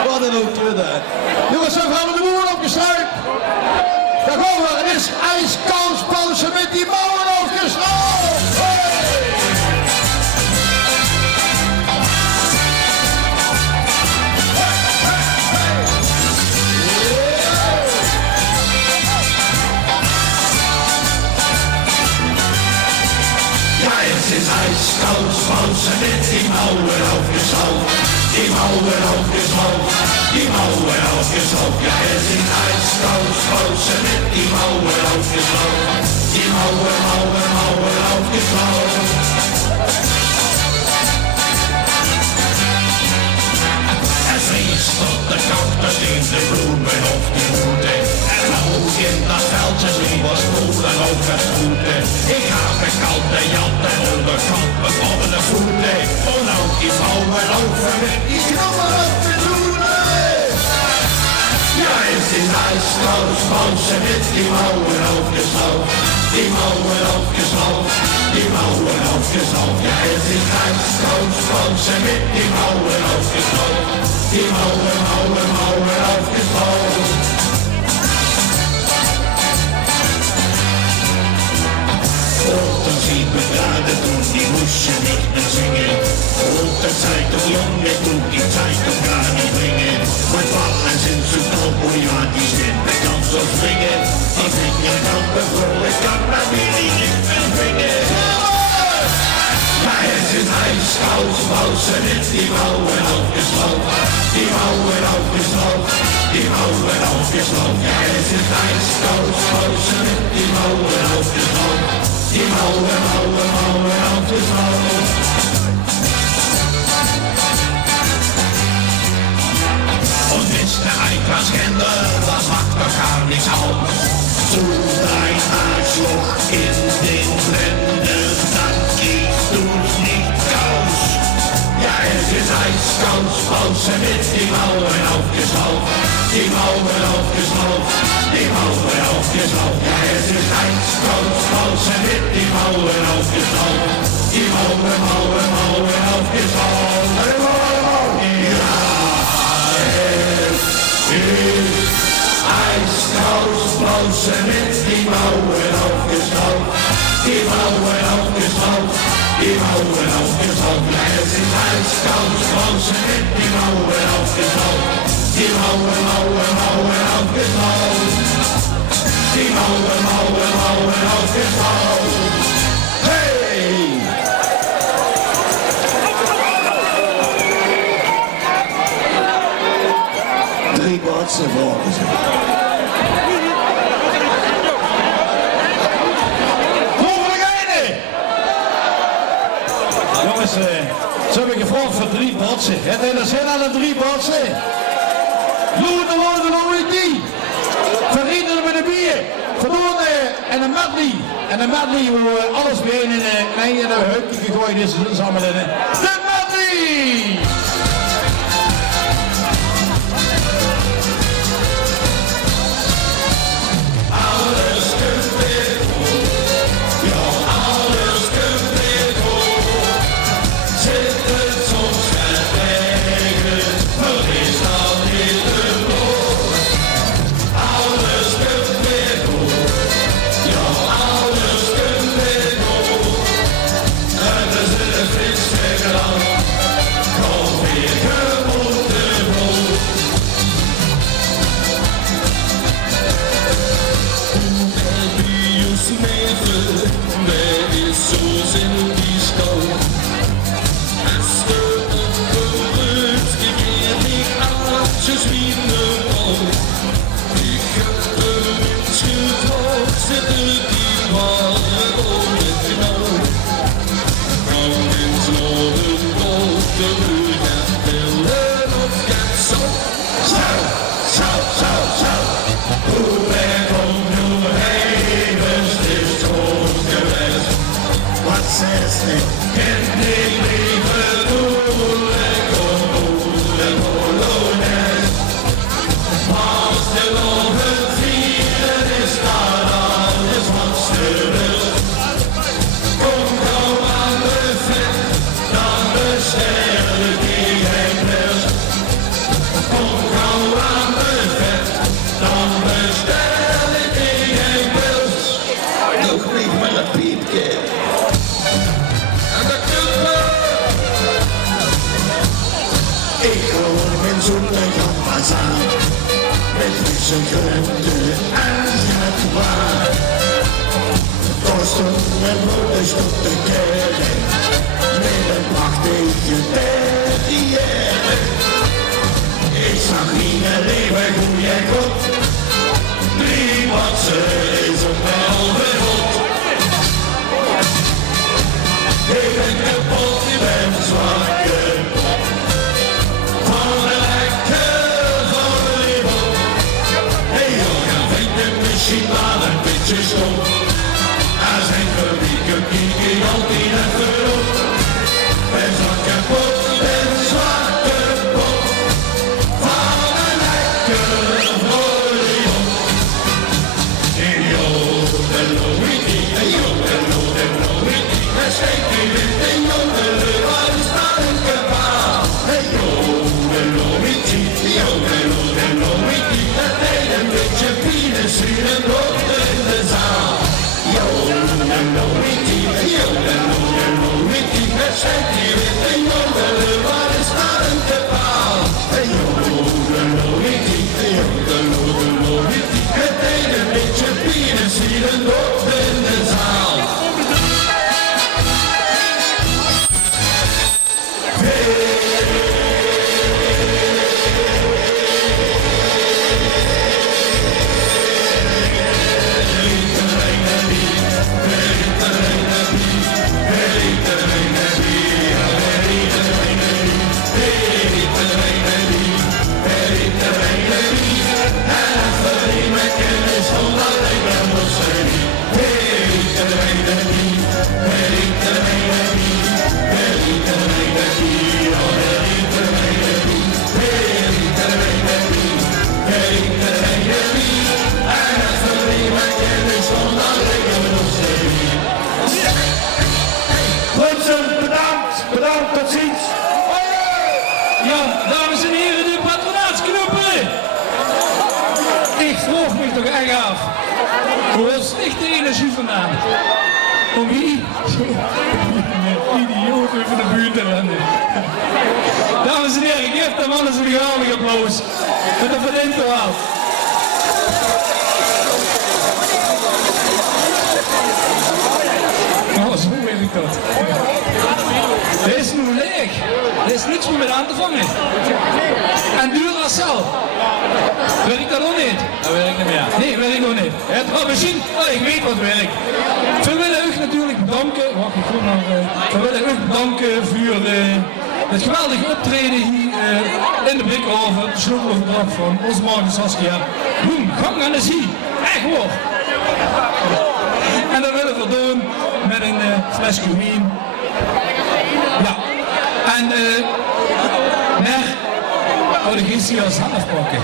Wat een auteur daar. Jongens, zo gaan we de boeren opgestruipt. Daar komen we. Het is ijskoud spansen met die mouwen opgestruipt. Hey! Ja, het is ijskoud, pauze met die mouwen aufgeschraubt, die Mauer aufgeschraubt, die Mauer aufgeschraubt. Ja, er singt Eiskaufsbrause mit die Mauer aufgeschraubt, die Mauer, Mauer, Mauer aufgeschraubt. Es riecht tot de kant, da stehen de Blumen auf die Route. En hoog in das Veldje lief was Polen auf het Route. Ik habe kalte jatten onder kampen op de voeten. En ook die Mauer laufen mit die Mauer auf die Route. Ja, es ist Eiskaufsbrause mit die Mauer aufgeschraubt, die Mauer aufgeschraubt, die Mauer aufgeschraubt. Ja, es ist Eiskaufsbrause mit die Mauer aufgeschraubt, die Mauer, Mauer, Mauer aufgeschraubt. Unter 7 Grad tut die Musche nicht mehr singen. Unter Zeitung Junge tut die Zeitung gar nicht bringen. Mein Partner sind zu taub, oh ja, die Stimme kann so springen. Die Finger kann befroren, kann man wirklich nicht mehr bringen. Ja, es ist Eiskaufsbrause mit die Mauer aufgeschraubt, die Mauer aufgeschraubt, die Mauer aufgeschraubt. Ja, es ist Eiskaufsbrause mit die Mauer aufgeschraubt. Die Mauer, Mauer, Mauer aufgeschraubt. Und ist der Einkaufskänder, das macht doch gar nichts aus. Zu dein Arschloch in den Blenden, dann kriegst du's nicht raus. Ja, es ist Eiskaufsbrause mit die Mauer aufgeschraubt, die Mauer aufgeschraubt, die Mauer aufgeschraubt. Ja, es ist Eiskaufsbrause mit die Mauer aufgeschraubt, die Mauer, Mauer, Mauer aufgeschraubt. Ja, es ist Eiskaufsbrause mit die Mauer aufgeschraubt, die Mauer aufgeschraubt, die Mauer aufgeschraubt. Ja, es ist Eiskaufsbrause mit die Mauer aufgeschraubt, die Mauer, Mauer, Mauer aufgeschraubt, die Mauer, Mauer, Mauer aufgeschraubt. Hey! Drie botsen volgen ze. Jongens, ze hebben gevraagd voor 3 botsen. Het hele zin aan de 3 botsen. Doen de woorden nog niet. Verdienen met een bier. Verdoen en een medley. En een medley waar alles weer in een hutje gegooid is. Dat is allemaal in de medley. Alles kunt weer goed, ja, alles kunt weer goed. Zit het soms met tegen, maar is dat niet te doen. Alles kunt weer goed, ja, alles kunt weer goed. Het is een frisse graf, kom weer gemoed te goed. Wer ist so in die Stau? Hast du unberührt, geh nicht ab, tschüss wie ne Bau. Ich hatte mich getraut, sitte die Ware ohne genau. Komm ins Lorenbrot, der Müller, der Löhnt ganz so. Schau, schau, schau, schau, wer kommt nur hey, bist ist groß gewesen. Was ist denn? Kennt die Liebe, du, der Polonaise. Was der Loben vielen ist da alles, was du willst. Komm kaum an Buffet, dann bestell die Hände. Komm kaum an Buffet, dann bestell die Hände. Nog niet maar een piepje. En de kulpen. Ik hoor mijn zondag aan bazaan. Met frisse groenten en zwartwaar. Kosten en brood is op de kerk. met een prachtige terrière. Ik zag niet een leven goeie god, 3 watsen is op mij alweer. Ik ben kapot, ik ben zwak kapot van een lekker volleybal. Hey jongen, vind je misschien wel een beetje stom? Als een publieke kieken altijd even op. Ben zwak kapot, ben zwak kapot van een lekker volleybal. Hey jodelowitty, hey jodelowitty, het steekt u in de jodelen, waar is dat een kabaal? Hey jodelowitty, jodelowitty, het deed een beetje pijn, zwieren op in de zaal. Jodelowitty, jodelowitty, het steekt u in de jodelen, waar is dat een kabaal? Hey jodelowitty, jodelowitty, het deed een beetje pijn, zwieren op in de zaal. Bedankt, tot ziens. Ja, dames en heren, de patronatsknoppen. Ik vroeg me toch echt af. Hoe sticht de energie vandaan? Om wie? Idioten van de buurt te rennen. Dames en heren, geef de mannen een geweldig applaus. Met een verdiende waal. Oh, zo weet ik dat. Dit is nu leeg. Er is niks meer met aan te vangen. En Duracell. Weet ik dat nog niet? Dat weet ik niet meer. Nee, weet ik nog niet. Het misschien, ik weet wat werkt. We willen u natuurlijk bedanken. Wacht, ik kom naar. We willen u bedanken voor het geweldige optreden hier in de Blikhoven. Het slotoverdracht van Osmar Saskia. Boem, gang aan de zee. Echt hoor. En dat willen we doen met een flesje wien. Ja, en de geest hier als half pakken.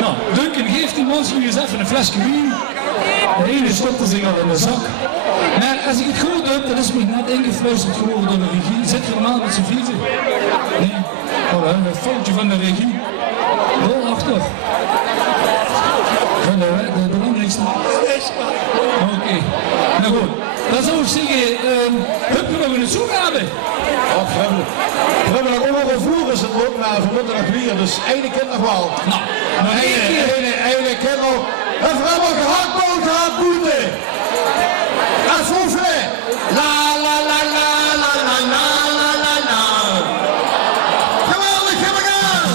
Nou, Duncan geeft die man eens even een flesje wien. De ene stopte zich al in de zak. Maar als ik het goed heb, dat is me net ingefluisterd geworden door de regie. Zit je normaal met z'n vieren? Nee, oh, een foutje van de regie. Rol achter. Van de belangrijkste. Oké, nou goed. Dan zou ik zeggen, hebben we nog een zoek hebben? Oh, we hebben nog overal vroeger zijn ook, maar we moeten nog weer, dus ene kind nog wel. Nou, nog ene kind nog. En we hebben gehaktbal gehad, boete. En soufflé. La la la la la la la la la la. Geweldig, gaan we gaan.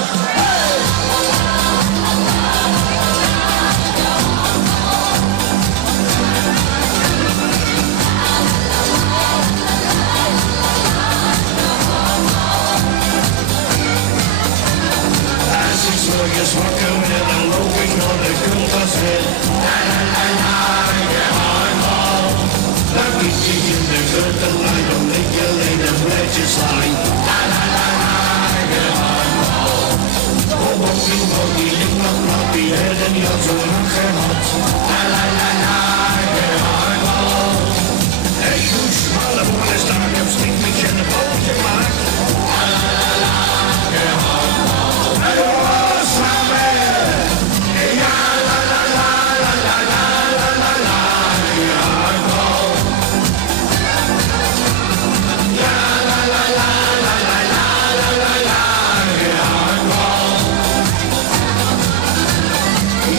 Als ik morgens wakker ben, dan loop ik naar de kultaswil. La la la la, gehaktbal. Dan kies ik in de geuterlijn, dan lig je alleen een blijtjeslijn. La la la la, gehaktbal. Oh, bokkie, bokkie, ik mag klappie, en die had zo lang gehad. La la la la, gehaktbal. Hey, goes, alle mannen staan op stik, met je een bal gemaakt. La la la la, gehaktbal. Hey, oh, samen. Ja, la la la la la la la la la, gehaktbal. Ja, la la la la la la la la la, gehaktbal.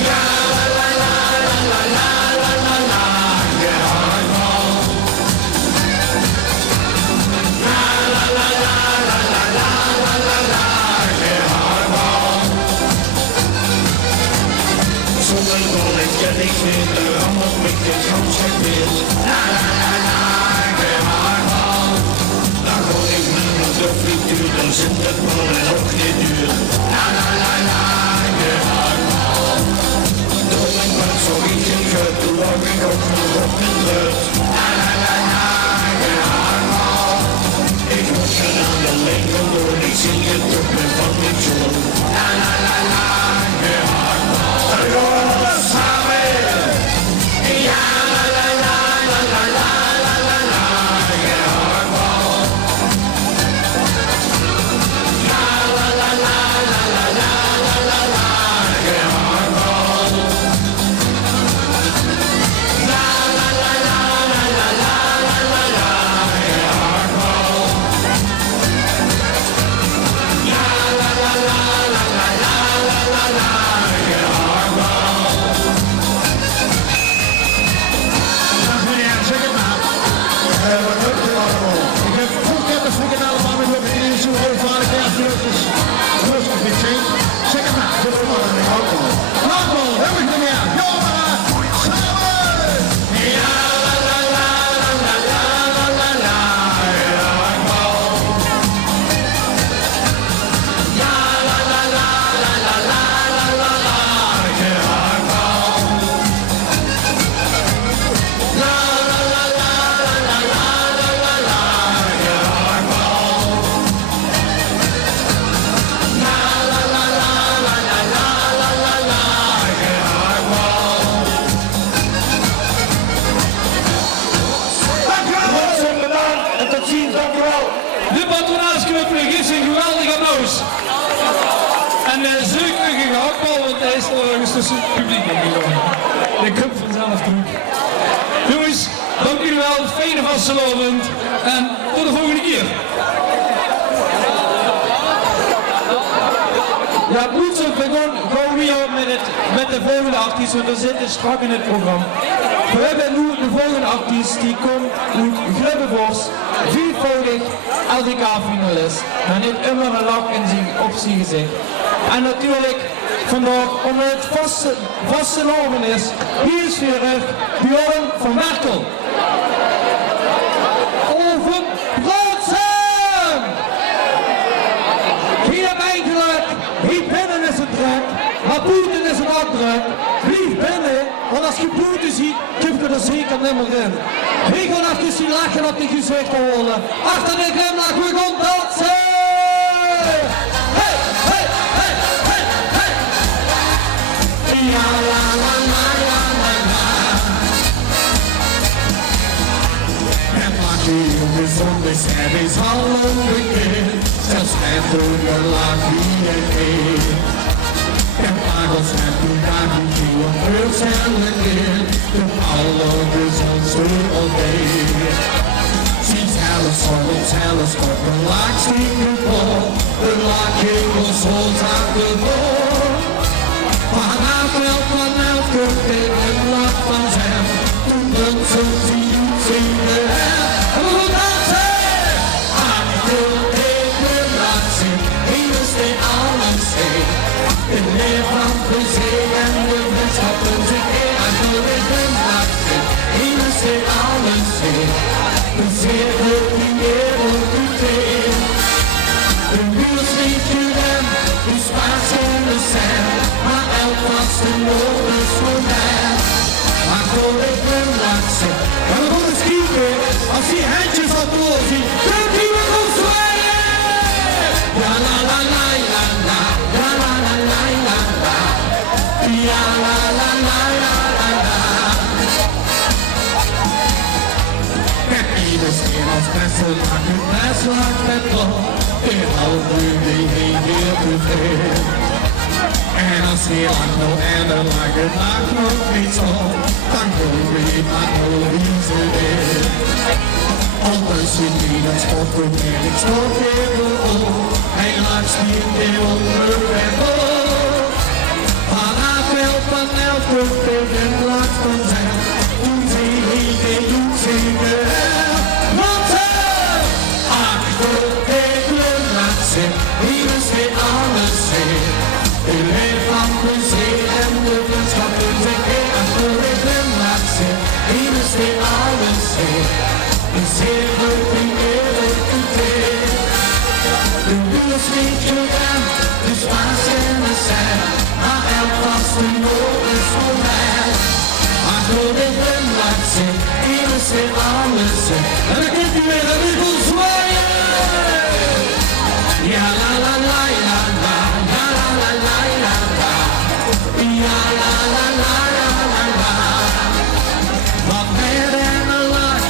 Ja, la la la ik vind de ramp met de kans gebeeld. La la la la, ik ben hardbal. Dan gooi ik me op de frituur, dan zit de bollen nog niet duur. La la la la, ik ben hardbal. Door een kwart zo iets in gut, toen loop ik ook nog op mijn rug. La la la la, ik ben hardbal. Ik moet er aan de linker door, ik zing het op mijn van mijn zoon. La la la la, ik ben hardbal. Jongens, gaan we! Ja, la la la la la la la la la, ik ben hardbal. Ja, la la la la la la la la la, ik ben hardbal. La la la la la la la la la la, ik ben hardbal. Ja, la la la la la la la la la, ik ben hardbal. Dames en heren, zeg het maar. Wat lukt er allemaal? Ik heb vroegkettig frikandel allemaal met nog in de zoek over waar ik erg vluchters. Rustig niet zien. Zeg het maar. Dit is maar een hardbal. Hardbal, heb ik niet meer. Ja, maar samen! Ja, la la la la la la la la la, hardbal. Ja, la la la la la la la la la, hardbal. La la la la la la la la la la, hardbal. La la la la la la la la la la, hardbal. Bronsum bedankt en tot ziens, dankjewel. De patronatsclub geeft een geweldig applaus. En zeukige gehaktbal, want hij is er ergens tussen het publiek ingekomen. De cup vanzelf terug. Jongens, dank jullie wel, fijne vastelovend en tot de volgende keer. Ja, Bronsum begon gewoon weer met de volgende artiest, want we zitten strak in het programma. We hebben nu de volgende artiest, die komt uit Grubbevos, viervoudig LDK-finalist. En heeft immer een lach op zijn gezicht. En natuurlijk, vandaag, omdat het vaste loven is, hier is weer Bjorn van Merkel. Over Bronsum! Hier eigenlijk, hier binnen is het druk, maar buiten is het ook druk. Blijf binnen, want als je buiten ziet, kun je er zeker niet meer in. We gaan even die lachen op die gezicht horen. Achter de glimlach, we gaan dansen! Hey, hey, hey, hey, hey! Ja, la la la la la la. Het maakt die onbezonders, het is allen bekend. Zelfs met de laag wie het is. En pagels met de dagen die op verzellen in. De allerbezondste alweer. Ziet alles van ons alles op een laag stiekem vol. De laag ging ons hond aan de vol. Vanaf elke keer een lach van hem. Toen Bronsum die zingen hem. We gaan dansen! Achter de natie, hier is de alles heen. Het leer van plezier en de vriendschappen zich eer. Achter de natie, hier is de alles heen. Plezier voor die wereld meteen. De wiels niet gedaan, die spaars in de cent. Maar elk was de modus voor mij. Maar voor de glimlach zit, en we moeten schieten. Als die handjes op door zien, dan die we goed zwaaien. Ja la la la la la, ja la la la la la. Ja la la la la la la. Met iedereen als beste maakt het best wat met lol. In handen die heen weer tevreden. En als die lang nog en dan lang het lang nog niet zo, dan kom je maar door wie ze wil. Anders zit wie dat spot komt en ik stop weer op. Hij laat spiert weer onder en op. Vanaf van elke keer en laat van zijn. Toen zie ik de doet zingen. Achter de glimlach zit, hier is weer alles heen. De leer van plezier en de vriendschap in zich heen. heen. Een zeer groot en eerlijke tijd. De wiel sneeuwt je aan, de Spaans en de zijn. Maar elk vast de nood is voor mij. Maar door de glimlach zit, ieders weer alles zit. En dan kunt u weer een wiegel zwaaien. Ja la la la la la, ja la la la la la. Ja la la la la la la. Wat meer en een lach,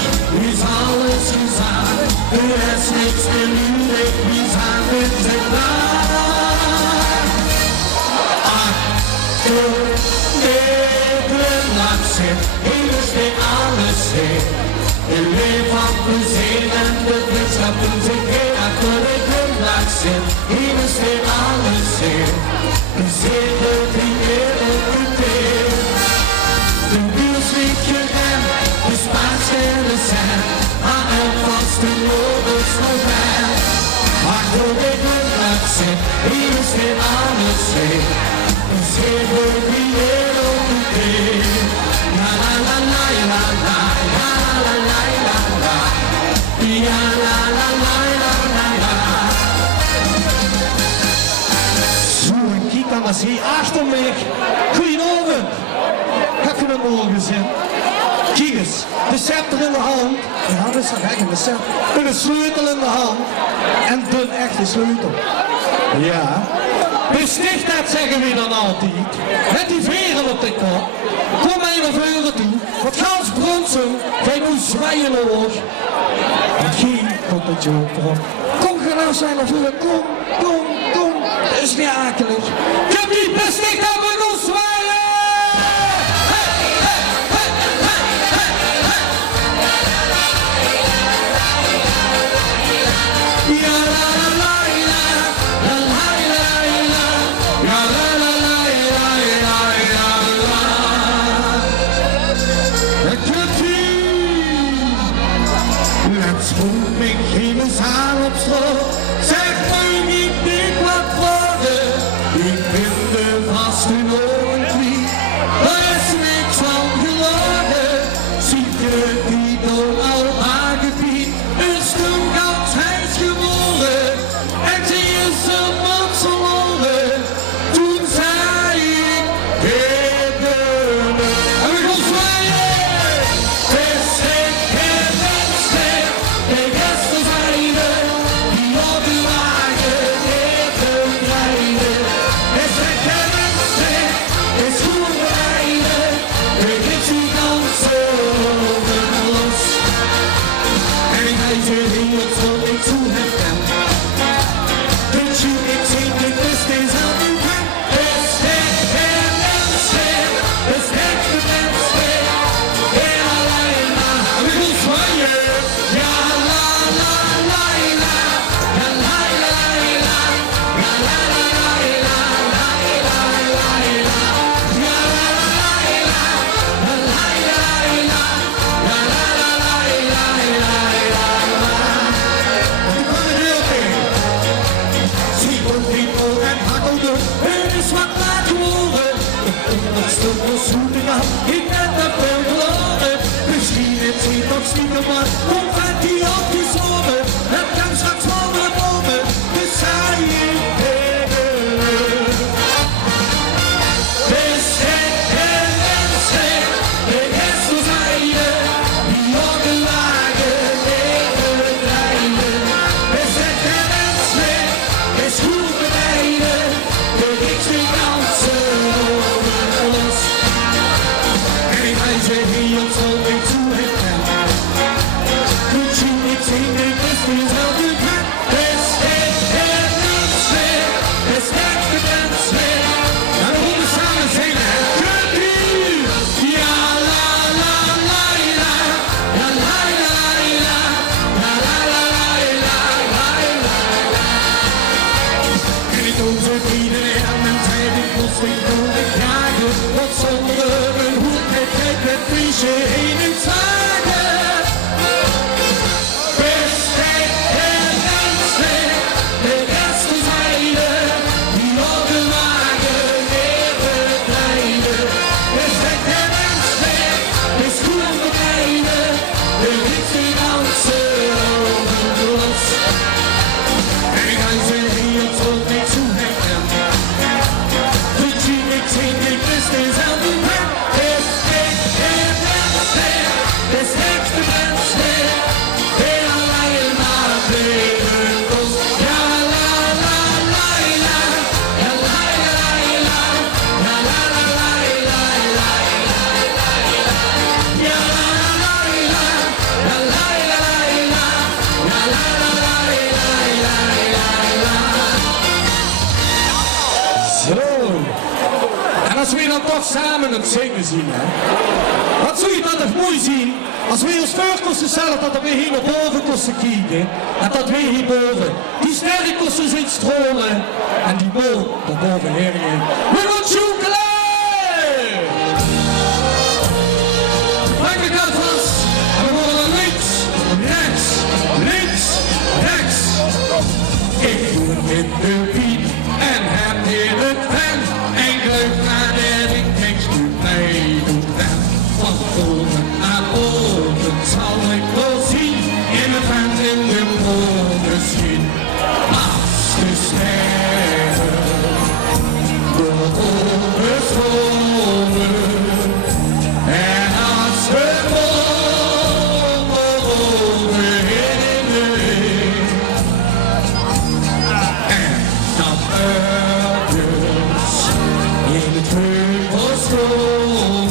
is alles gezaan. Er is niks meer moeilijk, wie zijn met zich daar. Achter de glimlach zit, ieders weer alles zit. Een leven van plezier en de vriendschap doet zich heen. Achter de glimlach zit, ieders weer alles zit. Een zeer groot en eerlijke tijd. De wiel schiet je hem, de Spaans en de zijn. Maar elk vast de nood is nog bij. Achter de glimlach zit, ieders weer alles zit. Een zeer groot en eerlijke tijd. La la la la la la, la la la la la, ja la la la la la la. Zo, en kijk dan eens hier achter mij. Goedenavond. Heb je dat al gezien? Kijk eens, de scepter in de hand. Ja, dat is gek, een scepter. En een sleutel in de hand. En de echte sleutel. Ja. Besticht dat, zeggen we dan altijd. Met die veren op de kop. Kom mij naar voren toe. Wat gans bronzen. Gij moet zwijgen oor. En geen komt het je ook erop. Kom genoeg zijn naar voren. Kom, kom, kom. Dat is niet akelig. Ik heb niet besticht dat we gaan zwijgen. Spoed mijn chemisch haar op straat. Zeg mij niet dik wat worden. Ik ben de vaste oren kwijt. Er is niks van geworden. Ziet je die door al haar gebied. Is toen ganz heis geworden. En ze is een man verloren. Toen zei ik, ik ben er. En we gaan zwaaien. Het is geen mens. De gasten zijn er, die op de wagen even rijden. Het is geen mensen, het is goed rijden. De gidsen dansen los. En ik heet je hier tot ik toe heb ben. Kunt je niet zien, dit is dezelfde kant. Het is geen mensen, het is echte mensen. En alleen maar, we gaan zwaaien. Ja. Ik ben de veel verloren. Misschien heeft hij nog stiekem wat. Komt uit die opgezogen. Het kan straks wel weer boven. Dus zei ik tegen. Dus geen mensen. De gasten zeiden. Die op de wagen even rijden. Dus geen mensen. Is goed beneden. De dikste kansen los. Hij hier tot ik toe heb ben. Kunt je niet zien, dit is dezelfde kant. Het is geen mens meer, het is echte mens meer. En we moeten samen zingen. Kunt u? Ja la la la la, ja la la la, ja la la la la la la. En ik onze vrienden aan mijn tijd, ik moest in de kragen. Wat zonder een hoed met kijk met vriesje heen en zagen. Best geen mensen, de gasten zeiden, die op de wagen even rijden. Best geen mensen, is goed beneden, de nog samen het zingen zien, hè? Wat zou je dat toch mooi zien? Als we ons voor kosten zelf dat we hier naar boven kosten kijken. En dat we hier boven die sterren kosten zien strolen. En die bol daarboven heringen. We gaan chocolade! Maak ik dat vast. En we worden links, rechts, links, rechts. Ik doe in de piep en heb hier het pen. En leuk naar de niks doet mij doet pen. Van boven naar boven zal ik wel zien. In het hand in de boven zien. Als de sterren door boven scholen. En als de boven boven in de en dat ergens in het heuvelstromen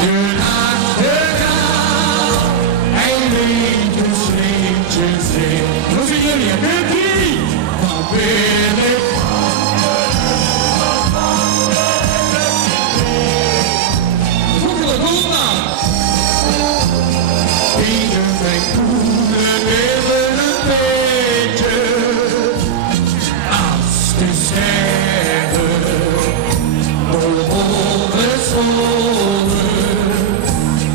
de nachtegaal eindelijk een sleetje zingt. Hoe zien jullie het? Nukie! Van binnen. Voegen we goed aan. Ieder mijn koelen even een beetje. Als de sterren door boven scholen.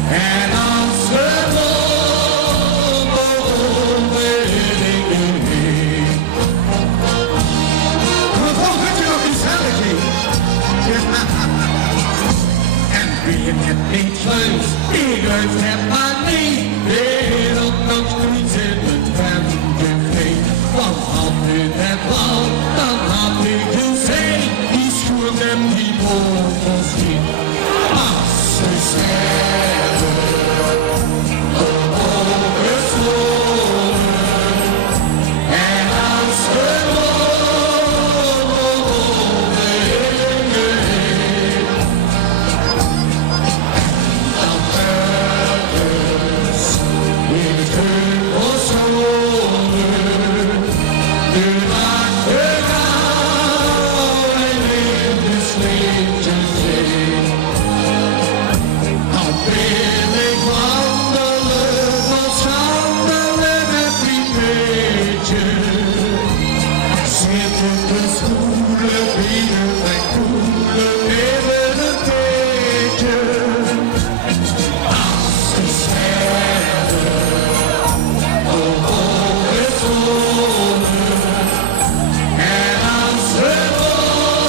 En als de zon boven dingen heen. Maar wat heb je nog gezellig hier? En wie je het niet gelooft, die gelooft het maar niet. Wereld nog steeds in het ventje. Want had u het wel, dan had u gezien. Die schoen en die vogels niet. Als de sterren door boven scholen. En als de zon boven dingen heen. Dan ergens in het heuvelscholen. De nachtegaal en in de sleetjes heen. Dan wil ik wandelen van schandelen met primeetje. Zittende stoelen bieden mijn koelen even een theetje. Als de sterren door boven scholen. En als de zon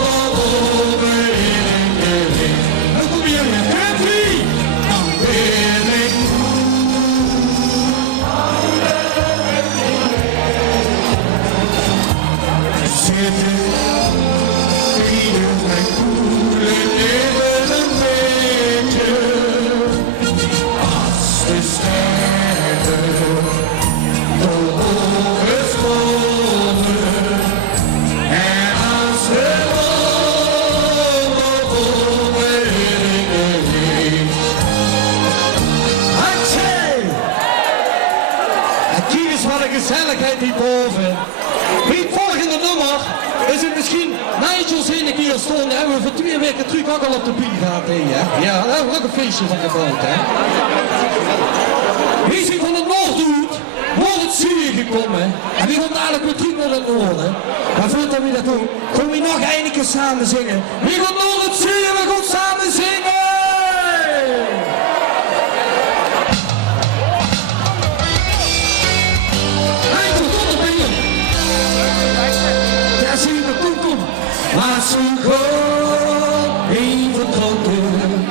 boven dingen heen. Dan kom je weer happy. Dan wil ik zitten. Bieden mijn koelen even een beetje. Als de sterren door boven scholen. En als de zon boven dingen heen. Hatsé! En kijk eens wat een gezelligheid hierboven. Wie het volgende nummer is het misschien Nigel zin ik hier stond. Hebben we voor 2 weken terug ook al op de pien gehad. Hè? Ja, daar hebben we ook een feestje van gebouwd. Hè? Wie zich van het noord doet, wordt het zuur gekomen. En wie komt eigenlijk weer terug naar het noorden. Maar voordat we dat doen, komen we nog eindelijk eens samen zingen. Wie gaat naar het zuur, we gaan samen zingen! Laat ze gewoon even trokken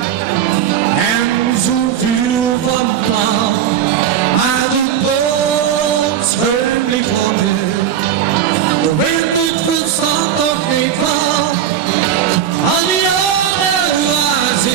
en zoveel van plan. Maar de boot niet worden, we weten het verstand toch niet van. Al die jaren waar ze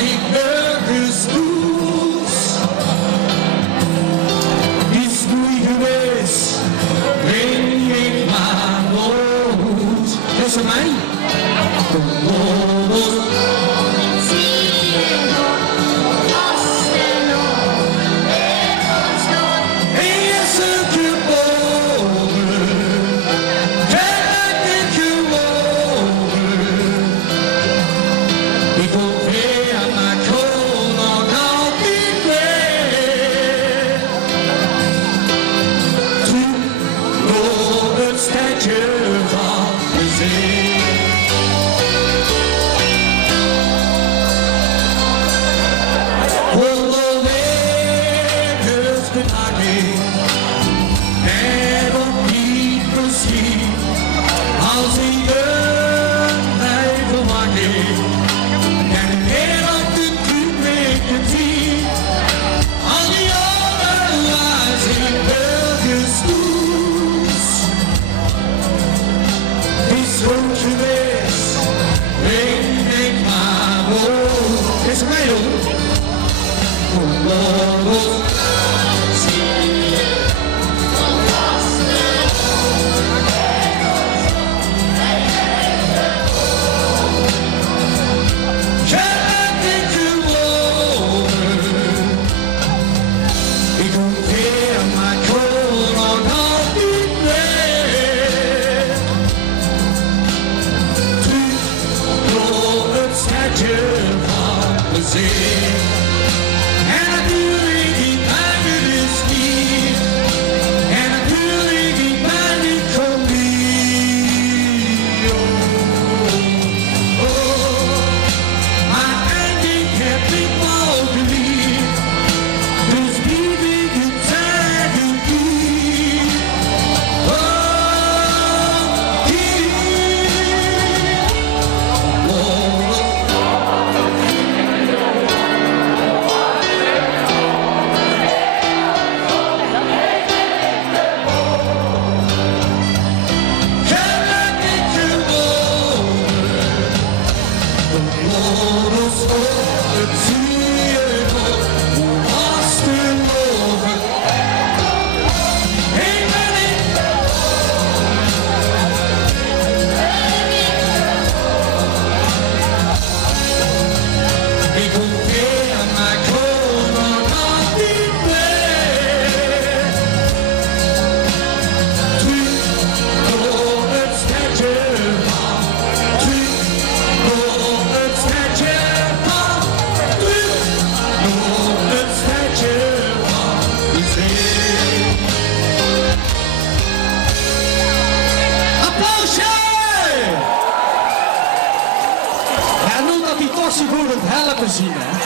helpen zien. Hè.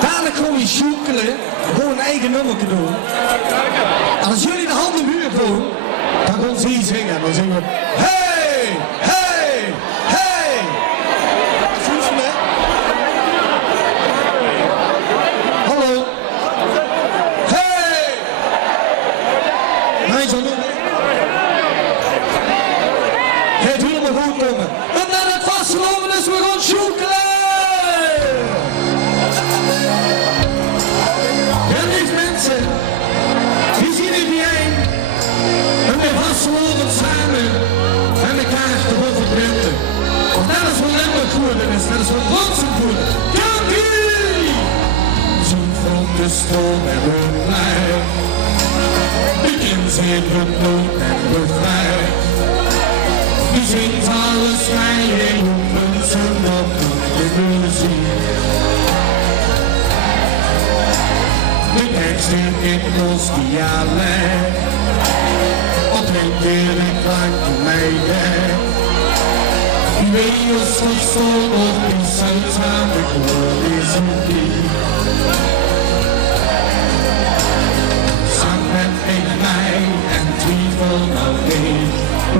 Daarna kom je sjoekelen, gewoon een eigen nummer doen. En als jullie de handen muur doen, dan gaan ze hier zingen. Dan zingen we, hey, hey, hey. Voel me? Hallo. Hey. Nee, zo doen. Het wil me goed komen. En dan het vastgelopen is, we gaan sjoekelen. En lieve mensen, wie zien er bijeen? En we vastgelopen samen en elkaar te overbrengen. Want dat is wat Limburg geworden is, dat is wat Bronsum geworden. Dank u! Zo'n van de stroom en we blij. Begin zijn we nood en we vrij. U zingt alles mij en roepen ze op de muziek. De tekst in ons dialect, op een keer een klank in mij weg. U weet ons verstond op die samen gewoon is een dier. Samen met ik mij en twijfel nou niet.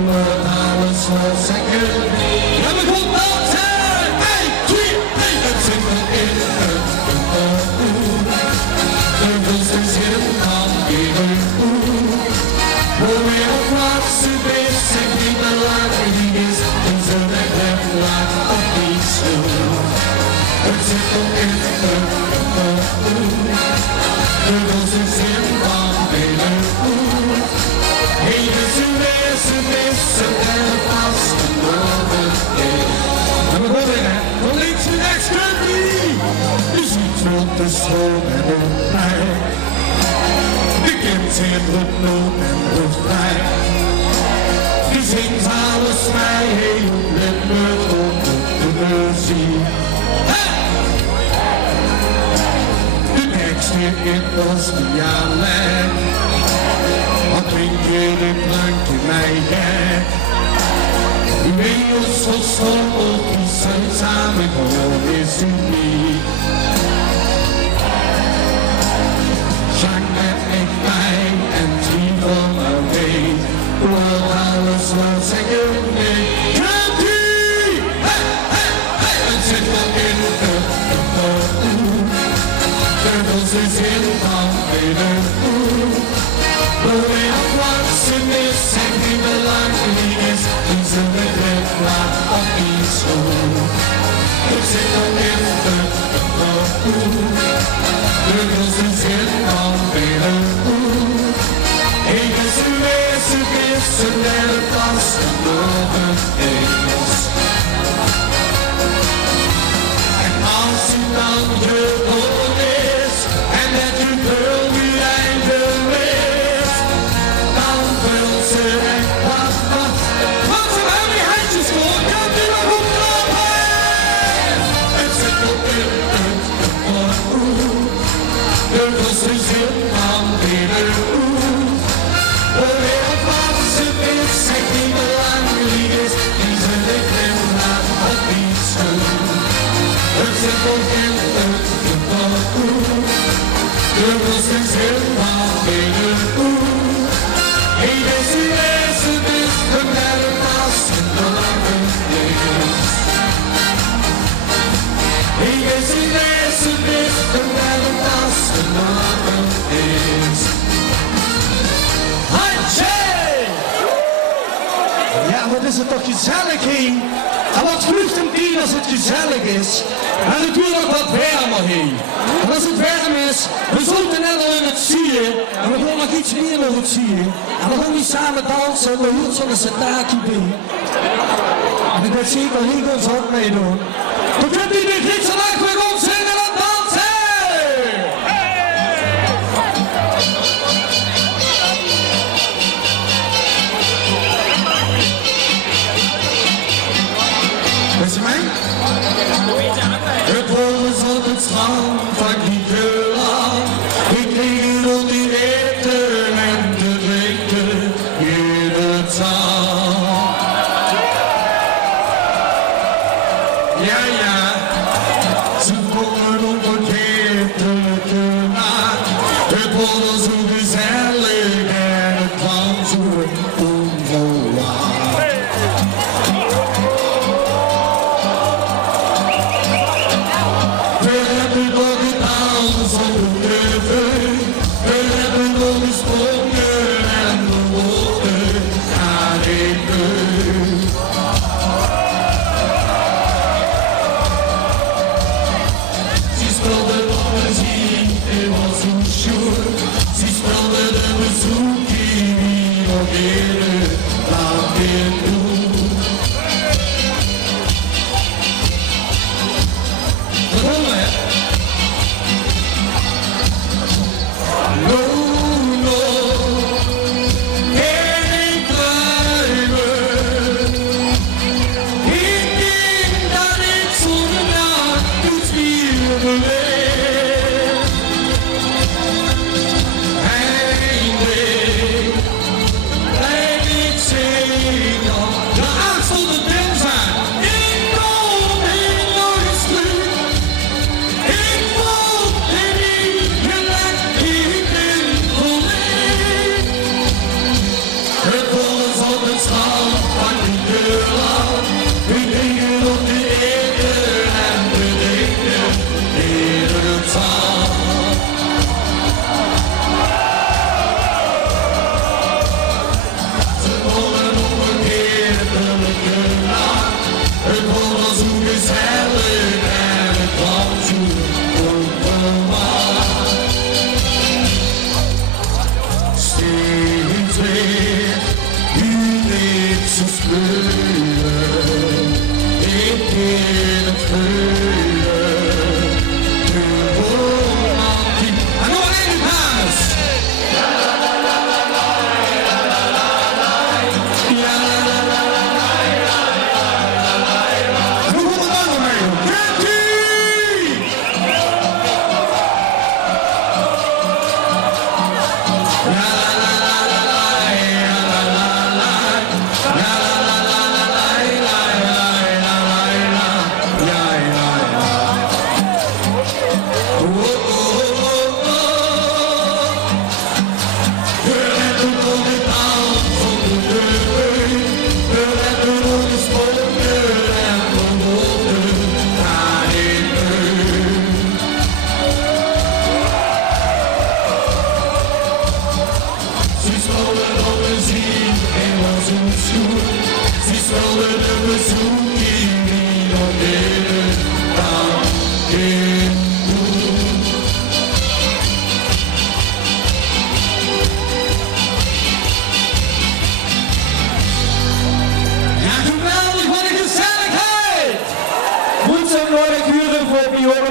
Wordt alles zoals ik het niet. Ja, we gaan dansen! 1, 2, 3! Het zit me in het gevoel. De wilste zin van even goed. Hoe weer op wat ze is en niet belangrijk is. En ze weg laat op die stoel. Het zit me in het gevoel. De wilste zin van even goed. Even ze missen en de vaste woorden. En we gaan weer, van links naar rechts kunt u. U ziet rond de school en de pijn. De kind in het nood en de vrij. U zingt alles mij heen met me op de muziek. De tekst in ons dialect. Wat drink je de klank in mij weg? U weet ons verstond op die zijn samen gewoon is uniek. Zang met ik mij en twijfel maar weet. Wordt alles wat zeggen nee. Kunt u? Hey, hey, hey. Het zit wel in het gevoel. Er was de zin van binnen. Probeer op wat ze mis en die belangrijk is. En ze met laat op die school. Het zit al in het gevoel. gezellig heen. En wat vlucht hem die als het gezellig is. En natuurlijk wat warmer heen. En als het warm is, we zitten net al in het zien. En we gaan nog iets meer nog het zien. En dan gaan we samen dansen en we hoort zo'n setaakje bij. En ik weet zeker, hier gaan ze ook meedoen. Dan kunt u dit niet zo lang weer gaan zingen en dansen! Weet je mij? Het was op het strand van die Keulen. Ik kreeg op die eten en de drinken in het zand. Ja, ja, ze komen op een keertelijke nacht. Het was zo gezellig en het kwam zo onverwacht.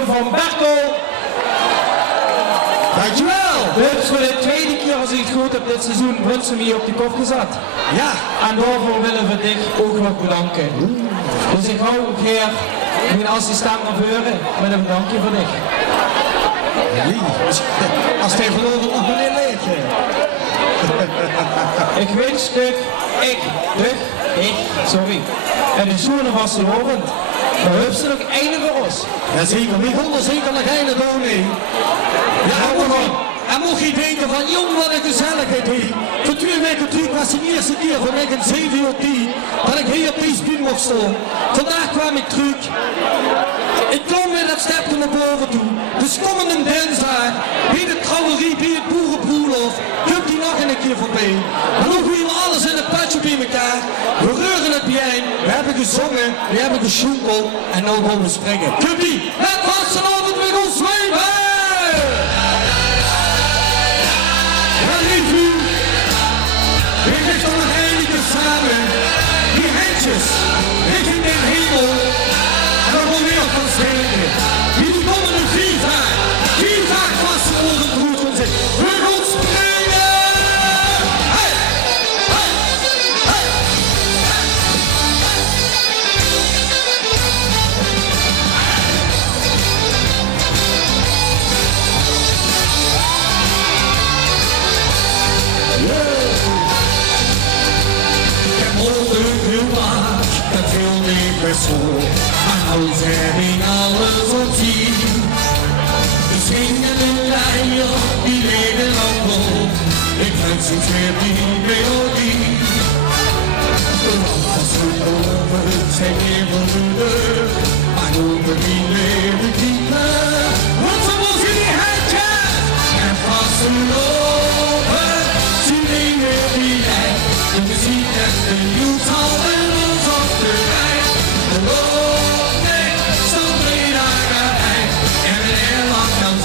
Van Bertel. Dankjewel. Dus voor de tweede keer als ik het goed heb dit seizoen Brunsum hier op de kop gezet. Ja. En daarvoor willen we dich ook nog bedanken. Dus ik hou ook hier mijn assistent naar voren met een bedankje voor dich. Als tegenover nog meneer Leetje. Ik wens stuk, sorry. En de schoenen was de lovend. Maar we hebben ze nog einde voor ons. Jazeker, wie kon er zeker nog einde doen, nee. Ja, en mocht je denken van, jong, wat een gezelligheid hier. Voor 2 weken terug was de eerste keer van ik een 7 uur 10 dat ik hier op deze buurt mocht staan. Vandaag kwam ik terug. Ik kwam weer dat stapje naar boven toe. Dus komende dinsdag, bij de trouwerie, bij het boerenbroelof, komt die nog een keer voorbij. En ook weer alles in het patje bij elkaar. We reuren het bijeen. We hebben gezongen. We hebben gesjoemeld. En nu gaan we springen. Komt-ie. Het was vanavond weer ons zweven. Ja, lief u. Ik lig toch nog enige samen. Die handjes. Richting de hemel. En dan gaan we weer van springen. Die komende 4 dagen. 4 dagen vast voor onze broer komt zitten. We gaan springen. Hey! Hey! Hey! Ik heb morgen gemaakt, dat wil niet meer zo. Maar nou zet ik alles op 10. De zingende leien, die leden al op. Ik wens iets meer die melodie. De lamp was over, zijn weer van de deur. Maar over die leven dieper. Want zo was in die handjes. En vast lopen, zie ik weer die jij. De muziek en de youth houden ons op de rij. De loopnek, zo breed aan hij. En een eerlijk kan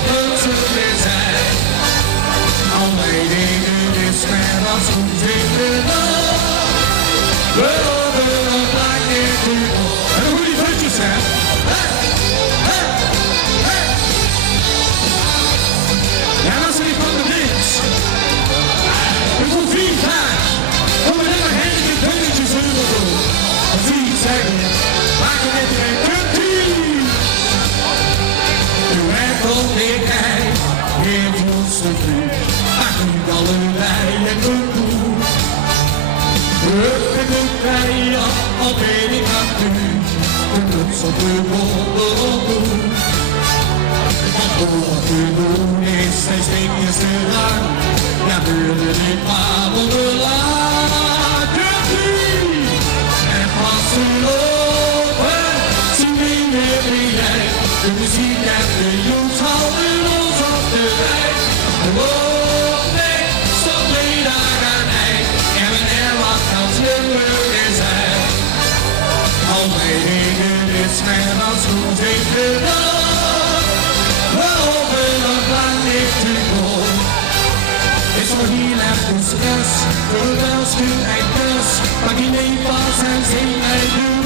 ze weer zijn. Al mijn dingen is met als goed in de nacht. We lopen op lang in de nacht. En hoe die voetjes zijn. Hey, hey, hey. Ja, dat is niet van de niks. We doen 4 dagen. Om het in mijn handen en puntjes in te doen. Wat zie ik zeggen? Maak het net geen kuntje. Je werkt op de kei. Weer voelt ze vuur. Maak nu allerlei en gevoel. Druk de keier, al ben ik aan u. De nuts op de wonder op doen. Want door wat u doen is, zijn stekjes te lang. Ja, willen dit maar onderlaat. Kunt u en pas te lopen, zien we weer wie jij. De muziek en de youth houden ons op de rij. De loopnek, zo breed aan hij. En wanneer wat kan slimmer is hij. Al mijn dingen is mij als goed in de nacht. We hopen nog lang niet te komen. Is voor heel erg de stress, voor wel stuur en kus. Maar die neemt pas en zing en doe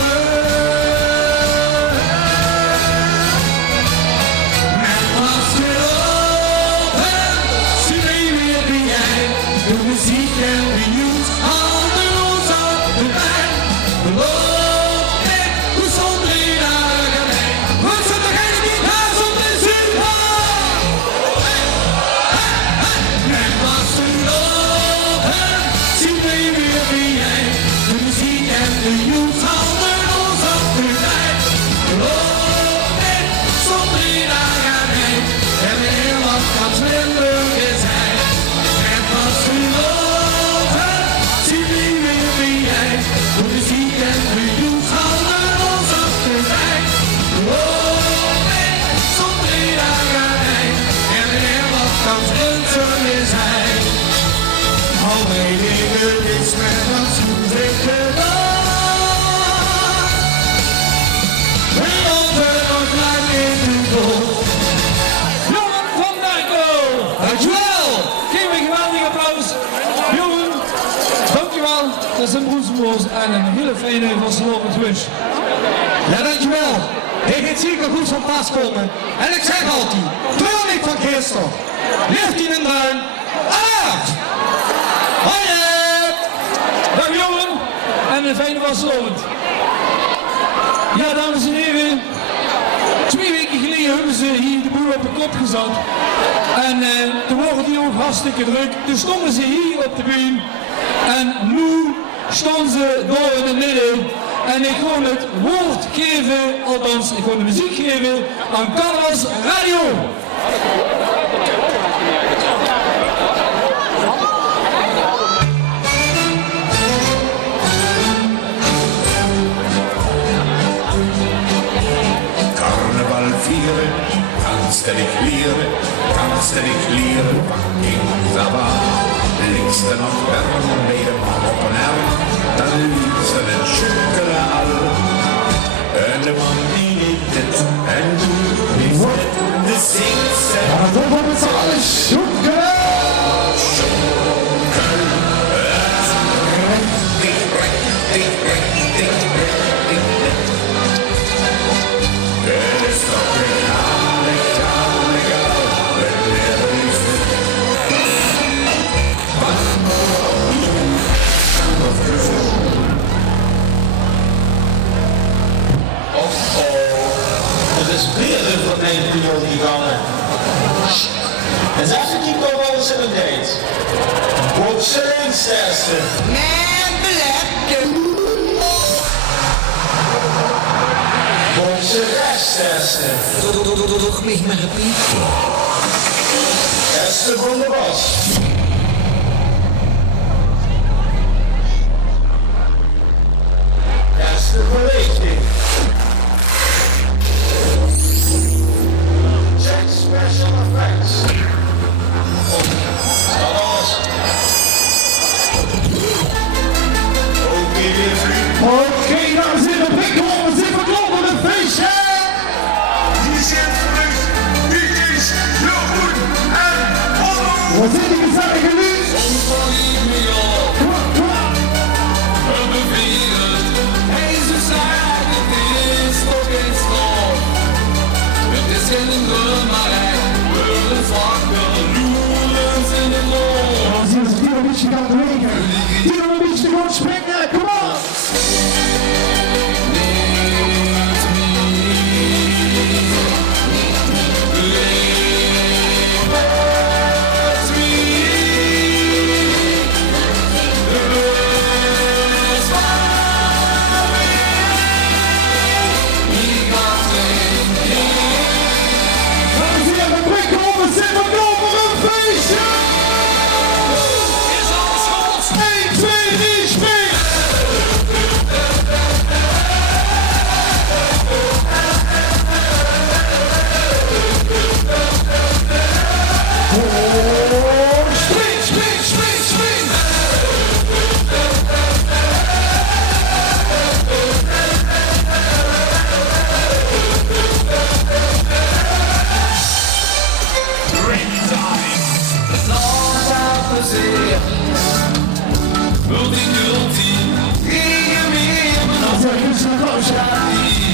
met pas gelopen, zie je weer wie jij. De muziek en de youth houden ons op de rij. Beloof ik, hoe zonder je dagen heen. Wat zit er geen die daar zonder zin van? Met pas gelopen, zie je weer wie jij. De muziek en de youth houden ons op de rij. Beloof ik, zonder je dagen heen. En heel wat kan slimmer is hij. Met pas gelopen, zie je weer wie jij. De muziek en de youth houden ons op de rij. Beloof ik, zonder je dagen heen. En heel wat kan slimmer is hij. Al mijn dingen is met als goed in de nacht. We lopen nog lang in de nacht. Johan van Derkel. Dankjewel. Geef een geweldig applaus. Johan, dankjewel. Dat is een broedsmoors en een hele fijne vastelovend wish. Ja, dankjewel. Hij gaat zeker goed van pas komen. En ik zeg altijd, Teunig van Christel. Ligt in een duin. Uit! Hoi! Dag Johan en een fijne vastelovend. Ja, dames en heren. 2 weken geleden hebben ze hier de boel op de kop gezet. En toen waren die ook hartstikke druk. Toen stonden ze hier op de bühne. En nu stonden ze door in het midden. En ik ga het woord geven, althans ik ga de muziek geven aan Carlos Radio. Karneval vieren, kanskelig leren, kanskelig leren, fucking zawa. links de nog berm, helemaal op een arm, dan liep ze het zoekere al. En de man die deed het en toen die zet de zingse. Maar dan wordt het alles zoeken. Het is weer een verneempion die gangen. En zelfs die komt wel eens in een date. Boksen linkssterste. Man, beletten. Boksen rechtsterste. Doch mich maar een beetje. Esther van der Bos. Esther Verlichting. Check special effects. Staat alles. Oké, weer vriend. Oké, dames en heren, Brinkhoff, we zitten kloppen met een feestje. Die zit terug, dit is Jeroen en Otto. We zitten gezellig nu. Dan zien we ze hier een beetje gaan bewegen. Hier een beetje gewoon springen, kom op.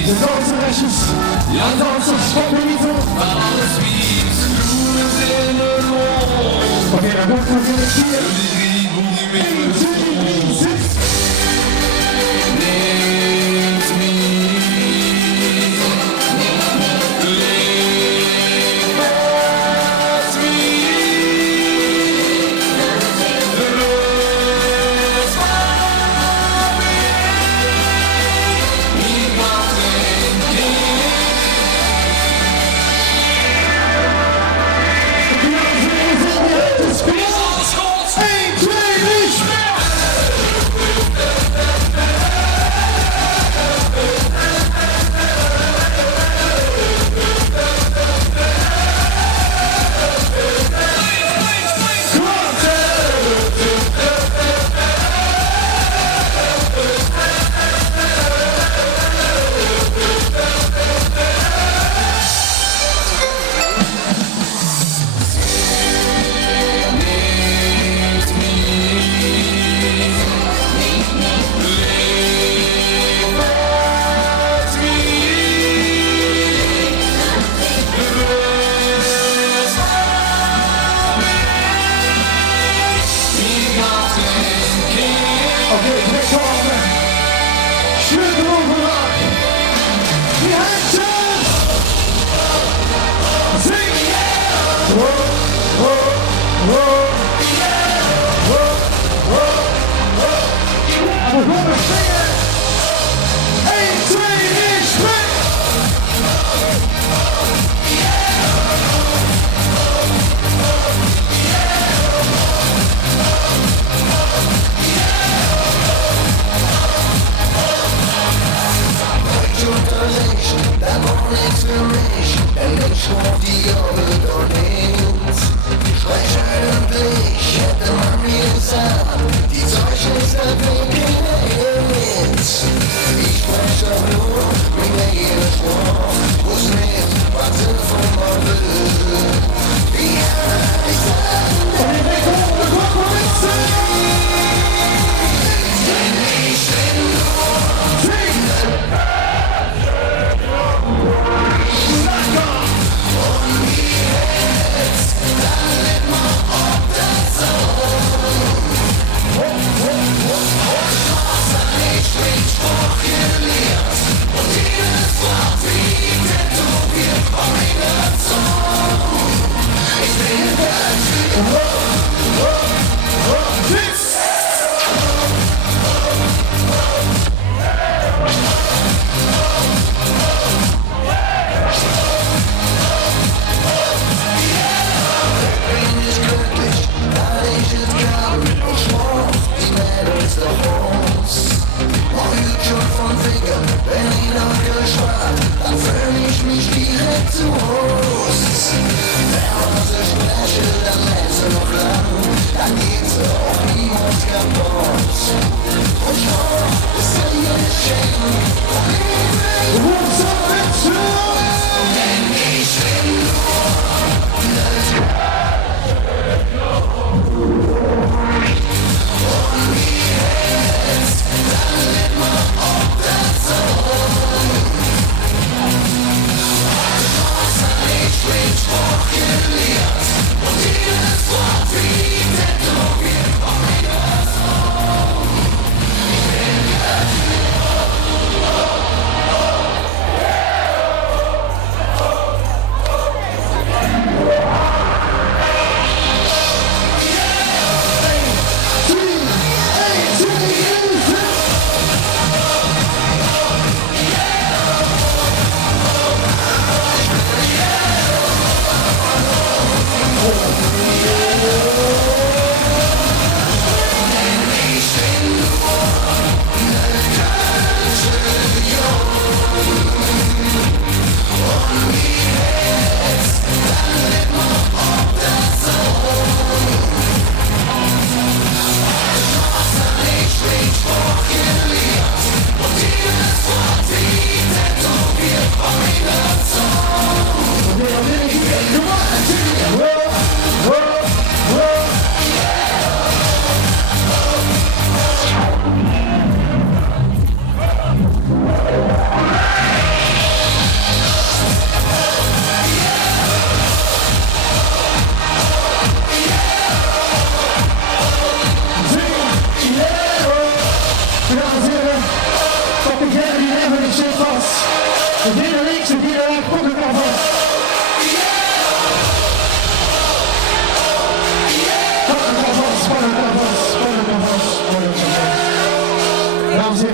De danseresjes, ja dansers, wat me niet op. Alles wie is groen in de rol. Oké, dan wordt het weer een keer. 1, 2, 3, 6. Neemt me.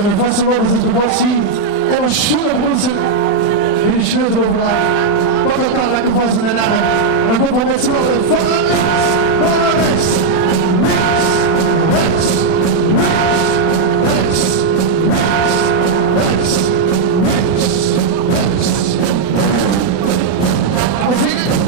En de vaste woorden is de wat zien. En we schulden Brunsen. Die de sleutel overlaat. Pak elkaar lekker vast in de arm. En dan komen we met z'n allen van links, naar rechts. Rechts, rechts, rechts, rechts, rechts, rechts. We zingen.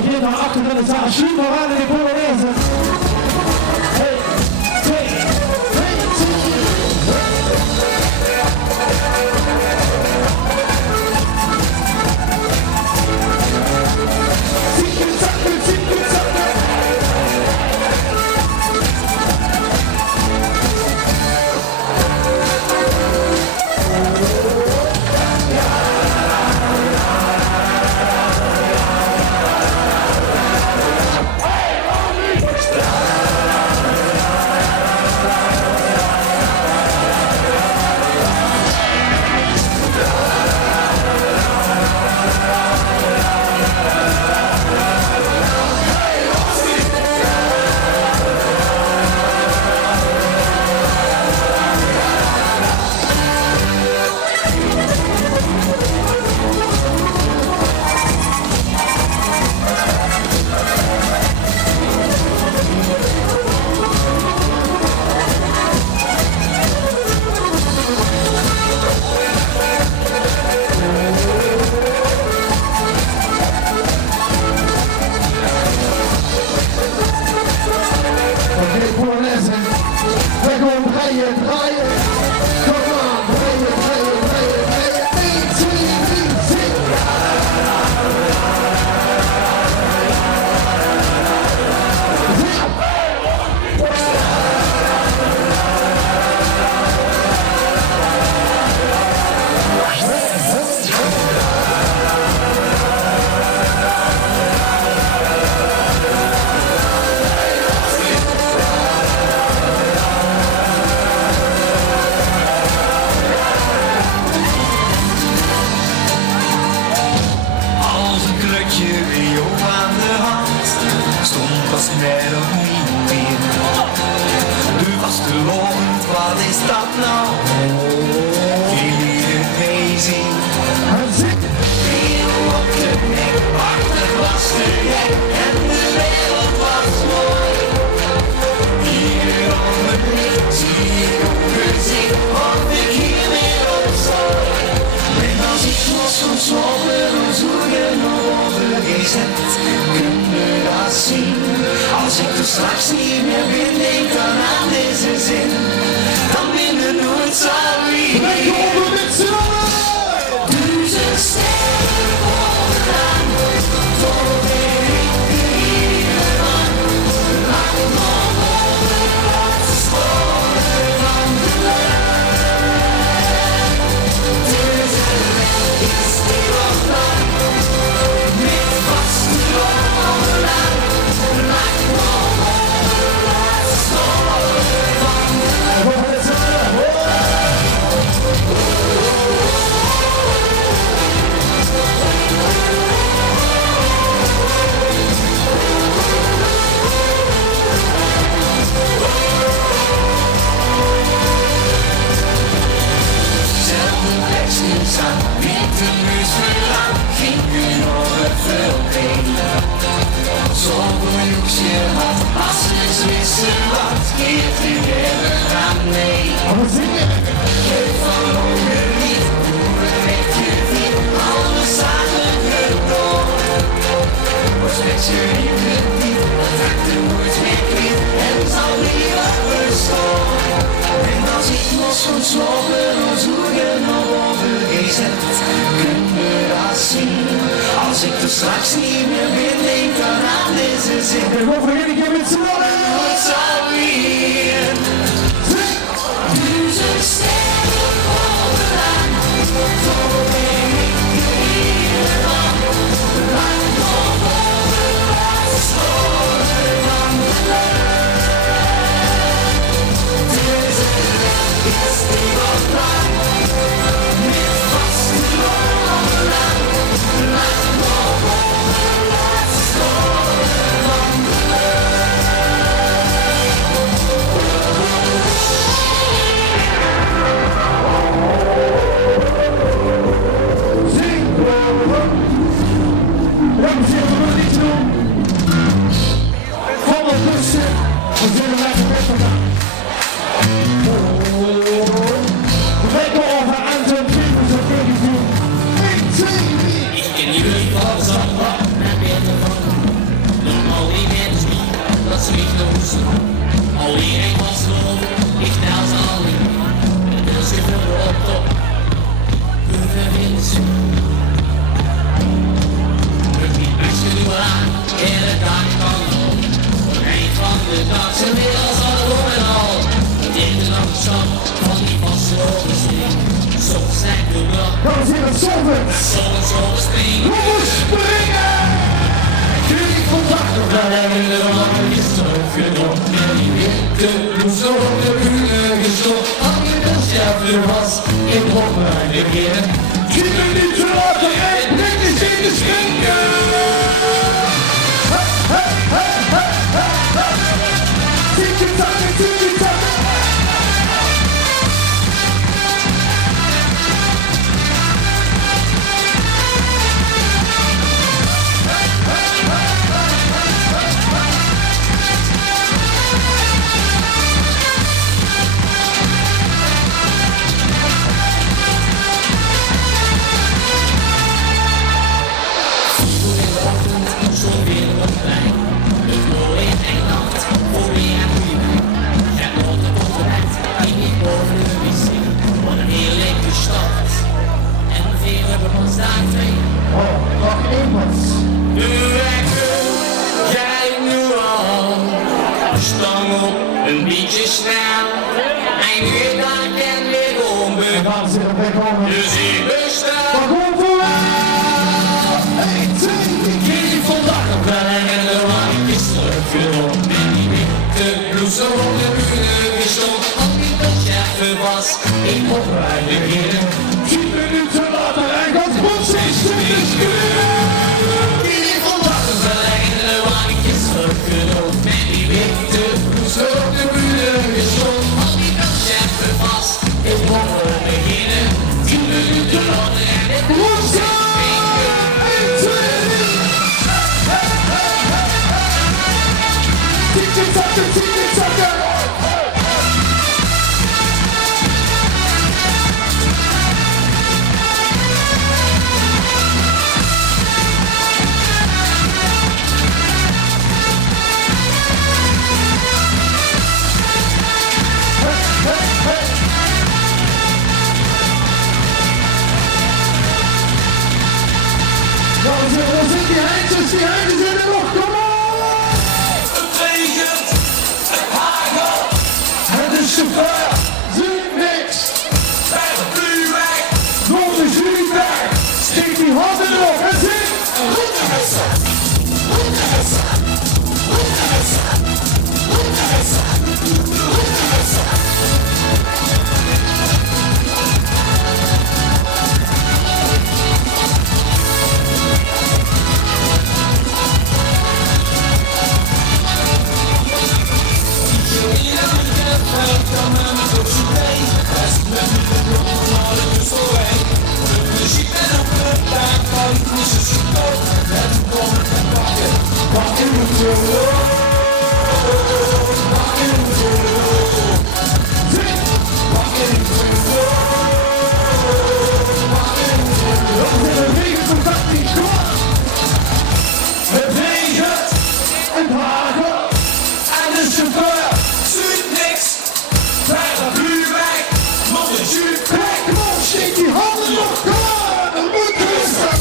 geef naar achter in de zaal. Schiet maar aan in de Polonaise. 1, 2, 3, 1. met Solvens. Kom eens springen! Kun ik vandaag nog naar de wangen is teruggedropt. En die witte blouse op de bühne gestopt. Al je bilscherven was in Rotterdam de keren. 10 minuten later en breng eens in de schenken. Tiki-taka, tiki-taka. Een beetje snel, en weer daar en weer onbegaan. Dus ik bestel. Ik vandaag nog wel en de wang is teruggedropt. En die witte blouse op de bühne gestond. Al die bescherven was in opruim de keren. 10 minuten later en dat bos is ik vandaag nog wel en de wang is teruggedropt. En die witte blouse op de bühne gestond. Al die bescherven was in opruim de keren. 10 minuten later en het bos is Tiki-taka, tiki-taka. Dames en heren, zit die eindjes in de lucht, kom op! De chauffeur ziet niks. Bij de vuurwerk. Door de jurywerk. Steekt die handen op en zingt. Het regent en hagelt en de chauffeur ziet niks. Bij de vuurwerk nog een juurwerk. Kom op, steek die handen op, kom op, dat moet rusten.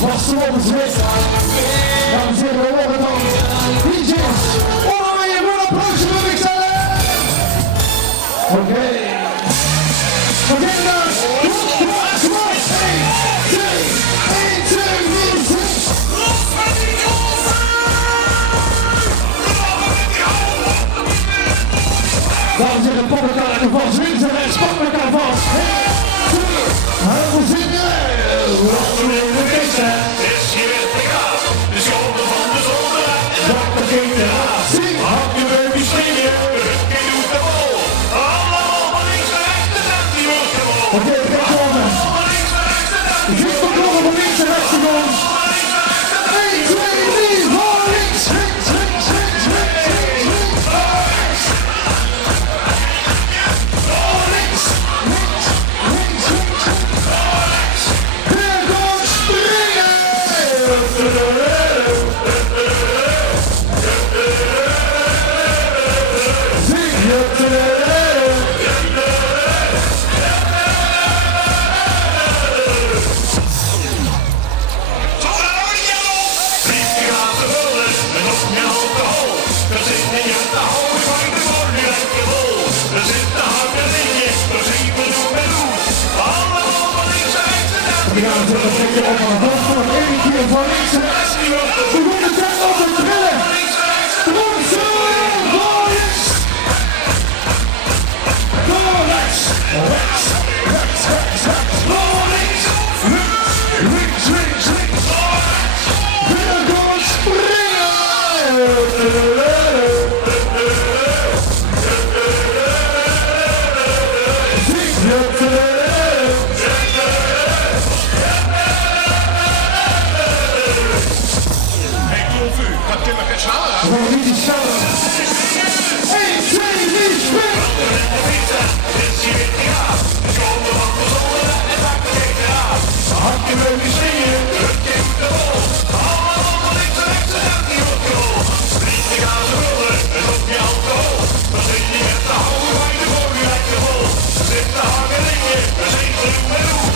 Wacht op het zwet. Dames en heren, we horen dan. DJ's. Oranje, een applausje voor Mixellen. Oké, dames. Kom op. 1, 2, 3, 6. Dames en heren, pakken elkaar lekker vast. Links en rechts, pakken elkaar vast. 1, 2, we zingen. Laten we even kisten. Is hier weer te gaaf, de schone van de zolder. Zak de kinderen. Zing. Hak je baby springen, je doet de bol. Allemaal van links naar rechts, de tent die wordt gewoon. Oké, kijk jongen. Geef de kloppen van links en rechts te gaan. 1, 2, 3, voor links. Links, links, links, links, links, links. Voor links. Links, links, links, links. Weer gewoon springen. We gaan het een stukje op aan de bocht voor nog één keer van links en rechts. We doen de tent op en trillen. Brunsen, voor links. Voor rechts. Rechts, rechts, rechts, rechts. Voor links. Links, links, links, links. Weer gewoon springen. Dat kunnen we geen sneller. We gaan niet iets sneller. 1, 2, 3, spring! Hak je baby springen, je de bol. Allemaal van links naar rechts, de tent die wordt gewoon. Vrienden gaan ze willen, het op je alcohol. Dan zit je met de houden bij de boven lekker vol. Zit te hangen dingen, we zijn terug met hoe.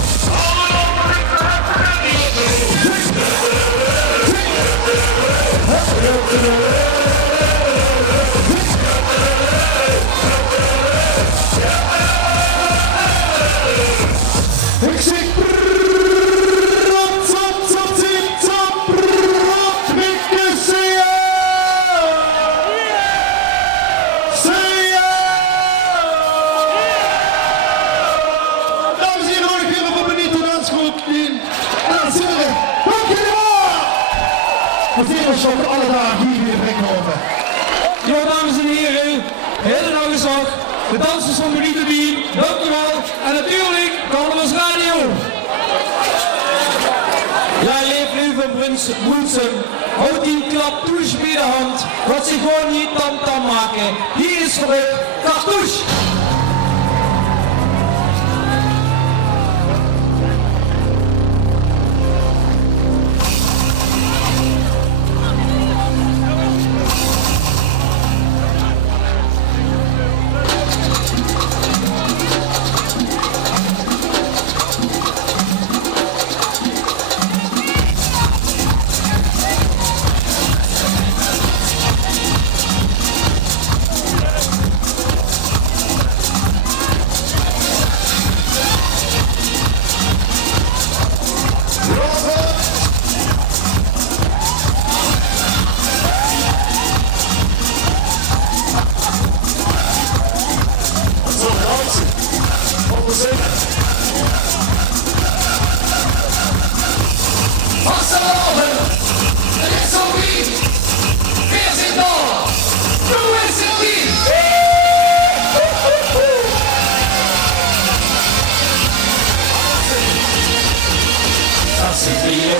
Allemaal van links naar rechts, de tent die wordt gewoon. Ik zeg rot, top, top, tip, top, rot, mikken, zie je! Zie je! Dames en heren, nog een keer op een Benito dansgroep. Dames en heren, dank jullie wel! We zien ons op alle dagen hier weer Brinkhoven. Ja, dames en heren, hele dag is nog. De dansers van Benito Beam, dankjewel. En natuurlijk, Carnaval's Radio. Ja, leef nu van Brunsen. Houd die klap touche bij de hand. Wat ze gewoon niet tam maken. Hier is voor de cartouche.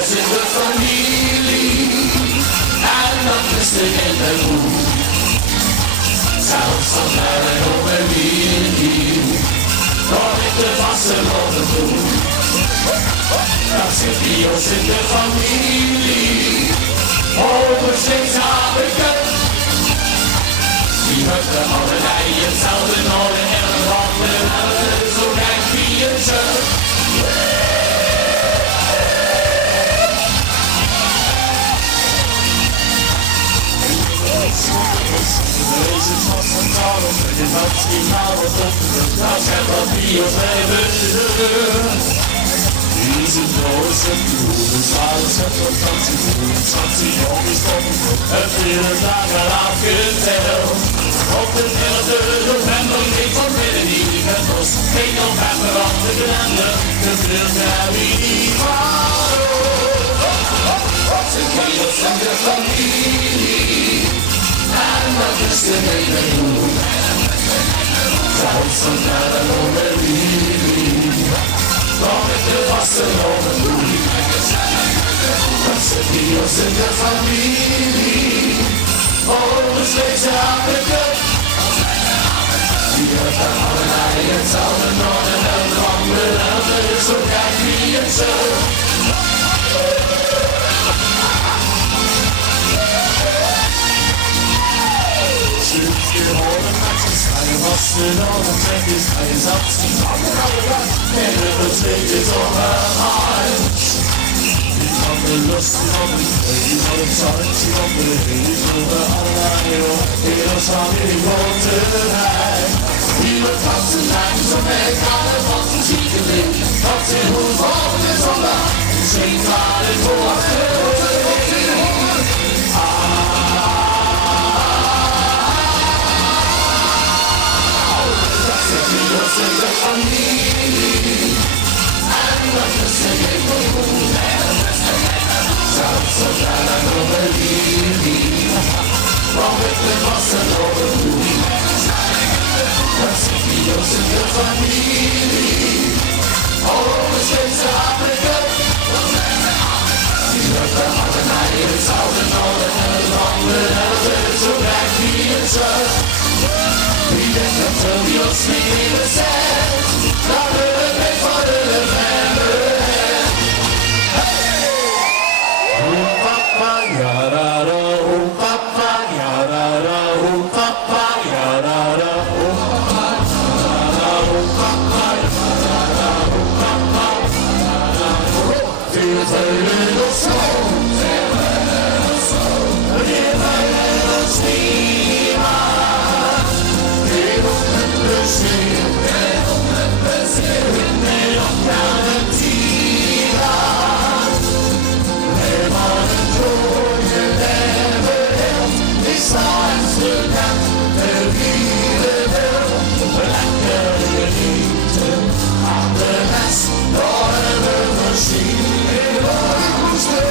Is in de familie en dat is de hele moe. Zelfs al naar een jonge liefie, kon ik de vaste woorden doen. Dat zit bij ons in de familie, over steeds haverken. Die hebben allerlei hetzelfde nodig en een wandelen, zo krijg je het zo. Deze vast en daarom met de wat op, nou zeg wat wie ons even diese große Blumen, alles hat vakantie, 20 Jahre gestoppen, viele Tage abgezählt. Op de 11 november leeft van binnen niet het bos. 1 november op de kalender, gebeurt er wie ze kinders en de familie, en dat is de hele doen. Zelfs een verder onderliefde, dan met de wassen over doen. Dat ze kinders en de familie, ons wezen Afrika. Hier gaan alle eigen zouden nog en dan kwam de helder, zo kijk wie het zo. Schild geworden, hij was de norm, het is hij zat. En het zweet is overhaald. Van de lust, van de vrees, van het zand, van de reis, over allerlei op, eerst van die boterij. Hier gaat ze lang zo weg, aan het wat een ziekeling, dat ze hoe van de zondag, zingt aan het woord, dat ze kinders in de familie, en dat is de hele zo bijna nog een liefde, want ik ben wassen over doen. Dat zit niet als in de familie, alles steeds Afrika. Die lukt de handen naar je zouden nodig en het landen helder, zo blijft wie het zo. Wie denkt dat er die ons niet meer zegt, dan wil ik weg van de november. Yarara, oh papa, yarara, oh papa, yarara, oh papa, yarara, oh papa, yarara, oh papa, yarara, oh. Feels a little slow, live a little steamer, live on the plezier, live op Valentina, live on the joy you never held. It's time to come, to be the hill, lekker genieten, aan de les, door een machine. Ik moest de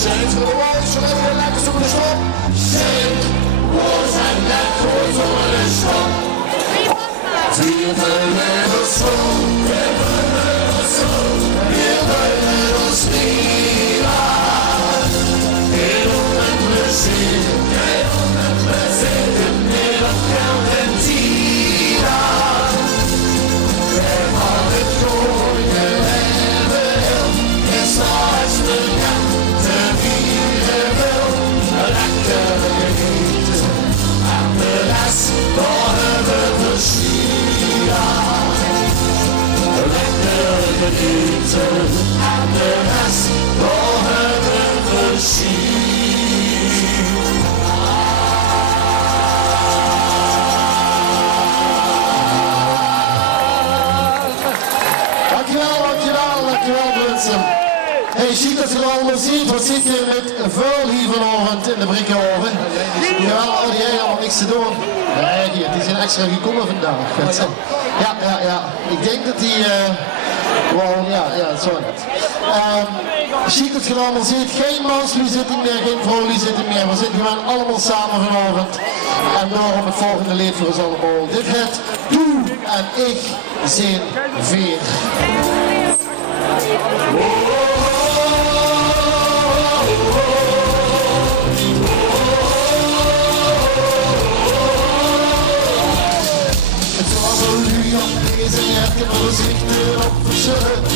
Shades voor de wals, zo hebben we lekker zo'n stop. Shake, was en net voor zo'n stop. Feel the little soul, every little soul, every little spira. Heel en plezier, de middel en tira. We gaan het gooien en we wil, is als we gaan te vieren wil. Lekker genieten, aan de les, daar hebben we Shira. Lekker genieten, aan de les, daar hebben we Shira. Dankjewel Brunssum. Hey, ziet dat je er allemaal ziet, wat zit je met vuil hier vanavond in de Brikkenhoven? Jawel, oh die hebben allemaal niks te doen. Nee, die zijn extra gekomen vandaag. Ja. Ik denk dat die gewoon, ja, zo net. Ziet dat je er allemaal ziet, geen mansluzitting meer, geen vrouwluzitting meer. We zitten gewoon allemaal samen vanavond. En daarom het volgende lied voor ons allemaal. Dit het Doe en ik zijn veer. Het was al nu op deze jerken voorzichtig op verschut.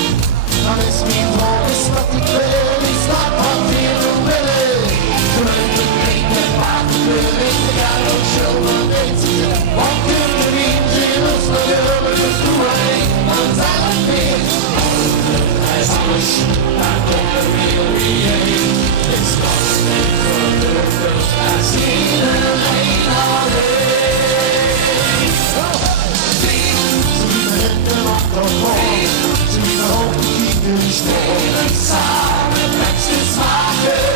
Dan is mijn vraag is wat ik wil, is dat wat weer doen wil ik. Terwijl ik niet met water wil, is de gaan op schulden weten. Want in de wind zien ons nog willen, dus doe ik, want zij het weer. Hij is alles, daar komt er weer wie heen. Het staat niet gelukkig, als iedereen alleen. Ze rennen op de grond, ze willen ook niet kunnen spelen samen met de smaken.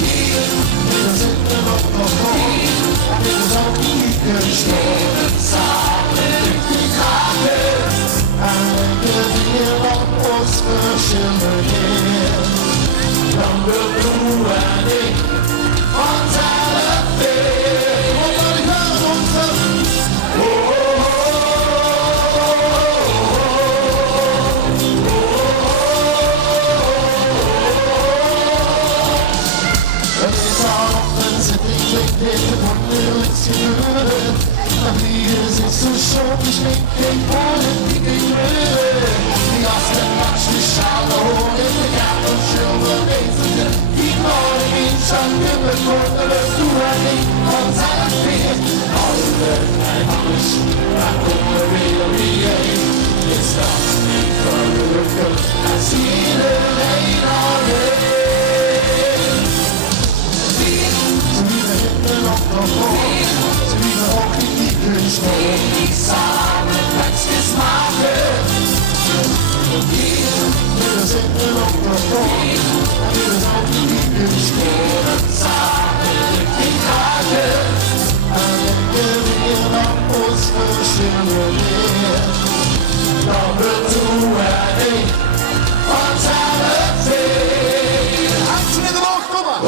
Hier, we zitten op de grond, en willen ze ook niet kunnen spelen samen met de kraken. En lekker weer op ons verschillen weer. Dan wil Doe en ik vanzelf weer. Wat wil ik wel rondom? Het is al op een zitting, klinkt dit de wonderlijk gebeuren. En vliegen zit zo schoon, dus neemt geen politieke kleuren. Die gasten match de schade hoog in de gaat op zilver wezende. Die morgen in zo'n nummer wordt de lucht toe en ik vanzelf weer. Alle en alles, daar komen we weer wie heen. Is dat niet gelukkig, als iedereen alleen. Ze willen hinden op de grond, ze willen ook niet kunnen spelen. Samen met de smaken. Hier, we zitten op de grond, en willen ook niet kunnen spelen. Samen met die kraken. En lekker weer op ons verschillen weer. Dan we Doe en ik vanzelf weer. Handje in de lucht, kom maar.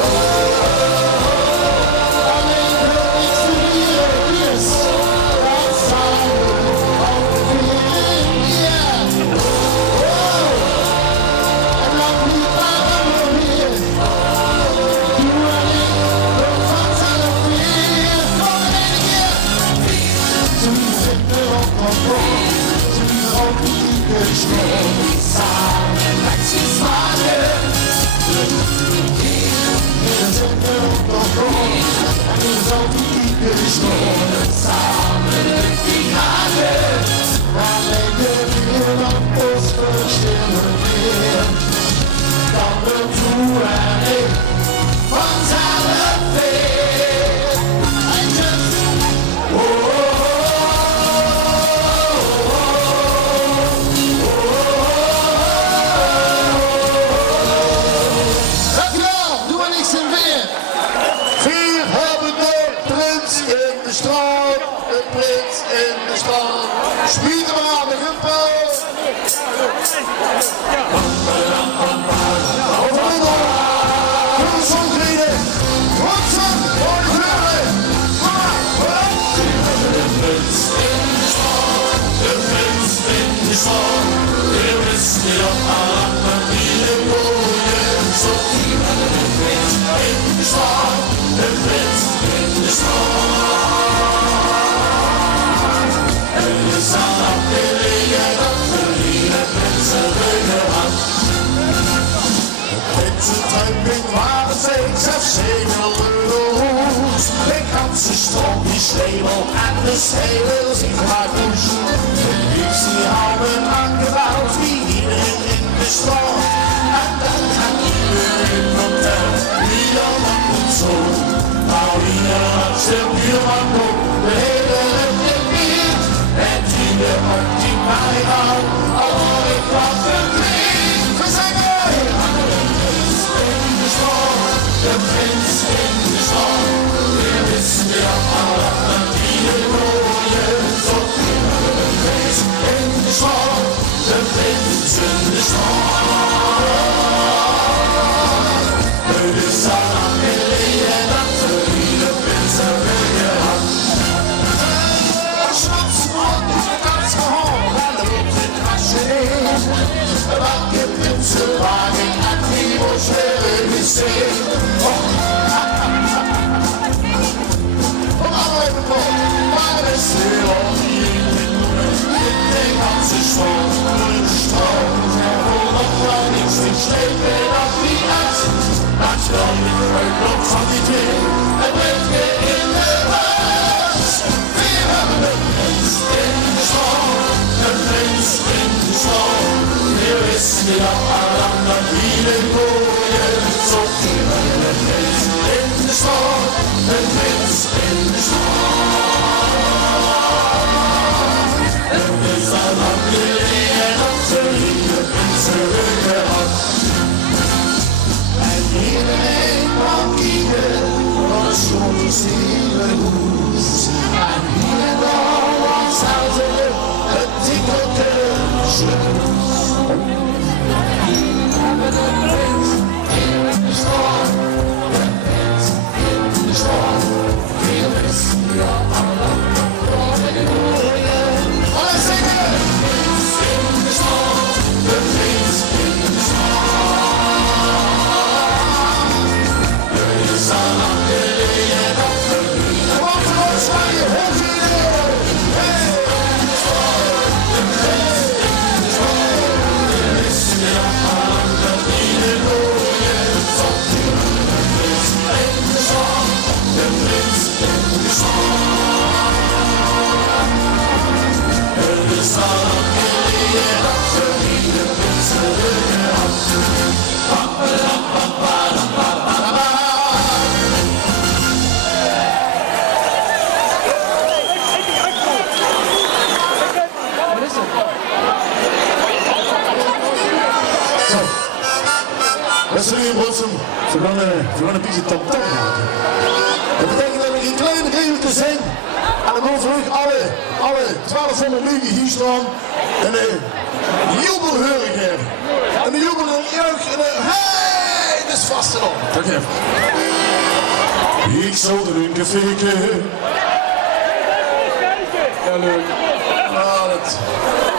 Samen met je smaken. We zitten op de grond en we zouden niet kunnen storen. Samen met die kraken. Dan lekker weer op ons verschillen weer. Dan we Doe en ik vanzelf weer. Eindjes. Een prins in de straat, spieren maar aan de gumpel. ze strop, die schreeuwel en de schreeuwel zich maar poes. Ik zie houden aangebouwd, wie iedereen in de straat. En dan gaat iedereen vertellen, wie dan moet zo. Nou hier had de buurman ook de hele rente weer. En die weer op die mij aan, al ik wat verdriet. Gezeggen! De prins in de stad, weer wist ja allemaal die de mooie zon. De prins in de stad, de prins in de stad. Het is al lang geleden dat de hele prins een wilde had. Schnaps wordt de kans gehoord en de roep het asje neer. Welke prinsenwagen en die was weer gezien. Maar de stil hier in de ganze stad, de straat, en nog wel niks te slepen dat wie uit. Dat wel niet uitloopt van die twee, en blijft weer in de was. We hebben de prins in de stad, de prins in de stad. Hier is die allang dat wie de mooie zon. De prins in de stad, de prins in de stad. Het is al lang geleden dat ze hier prinsen gehad. En iedereen kwam kijken naar de schoonste hoes. En hier en daar was altijd het tikkeltje schoes. We hebben de prins in de stad, de prins in de stad. Hier is ja allang voor de mooie. Alle zingen! De prins in de stad, de prins in de stad. Het is al lang geleden dat we nu wat voor Spanje hoog idee. Hey! De prins in de stad, hier is ja allang dat ieder mooie zon. De prins in de stad, de prins in de stad. Het is al lang geleden dat we ieder prinsen gehad. Zo, dat is nu in Brunsum. We gaan een beetje tam-tam maken. Dat betekent dat we in kleine regeltjes zijn. En dan moeten we alle 1200 lieden hier staan. En de jubel hoor ik hebben. En de jubel en de jeugd en de... Hey, dat is vast erop. Dank je. Ik zal er een caféke. Ja, leuk. Ah, dat...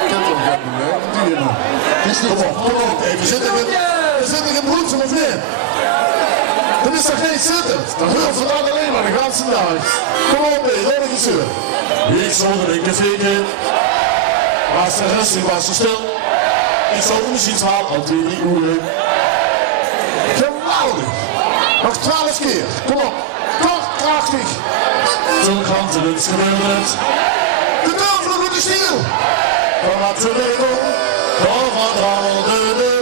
Ik heb toch niet leuk. Wat doe je nou? Kom op, even. We zitten in Brunsum of niet? Dat is toch niet zitten? Dan hoort vandaag alleen maar de ganse dag. Kom op, laat ik eens horen. Ik zal er een caféke. Was de rustig, was ze stil. Ik zal de muziekhaal al 2-3 uur. Geweldig! Nog 12 keer. Kom op. Kort, krachtig. Zo'n kantelens gebeurde het. De deur vloog op de stiel. Van wat ze regel. Van wat rammelde de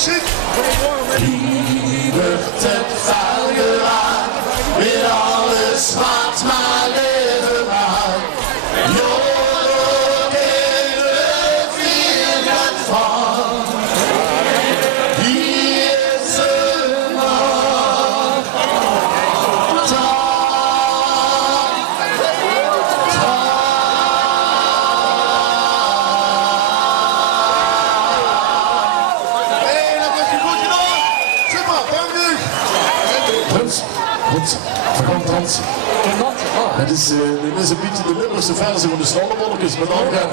zit. Wie wordt het vuil geraakt, met alles wat maar leven maakt. Jongen, kinderen, vier gaat van. Hier is een nacht. Hans. Het is een beetje de Limburgse versie van de Stallenbolletjes, maar dan gaat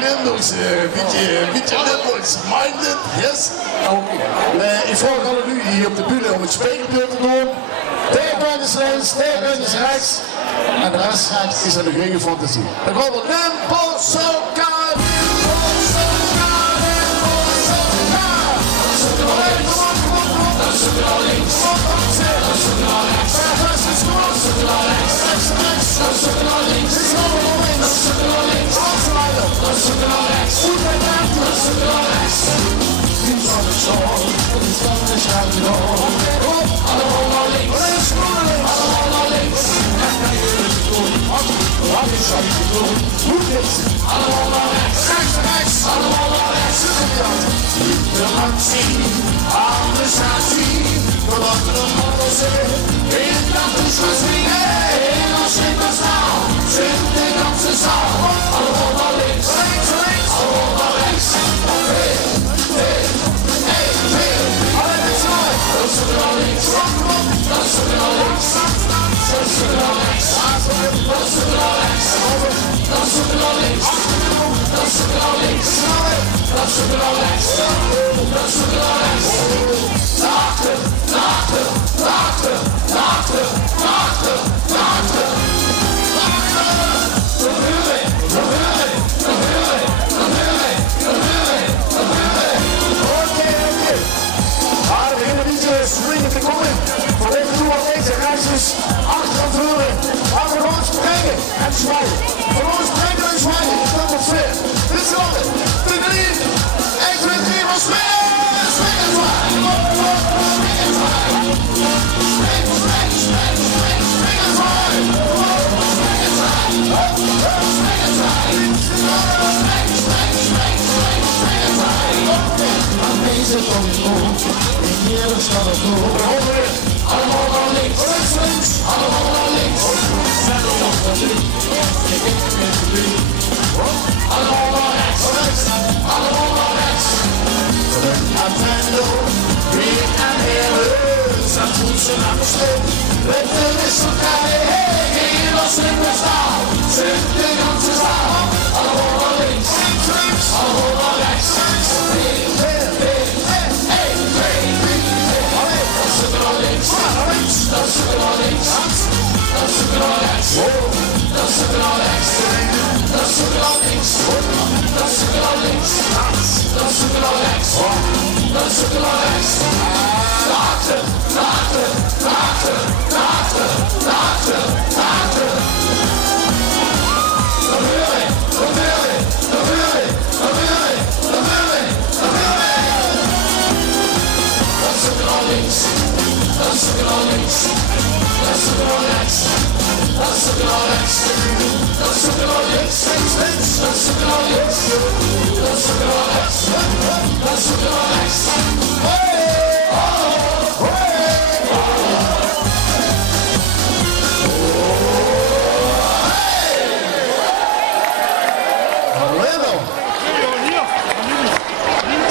Limburgs, een beetje Limburgs minded, yes. Ik vraag alle nu hier op de bühne om het spreekbeurt te doen. Tegenbeentjes links, tegenbeentjes rechts. En de rest is er nog geen fantasie. Dan gaan we Limburgse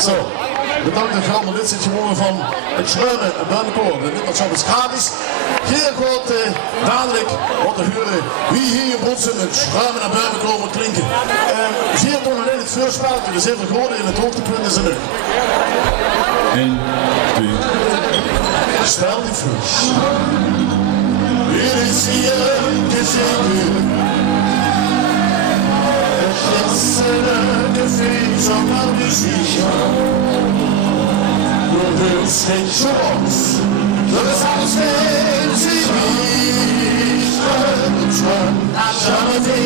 Zo, bedankt en gaan we dit zit gewoon van het Schruinen en Buitenkoor. Dit was zo gratis. Hier wordt dadelijk wat te huren wie hier in Bronsum het Schruinen en Buitenkoor moet klinken. Vier ton alleen het vuurspelletje, dus even gewoon in het hoogtepunt is er nu. 1, 2. Stel die voor. Hier is hier gezeten. De vriend zo naar de zicht. Door de stations, door de zaalsteeds in Wiesbaden schon. Charité,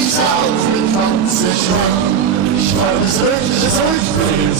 ich auf mit ganze Schwang. Ich war das Recht, das euch will,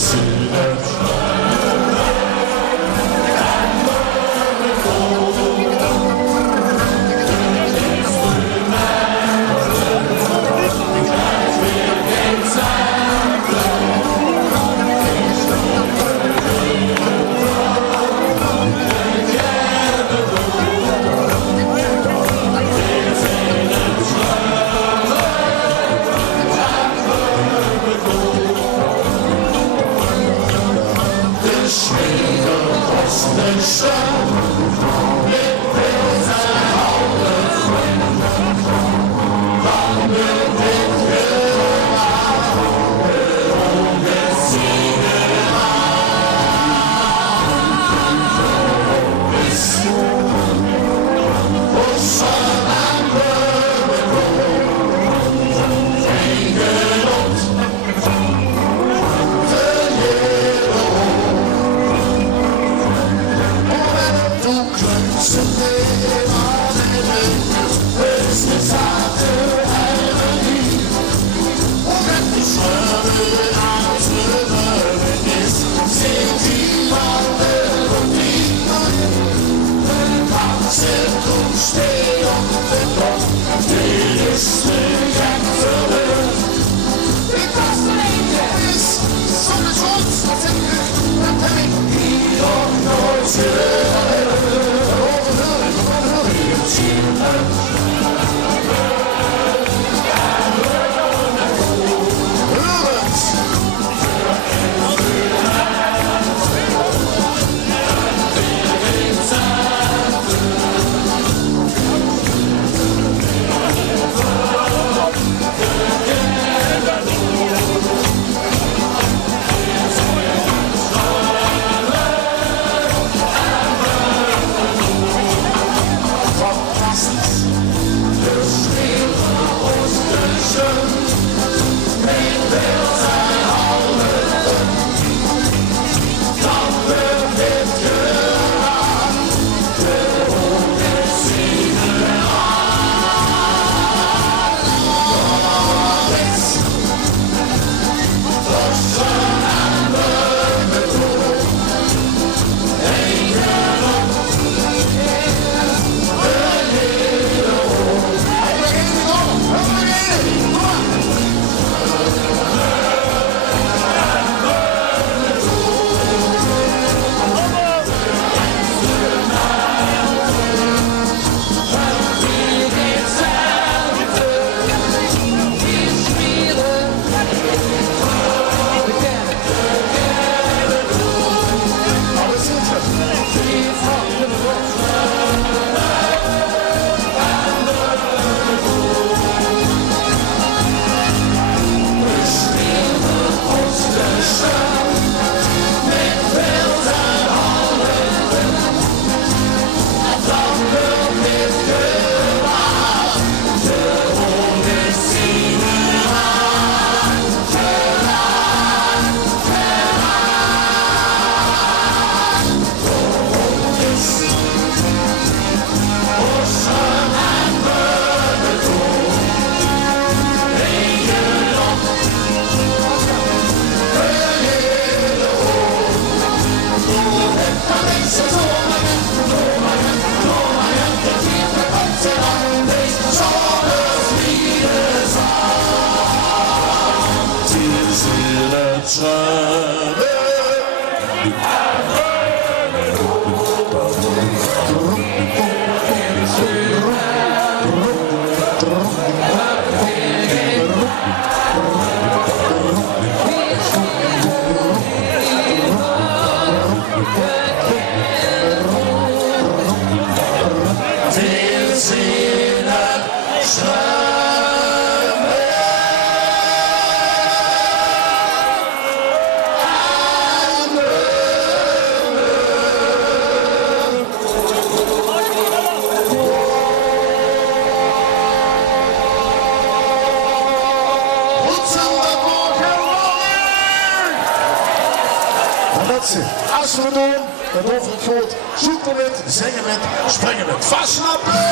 Als we het doen, dan over het groot. Zoeken met, zingen met, springen met. Vastsnappen!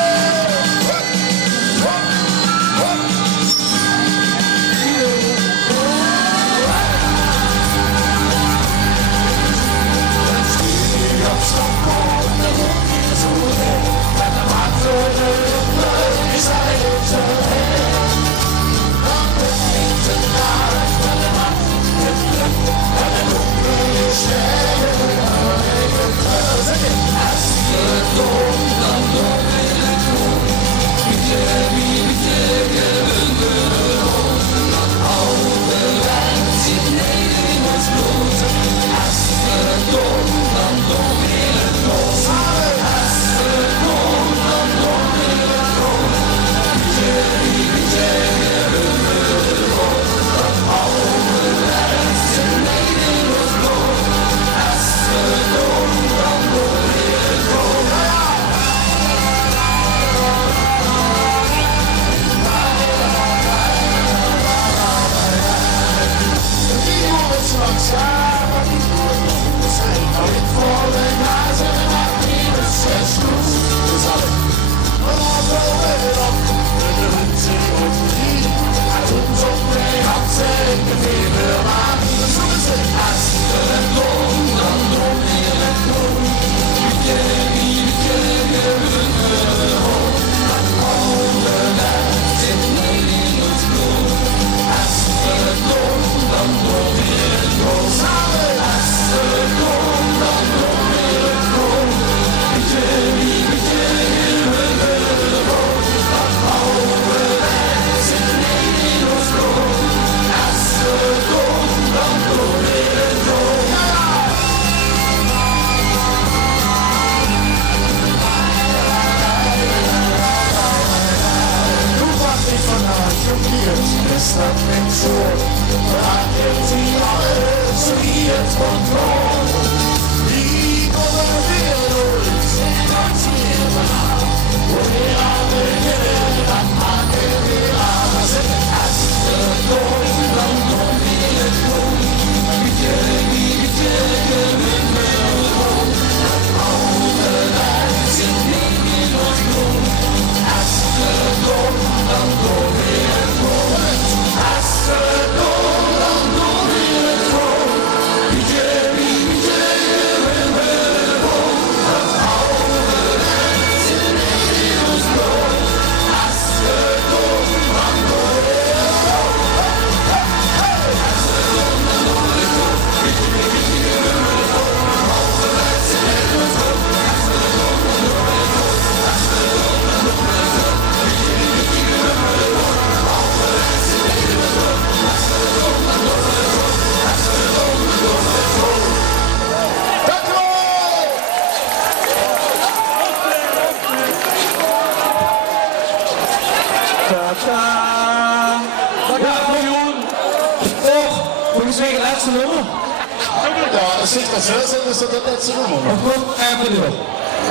Als zich dat zo zit, is dat net zo doen. Of kom even door.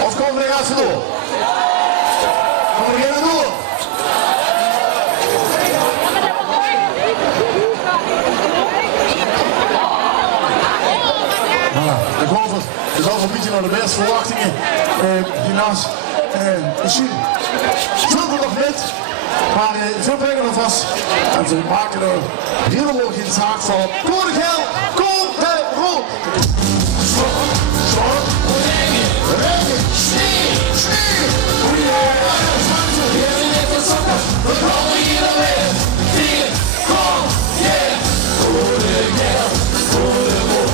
Of komen we er even door? Kom we even door? De golfer is al een beetje naar de beste verwachtingen. Hiernaast misschien veel nog met, maar veel brengen nog vast. En ze maken er helemaal geen zaak van. Kom de gel, kom de rol. Regen, sneeuw. We komen hier alleen. Hier, kom, yeah. Goede gel, goede rol.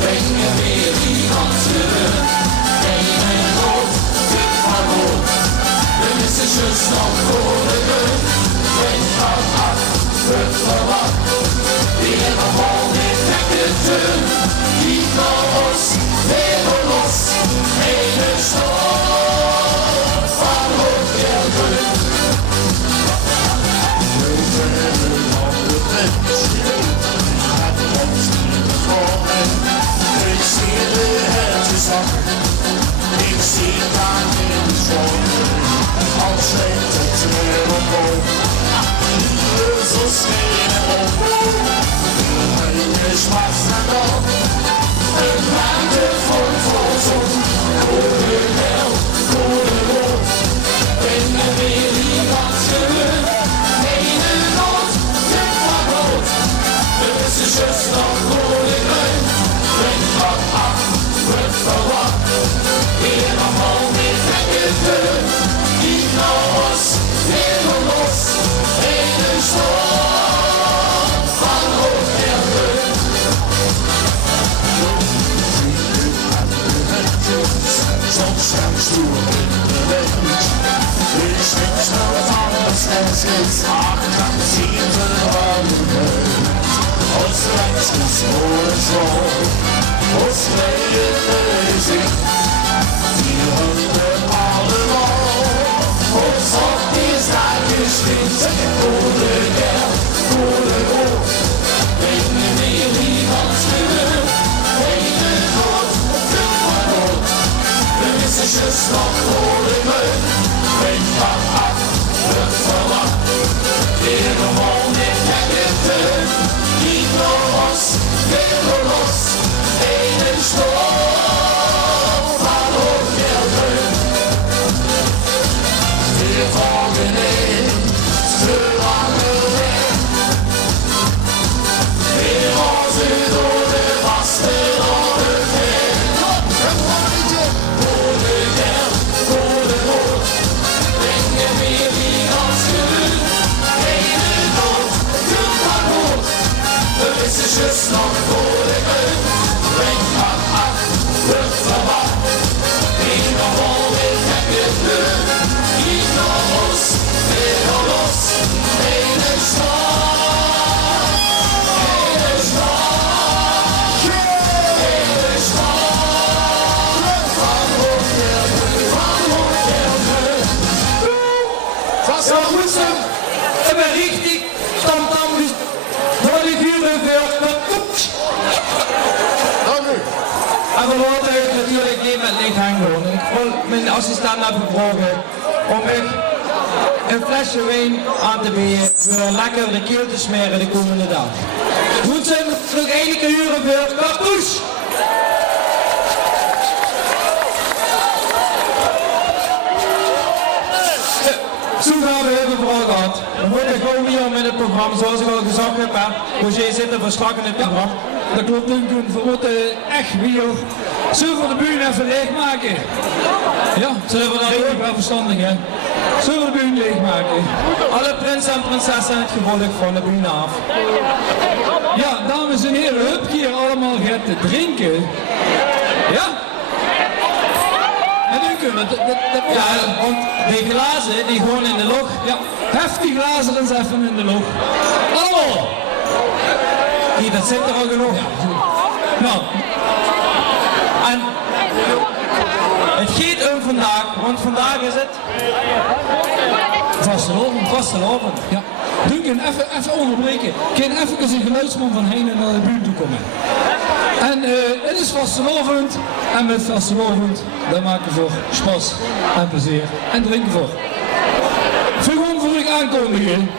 Brengen weer iemand terug. Geen rood, dit van rood. De messengers nog voor de deur. Geen van hart, het verwacht. Weer nog al dit gekke deur. Niet naar ons, weer los. Hele storm van rood gelden. We zijn op de grens. Het komt niet voor. Ik zie de hertjes wakker, ik zie daar in de zon, als zweet het weer omhoog, hier zo snel omhoog, het is vast en dan, het ruimte vol zon, goede hel, goede rood, brengen weer iemand terug, ene nood, dit van rood, de messengers nog goede leun. Wat af, wordt verwacht. Weer allemaal weer gekke deur. Niet naar ons, weer los. Hele storm van rood gelden. Soms straks door in de wind. Ik schrik snel van de stelsels. Ach, dan zien we allemaal. Ons rechts is voor het zon. Ons leven is ik, 400 allemaal. Ons op is daar geschikt, goede gel, goede rood. Brengen weer iemand terug, hele nood, veel van rood. De messengers nog voor de leun, breng wat af, wordt verwacht. Weer normaal met gekke deur, niet naar ons, weer los. Ene storm van rood gelden. Weer volgen in, te lange weg. Weer onze door de vaste rode weg. Goede gel, goede rood. Brengen weer iemand terug. Ene nood, veel van rood. De messengers nog voor de leun. Breng wat af, wordt verwacht. Een nog al weer gekke deur. Niet naar ons, weer los. Hele storm, hele storm. Hele storm. Van rood gelden, van rood gelden. Vast wel goed zo. Ik ben richtig tam-tam. Door die vuren veel. En we worden natuurlijk niet met licht hangen. Ik wil mijn assistent hebben gevraagd om echt een flesje wijn aan te bieden voor lekker de keel te smeren de komende dag. Goed zijn nog enige uren voor Cartouche. Zo gaan we heel veel gehad. We moeten gewoon hier met het programma, zoals ik al gezegd heb. Roger zit er strak in het programma. Dat klopt, Duncan. We moeten echt weer zullen de bühne even leegmaken. Ja, zullen we dat ook wel verstandig, hè? Zullen we de bühne leegmaken? Alle prinsen en prinsessen het gevolg van de bühne af. Ja, dames en heren, hup hier allemaal gaat te drinken. Ja? En Duncan, ja, want die glazen die gewoon in de lucht. Ja, hef die glazen eens even in de lucht. Allemaal! Hier, dat zit er al genoeg. Nou, en het gaat om vandaag, want vandaag is het vastelovend. Ja. Duncan, even onderbreken. Kan even een geluidsman van heen naar de buurt toe komen? En het is vastelovend. En met vastelovend, daar maken we voor spas en plezier. En drinken voor. Gewoon voor ik aankondigen.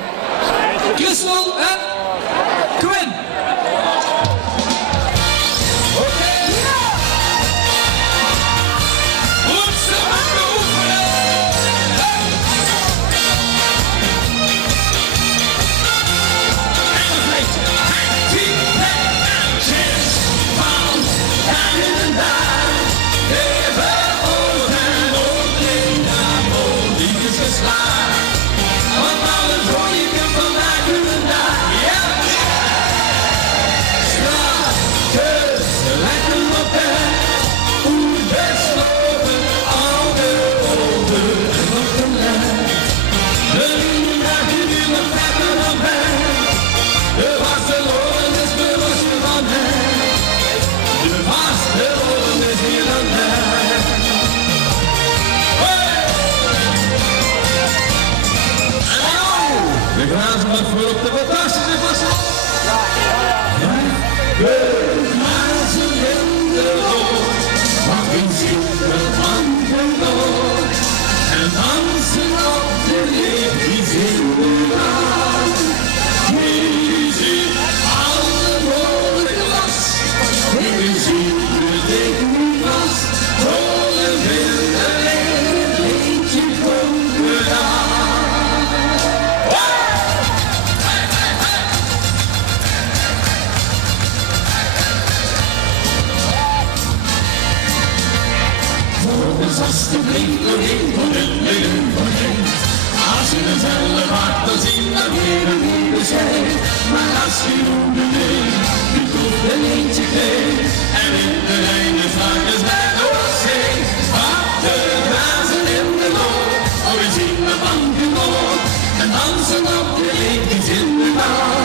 Christel en Quinn. Als je het zelf hart dan zien, dan weer een nieuwe zee. Maar als je roept mee, je komt een eentje mee. En in de reine vlakjes bij de Oostzee. Wat de glazen in de loop, oh we zien de banken op. En dansen op de leekjes in de bar.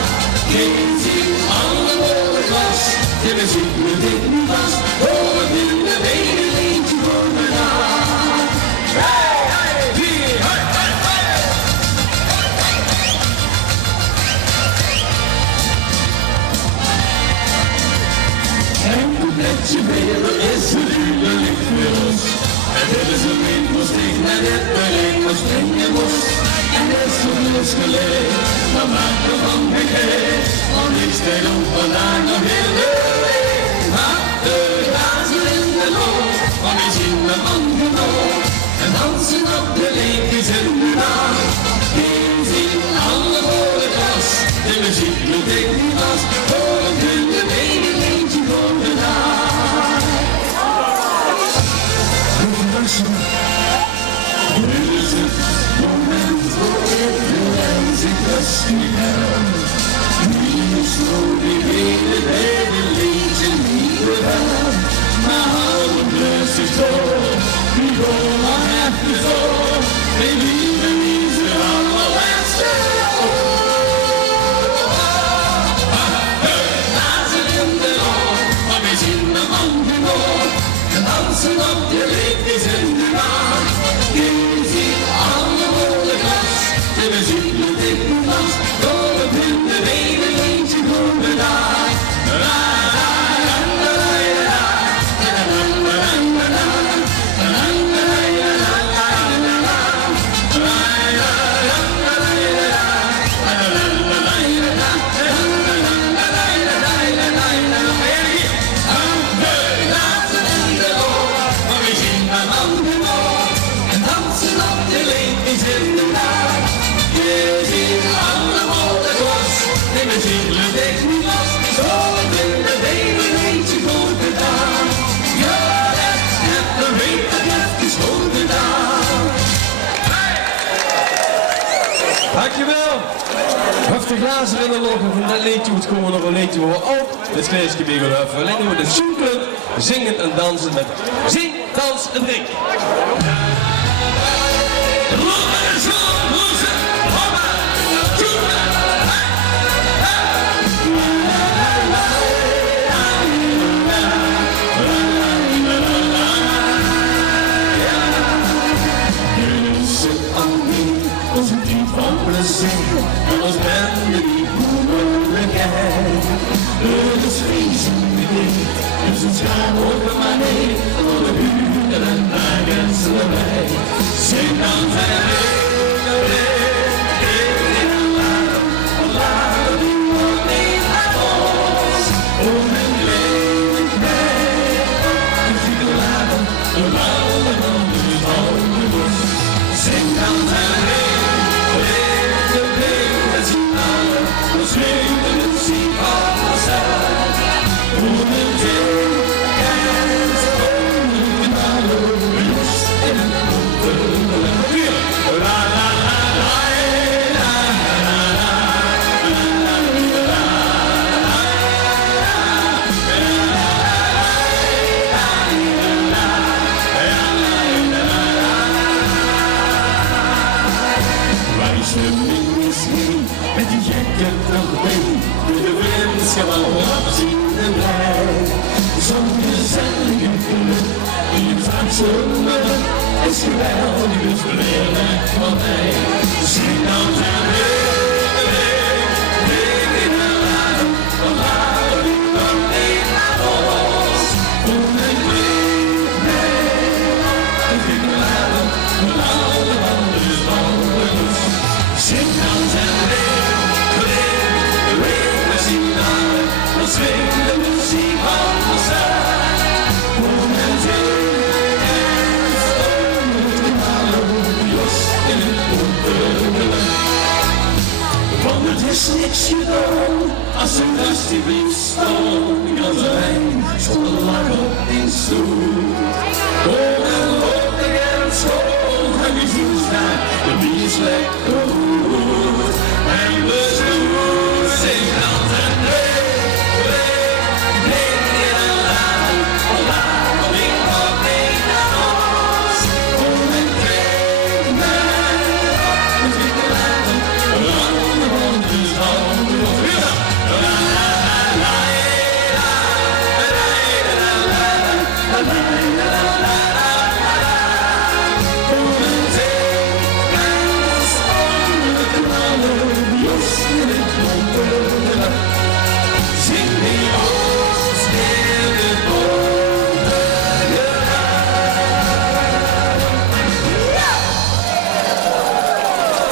Geen zien, alle woorden was, de muziek moet ik niet vast. Oh, we vinden weer een eentje voor me daar. Hey, hey, hier, hey, hey, hey. En het netje weer is het uurlijk voor ons. Het is een winkelsteek met het bereik van Springenbos. En is het los geleid, dan maakt er van gegeven. Want ik stel op vandaag nog heel de week. Maar de glazen in de loop, want we zien de man genoeg. En dansen op de leekjes in de nacht. Geen zien alle voor het was, de muziek moet ik niet vast. Voor een dunne been een eentje voor de nacht. Nu is het moment voor ik de lens, ik rust niet aan. Nu is nog die hele leentje niet begaan. Maar hou hem rustig door, die gewoon nog even door. Mijn lieve liefde allerlaatste glazen in de loop, maar we zien de man genoeg. En dansen op de leekjes in de bar. Je ziet alle woorden glas, de muziek moet ik niet vast. Door het blinde been een eentje voor de dag. Dankjewel! Heftig glazen in de lopen van dat liedje moet komen nog een liedje waar we ook het kleedje mee gaan hebben. Alleen we de Zoenclub zingen en dansen met Zing, Dans en Drink. En als bende die moeilijkheid, het is feesten, niet. Dus een schaam over maar niet, door de buren en dagen zullen wij. Zing dan zijn laten die nog niet aan ons. Om een leven kwijt, dus ik laten de bouwen om de bouwen los. Zing dan zijn de leven zien alle, we zwingen het zien van onszelf. Om een zin en schoon met alle rust en het moeten. La la la la la la la met die gekke trompet, met de wens gewoon opzien en blij. Zo'n gezellige geluk, die je vaak zomer is geweldig, dus leer het van mij. Zing dan zijn in de laden, van laten die nog niet aan ons. Om een week mee, en ik laden, van alle handen bouwen los. Zing dan zijn swing de muziek van onszelf. Om en zee en storm met alle los in het onderwijs. Want het is niks gedaan als een alsjeblieft stond. Als wij zonder lachen in stoel. Kom en loop de grens schoon en wie ziet staat, wie is lekker goed. En we stoel zing dan zijn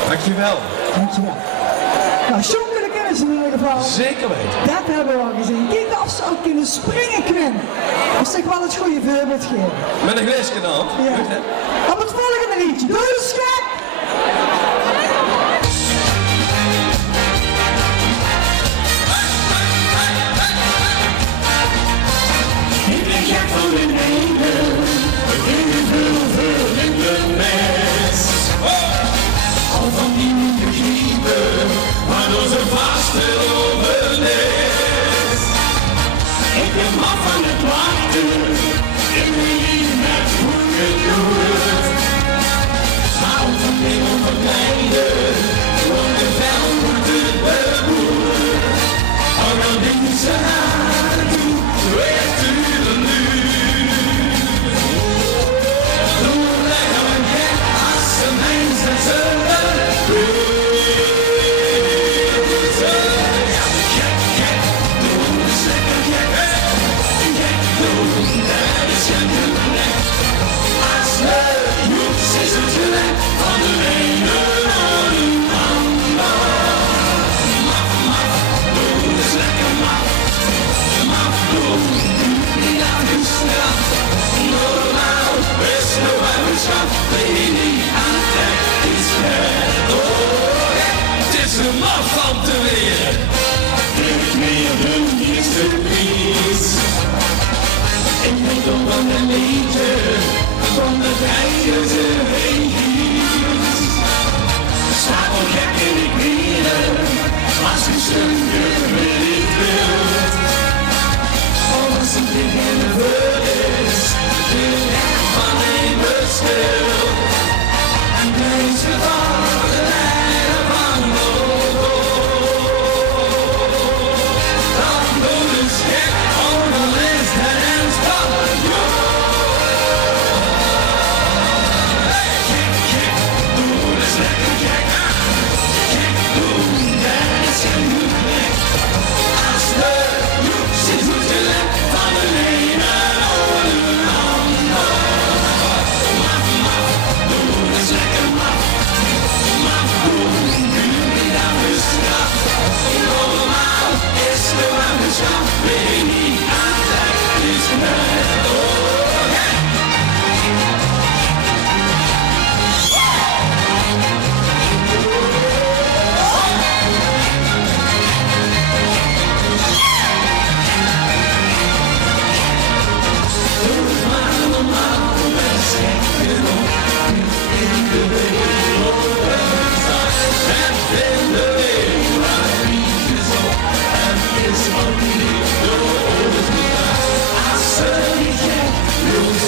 Dankjewel. Dankjewel. Nou, Sjonkele kennen ze in ieder geval. Zeker weten. Dat hebben we al gezien. Kijk of ze ook kunnen springen, Quinn. Dat is toch wel het goede voorbeeld geven. Met een glasje in de hand. Ja. Goed, hè? Op het volgende liedje. Doe de schep! Ik ben gek van de hemel, in de vulvulende mes. Al van die begrippen, waardoor ze vastelopen is. Ik ben af van het wachten, ik ben niet met goed gedoe. Schaal van hemel verkleiden, want de vel moet het beboeren. Al dan denk ze haar toe, echt uren nu. Toen leggen we gek als ze mensen zullen. Van te leren, ik meer doen is de prijs. Ik denk ook van de liefde, van de rijden ze heet. Sta wel gek in de knieën, als ik stunder wil ik wild. Als ik tegen de veur is, wil ik van een bestil. En deze van de lijden van de Als de joek zit goed te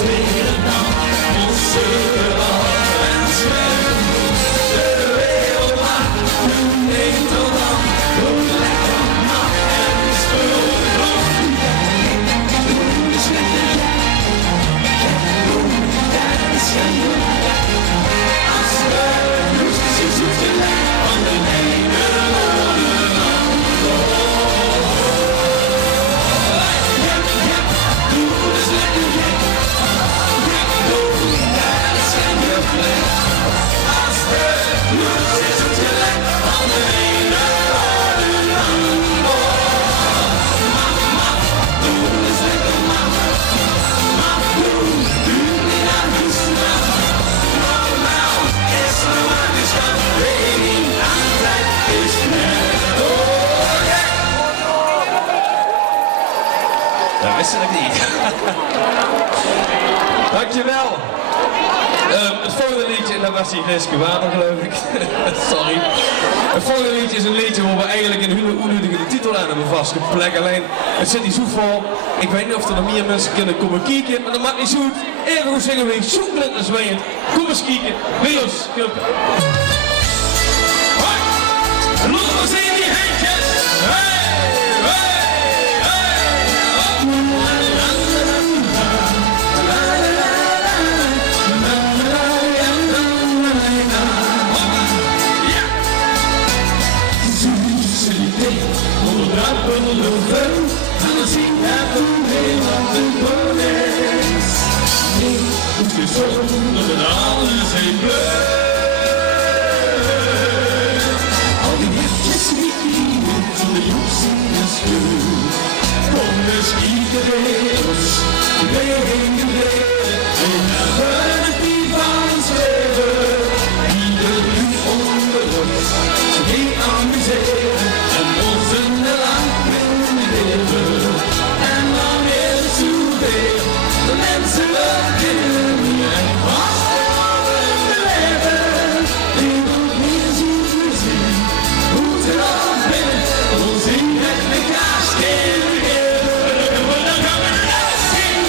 Zweden dan, ons zullen en zwemmen. De wereld lacht, nu neemt er dan, hoe lekker nat en spullen. Doe eens lekker als we moesten zoeken van de ene naar de andere. Doe eens lekker gek, doe dat is geen plek. Als we moesten zoeken van de ene naar de andere. Doe eens lekker mama, doe niet aan de straat. Dat wist ik niet. Dankjewel. Het volgende liedje, en dat was die Riske Water geloof ik. Sorry. Het volgende liedje is een liedje waar we eigenlijk een hele onnodige titel aan hebben vastgeplekt. Alleen, het zit niet zo vol. Ik weet niet of er nog meer mensen kunnen komen kijken, maar dat maakt niet zo goed. Even goed zingen we, zoekend en zwingend. Kom eens kijken. Bij ons. Loop eens in die handjes. Hey, hey, hey. Onder luchten, en dan zien we toen helemaal de bonus. Nee, het is zonder dat alles heen bleef. Al die lichtjes niet hier, zonder joeks in de schuur. Kom eens iedereen, iedereen, we hebben het niet van zweven. Ieder nu onder ons, ze ging amuseren en ons een lang. En dan is het zoveel, de mensen beginnen en vast over te leven. Die moet niet zien te zien, hoe ze dat binnen, ons in het elkaar schelen. Maar dan gaan we naar zien,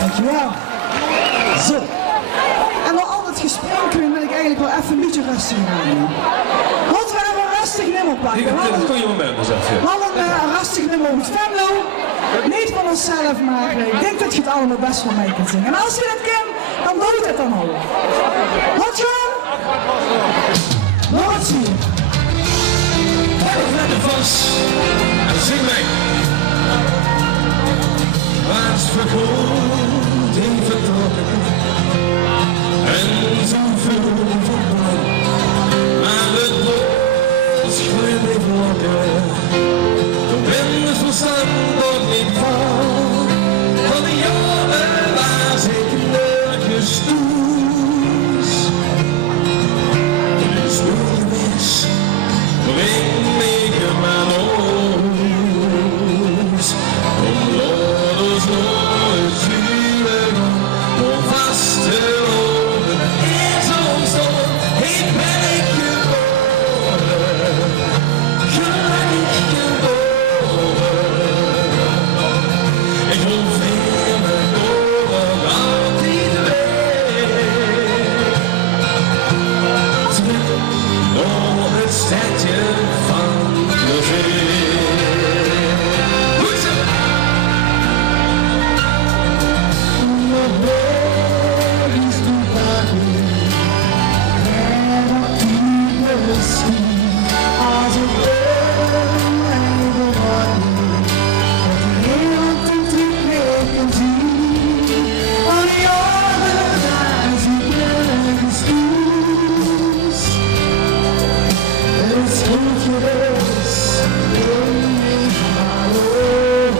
Dankjewel. Zo. En door al het gesproken wil ik eigenlijk wel even een beetje rustig gaan. Want we hebben een rustig nummer pakken. Dat kon je wel met me zeggen. We hadden een rustig nummer over het Venlo. Niet van onszelf, maar ik denk dat je het allemaal best wel mee kunt zingen. En als je dat kent, dan doe het dan al. Wat John? Wat zie je? Let er vast. En zing mee. was vergroting vertrokken en zoveel verbrand, maar het bos gloeit bleef lokken. Toen ben het verstand nog niet van de jaren was ik nergens toes. Dus doe je mis, breng me maar ons. Om looders nooit zuur, om vast te lopen. In zo'n storm, ik ben ik geboren. Gelijk geboren. Ik hoef in mijn oren altijd weer. Terug door het stadje van de zee. Als het mij bewaart, dat de wereld een truc meer kan zien. Al die jaren daar zie ik nergens toes. Het schuiltje is in mijn haren.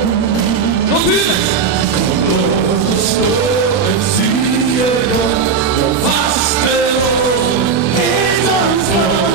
Kom door de storm, zie je dan vast te lopen. In zo'n storm,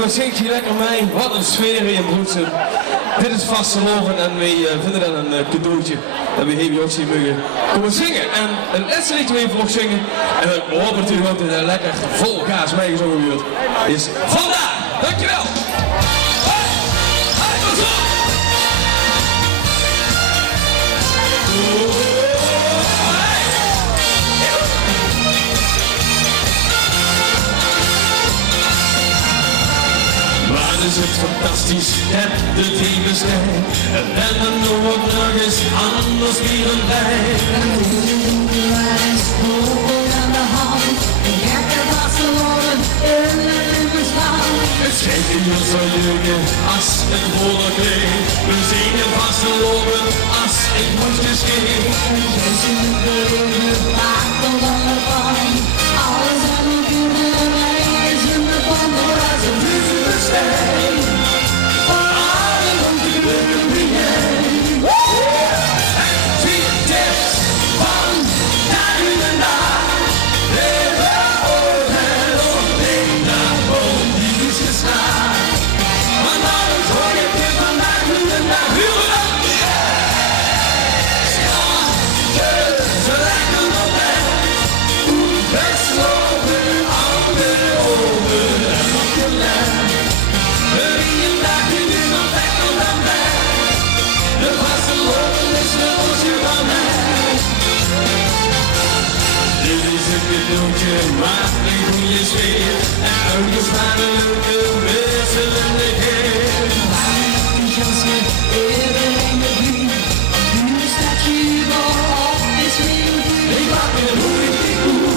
Wat zingt hier lekker mee? Wat een sfeer in Broedsum. Dit is vastelovend en wij vinden dat een cadeautje. Dat we hier ook zien mogen komen zingen. En een laatste liedje weer voor zingen. En we hopen natuurlijk ook dat het lekker vol gaas meegezongen wordt. Is vandaag. Dankjewel. Wat is het fantastisch, het de tegenstijn. En dan wordt nog eens anders weer een tijd. Is hoog aan de hand, de werken wassen worden in het bestaan. Het schijnt in ons zo leugen als het woorden kreeg. We zingen vast te lopen als ik moest geschreven. Jij ziet de burger, wakel van de pan. Alles aan de buren, wij in de pan. Door als een vuursteen. Van alle rondje burger wie heen. En tweetjes van dag en dag. Leven ogen op één dag, boom die is geslaagd. Maar nou hoor je weer vandaag nu en dag. Huren! Ja, zo lekker. cadeautje maakt een goede sfeer. En oudjes van een leuke wisselende keer. Die gasten eerder in de buurt. Nu staat je op is weer Ik maak een goede figuur.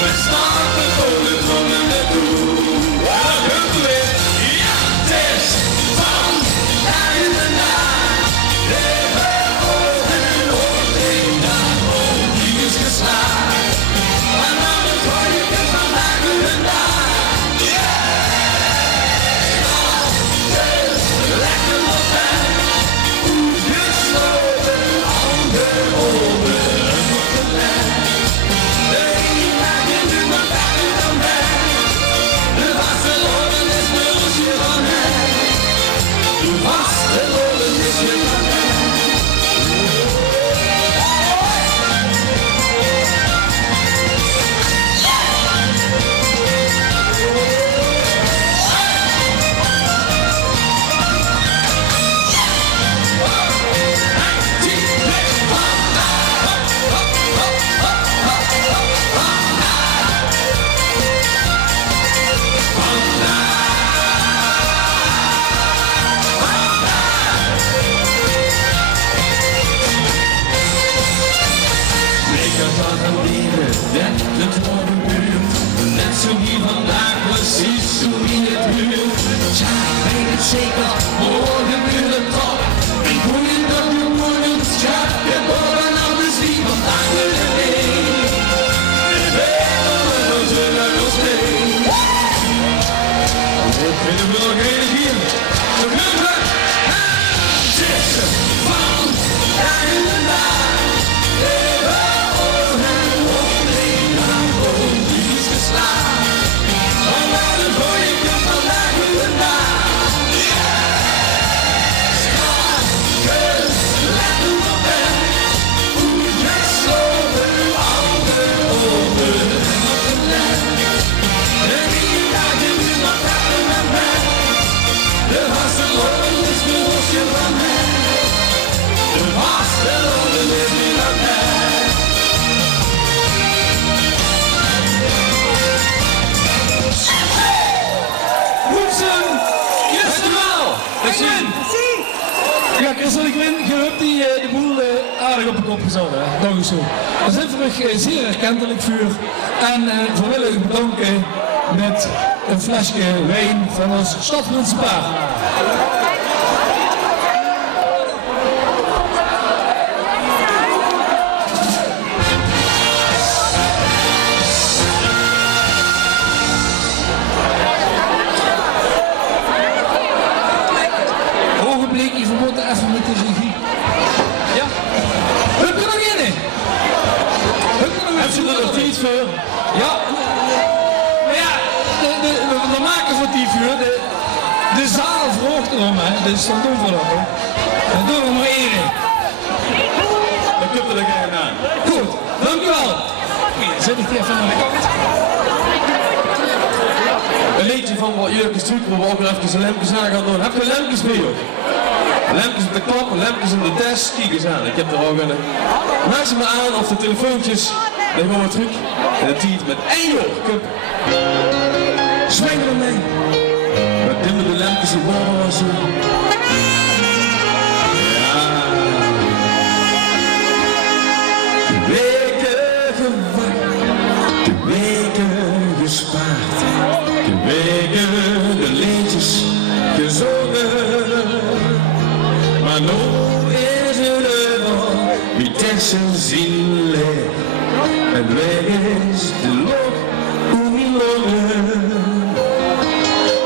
Met starten kolen van de toer. En dan komt er weer. Ja, het is van einde naar. Leven ogen hoort in dat oog. Die is geslaagd. En dan het gooi ik vandaag de dag. Lekker nog bij. Gesloten handen open. De imagen nu maar beter dan mij. De vasteloden is mijn roosje van mij. De vasteloden is je van mij. Het wordt buurt, net zo hier vandaag, precies zo in het huurt. Ja, ik weet het zeker, morgen weer de top. Ik voel je dat je moet, ja, je bovenaf is wie vandaag weer de een. En we zullen nog steeds. Wat vinden we nog één keer? De buren, het is van dag en de dag. Ja, Christel, ik win, je hebt de boel aardig op de kop gezet, hè? Dank u zo. We zijn terug zeer erkentelijk vuur en vrijwillig bedanken met een flesje wijn van ons stadsprincipaal. Ogenblikje, we moeten even met de regie. Ja? Hup er nog in? Hup er nog in? Heb je er nog tijd voor? Ja. Maar ja, we maken van die vuur. De zaal vroegt erom, hè. Dus dan doen we dat, hoor. Dan doen we maar één. Dan komt er een keer aan. Goed, dankjewel. Zet ik die even aan de kant. Een liedje van wat Jurgen Struik, waar we ook nog even een lempjes aan gaan doen. Heb je lempjes mee, joh? Lempjes op de klap, lempjes in de test. Kijk eens aan, ik heb er ook een. Maak ze maar aan of de telefoontjes. Dan gaan we terug. En de tijd met 1 uur. Kup. Zweng er mee. We dimmen de lampjes in worden zo. Ja. De weken gewacht. De weken gespaard. De weken de liedjes gezongen. Maar nu is het over. Vitesse zien leeg. En weg is de loop om die longen.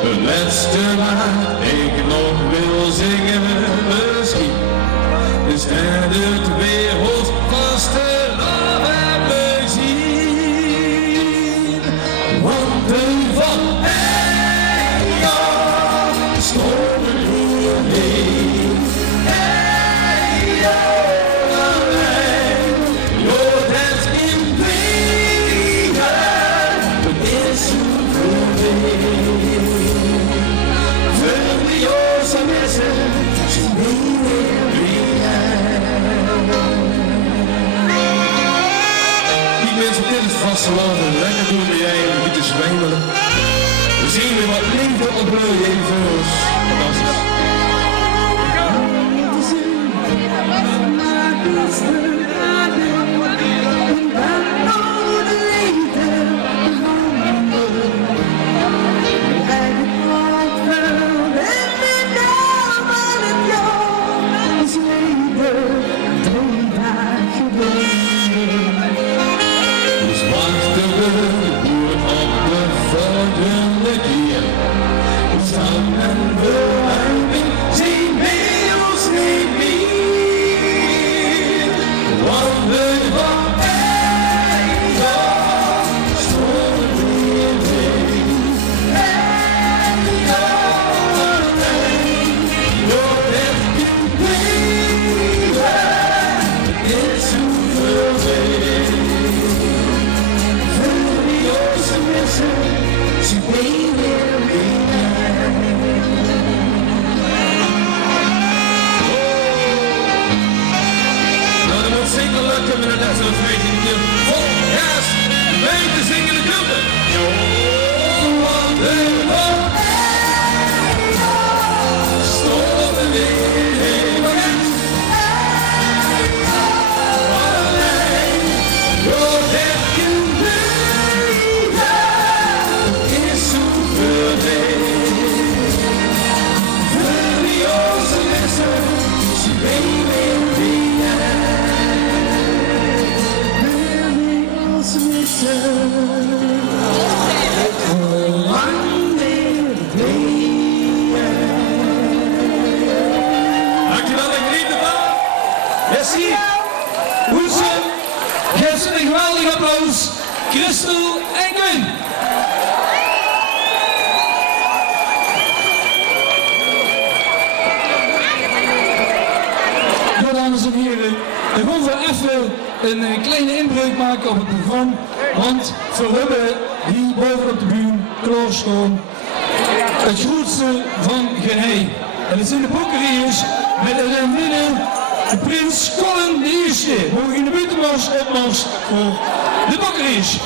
De laatste waar ik nog wil zingen, misschien is het wereld vaste love hebben zien. Want een van ja, stromen hierheen. Ja, Lord has been bigger, but it's so good. ziet mensen, dit is vasteloven. Lekker doen met jij een beetje zwijmelen. We zien weer wat liefde opbloeien even voor ons. Fantastisch. Christel en Gwen. Ja, dames en heren, we gaan even een kleine inbreuk maken op het programma, want we hebben hier boven op de bühne klaarstaan het grootste van Genij. En het zijn de boekeriers met een winnaar, de prins Colin de Eerste. Mogen in de buitenmars opmars voor de boekeriers.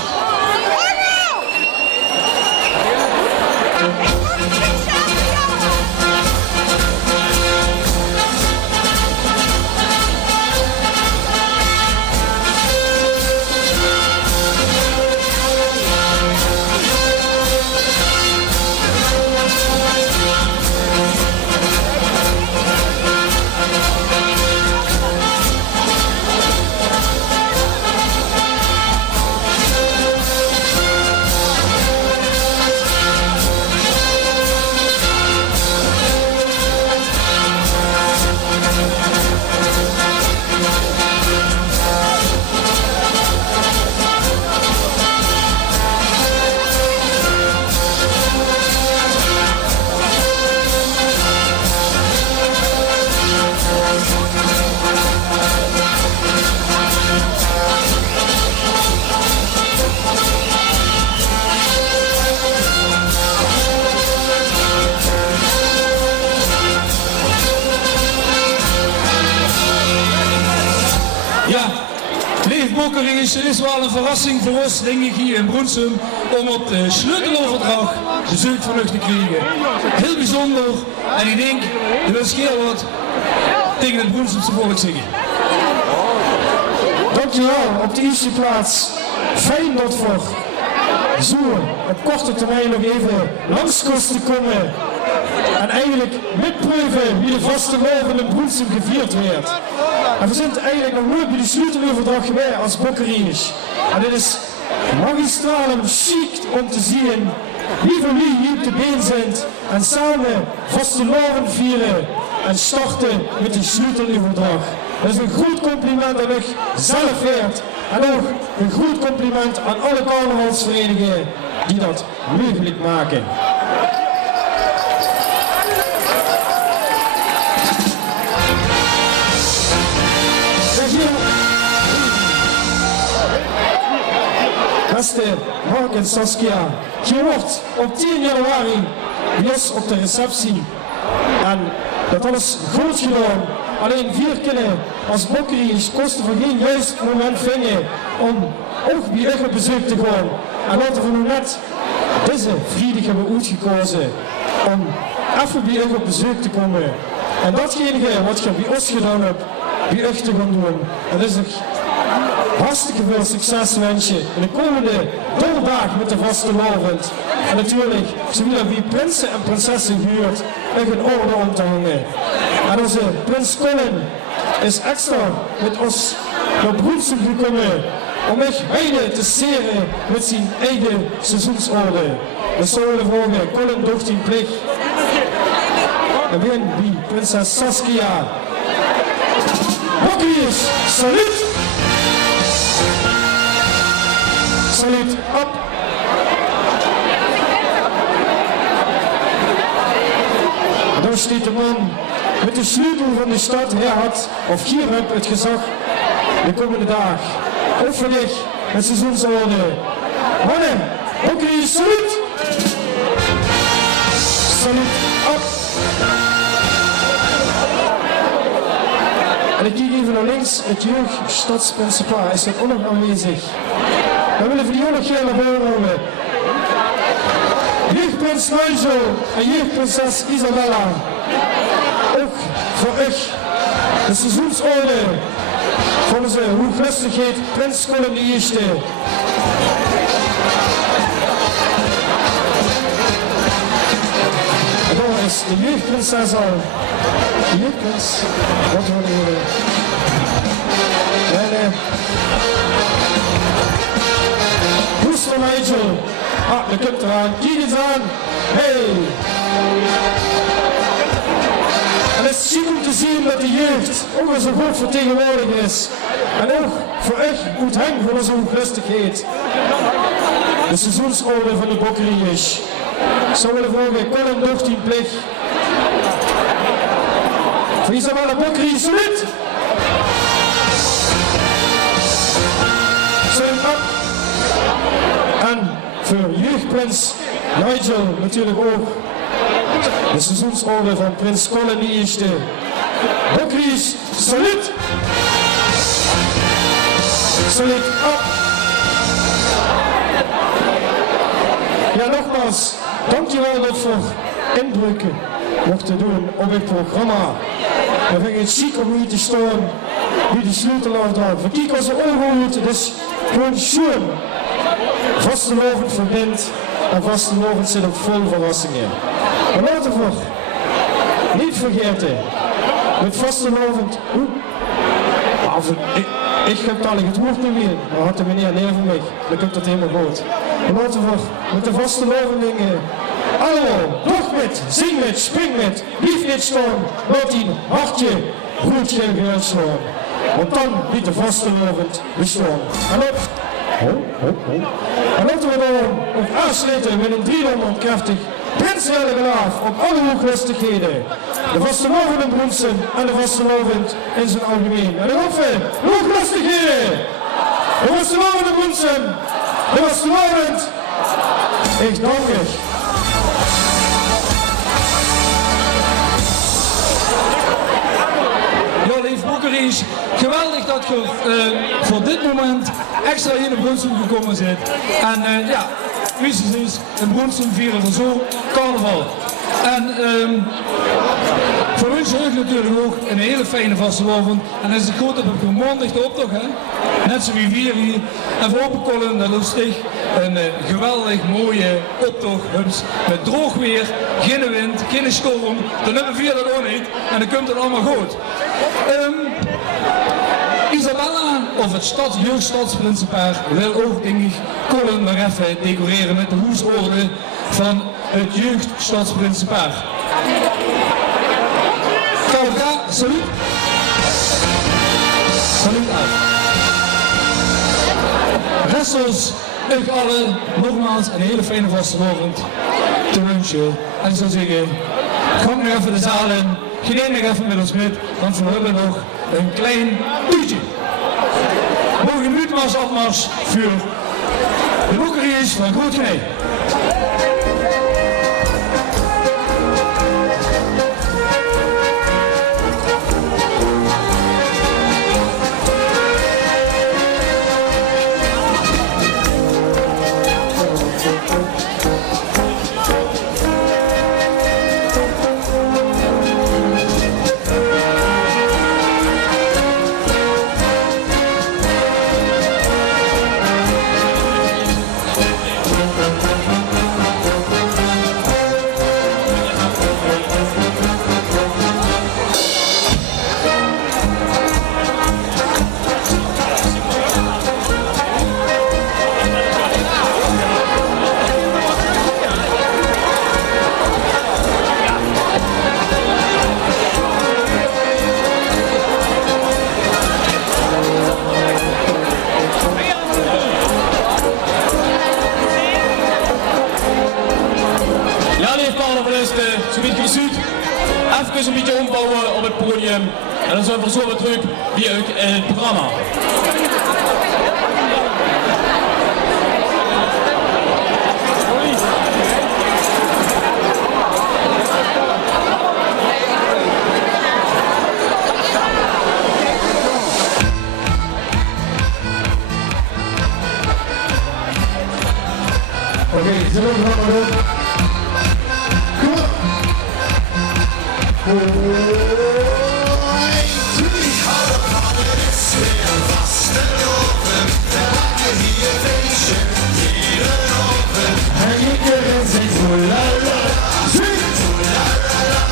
Het is wel een verrassing voor ons, denk ik, hier in Broensum, om op de sleuteloverdracht bezoek van u te krijgen. Heel bijzonder, en ik denk, er wil scheel wat tegen het Broensumse volk zingen. Dankjewel, op de eerste plaats. Fijn dat we zo op korte termijn nog even langs kosten komen. En eigenlijk metproeven wie de vaste morgen in Broensum gevierd werd. En we zijn eigenlijk nog nooit bij de sleuteloverdracht geweest als bokkeriers. En dit is magistraal en chic om te zien wie van wie hier op de been zijn en samen vaste morgen vieren en starten met die sleuteloverdracht. Dat is een groot compliment aan u zelf waard. En ook een groot compliment aan alle carnavalsverenigingen die dat mogelijk maken. Beste Mark en Saskia, je wordt op 10 januari los op de receptie. En dat alles goed gedaan. Alleen 4 kennen als bokkeriers kosten voor geen juist moment vinden om ook bij u op bezoek te gaan. En laten we nu net deze vrijdag hebben uitgekozen om even bij u op bezoek te komen. En datgene wat je bij ons gedaan hebt, bij u te gaan doen. En dat is een hartstikke veel succes wens je in de komende donderdag met de vastelovend. En natuurlijk, zo willen wie prinsen en prinsessen huurt, een orde om te hangen. En onze prins Colin is extra met ons naar Broensum gekomen om echt beide te seren met zijn eigen seizoensorde. We zullen vragen, Colin docht in plicht. En weer wie prinses Saskia. Bokkies, salut! Salut, op! Daar staat de man met de sleutel van de stad. Hij had, of hier heb het gezag, de komende dag. Overleg met seizoensorde. Mannen, oké, salut! Salut, op! En ik kijk even naar links, het jeugdstadsprincipaal is er ook nog aanwezig. We willen voor die ook nog heel naar voren houden. Jeugdprins Nigel en jeugdprinses Isabella. Ook voor u de seizoensorde van onze hooglustigheid Prins Colin de Eerste. En daar is de jeugdprinses al. De jeugdprins, wat willen we? Nee. Booster Nigel. Ah, dat komt eraan. Kijk eens aan. Hey! En het is chic om te zien dat de jeugd ook wel zo goed vertegenwoordigd is. En ook voor echt goed hangt voor onze hooglustigheid. De seizoensorde van de Bokkeries. Ik zou willen vragen, Colin docht in plicht. Voor Isabella Bokkeries, salut! Salut op! En voor jeugdprins Nigel natuurlijk ook de seizoensorde van prins Colin de Eerste. Bokkeries, salut! Salut op! Ja, nogmaals, dankjewel dat voor indrukken mochten doen op het programma. We vinden het chic om hier te staan, wie de sleutel afdraagt. We kijken onze ogen uit, dus gewoon schoon. Vastelovend verbindt en vastelovend zit ook vol verrassingen. Maar laten we niet vergeten, met vastelovend... Ik heb talig het woord niet meer, maar had de meneer neer van mij, dan komt dat helemaal goed. Maar laten we met de vastelovendingen allemaal, doch met, zing met, spring met, blijf niet staan, laat die hartje goed geen geld slaan. Want dan biedt de vastelovend bestaan. En op! En laten we dan nog aansluiten met een 300 krachtig prinsrelegraaf op alle hooglustigheden. De vastelovend in Broensum en de vastelovend in zijn algemeen. En de hooglustigheden! De vastelovend in Broensum! De vastelovend! Ik dank u. Ja, lieve Bokkeries, geweldig dat je voor dit moment extra hier in Broensum gekomen bent. En ja, wie is in Broensum vieren we zo carnaval. En voor ons ook natuurlijk ook een hele fijne vastelovend. En het is goed dat we maandag de optocht, hè? Net zoals we vieren hier. En voor Open Colin, dat is echt een geweldig mooie optocht. Met droog weer, geen wind, geen storm. Dan hebben we dat ook niet. En dan komt het allemaal goed. Isabella, of het jeugdstadsprincipaar, wil ook, denk ik, Colin nog even decoreren met de hoesorde van het jeugdstadsprincipaar. Kalka, salut! Salut uit! Restels, u allen, nogmaals een hele fijne vastelovend te wensen. En ik zou zeggen, ga nog even de zaal in, geniet nog even met ons mee, want we hebben nog een klein uurtje. Mogen we nu maar eens afmars voor de Bokkeries van Groot Genee. even een beetje ombouwen op het podium. En dan zijn we zo weer terug weer in het programma. Oké, zullen we nog maar doen? Kom op! Ich hau davon, es wäre fast erlogen. Der lange hier Wäsche, jeden Ofen. En iedereen zingt oelala, zingt Oelalala,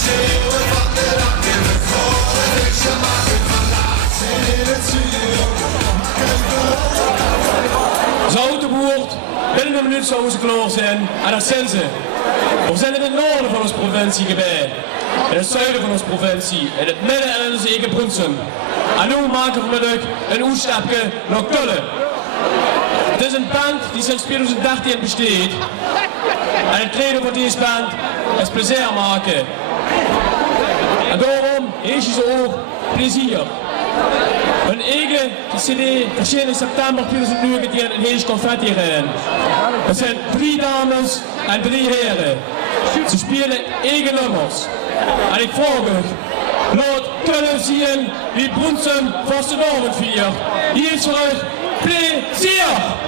schreeuwen van de rakken. We gooien deze maken van laatste in het zuur. Zou de boert binnen een minuut zouden ze klaar zijn en dat zijn ze. We zijn in het noorden van ons provinciegebied, in het zuiden van ons provincie, in het midden en in onze eigen Brunsum. En nu maken we vanmiddag een uitstapje naar Kullen. Het is een band die sinds 2013 besteedt. En het reden voor deze band is plezier maken. En daarom heeft je ze ook plezier. Hun eigen CD verscheen in september 2019 in Hees Confetti Rijn. Het zijn 3 dames en 3 heren. Ze spelen eigen nummers. En ik vraag u, laat kunnen zien wie Brunsum vastenavond viert. Hier is voor u plezier!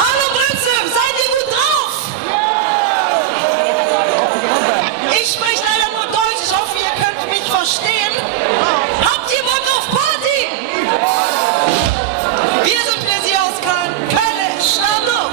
Hallo Brunsum, seid ihr gut drauf? Ich spreche leider nur Deutsch, ich hoffe, ihr könnt mich verstehen. Habt ihr Bock auf Party? Wir sind Plesi aus Köln, Köln, Stand up!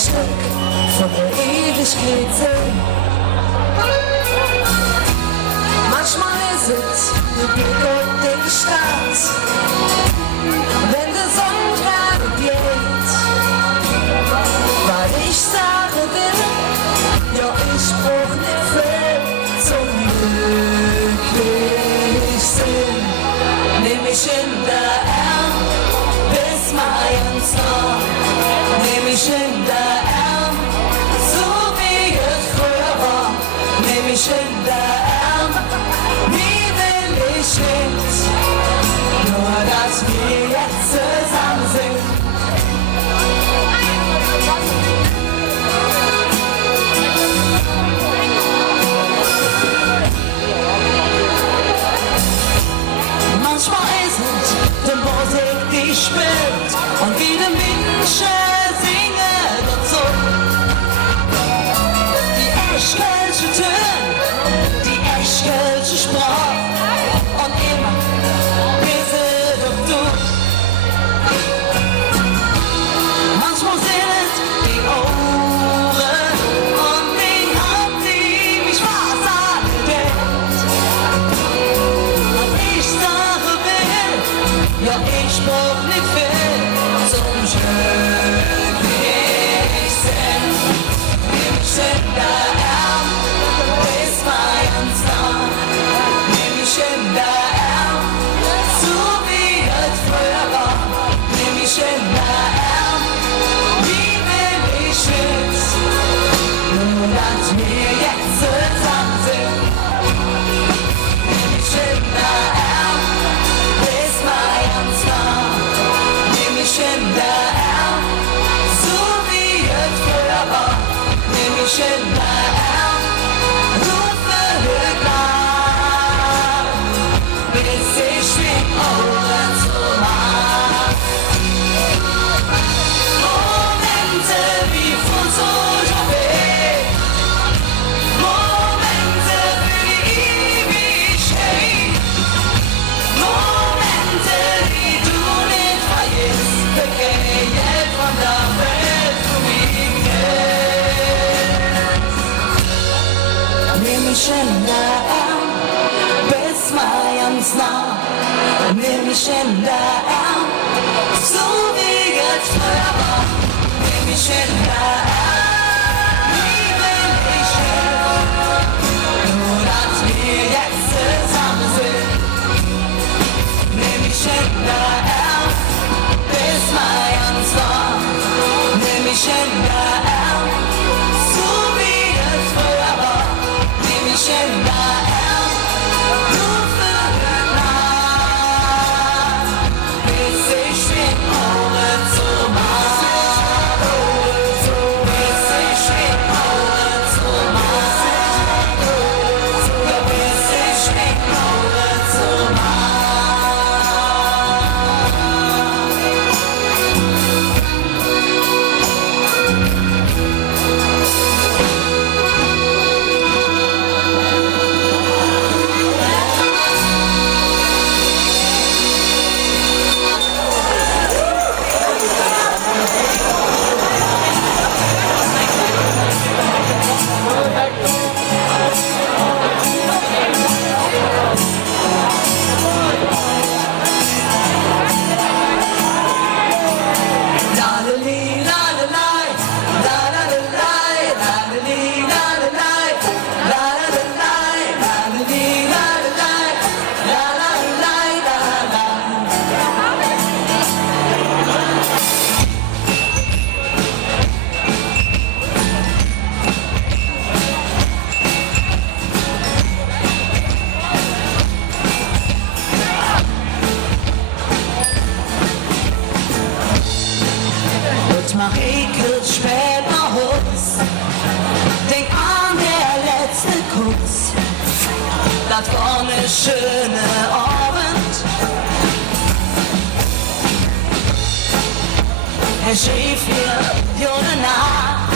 Stück von der Ewigkeit sind. Manchmal ist es der Blick auf die Stadt, wenn der Sonne gerade geht, weil ich sagen will, ja ich brauch nicht viel zum glücklich sein. Nimm mich in der Arm, bis mein Tag, nimm mich in der Arm, so wie es früher war, nimm mich in der Arm, wie will ich nicht, nur dass wir jetzt zusammen sind. Manchmal ist es die Musik, die spielt und viele Menschen singen dazu. Die echte Töne, die echte Sprache und immer bist doch du. Manchmal sind es die Ohren und die Hand, die mich was angeht. Und ich sage will, ja ich brauch nicht viel zum glücklich sein. Nimm mich in der Arm, bis mein Tag. Nimm mich in der Arm, so wie es früher war. Nimm mich in der Arm, wie will ich nicht, nur dass wir jetzt zusammen sind. Nimm mich in der Arm, bis mein Tag. Nimm mich in der Arm, so wie es früher war. Nimm mich in der Arm, rufe nach, bis ich die Ohren zumach. Momente wie von solcher Weg, Momente für die Ewigkeit, Momente, die du nicht vergisst, begehen von der Welt für mich. Nimm mich in der Arm, bis mein nah. Nimm mich in der Arm, so wie es früher war. Nimm mich in der Arm, wie will ich helfen, nur dass wir jetzt zusammen sind. Nimm mich in der Arm, bis mein nah. Nimm mich in der Arm, so wie es früher war. Nimm mich in der Arm, rufe nach, bis ich die Ohren zumach. Bis ich die Ohren zumach. Ja, bis ich die Ohren Jetzt mach ich spät nach Haus, denk an der letzte Kuss. Das war ne schöne Abend. Herr Schäf hier, junge Nacht,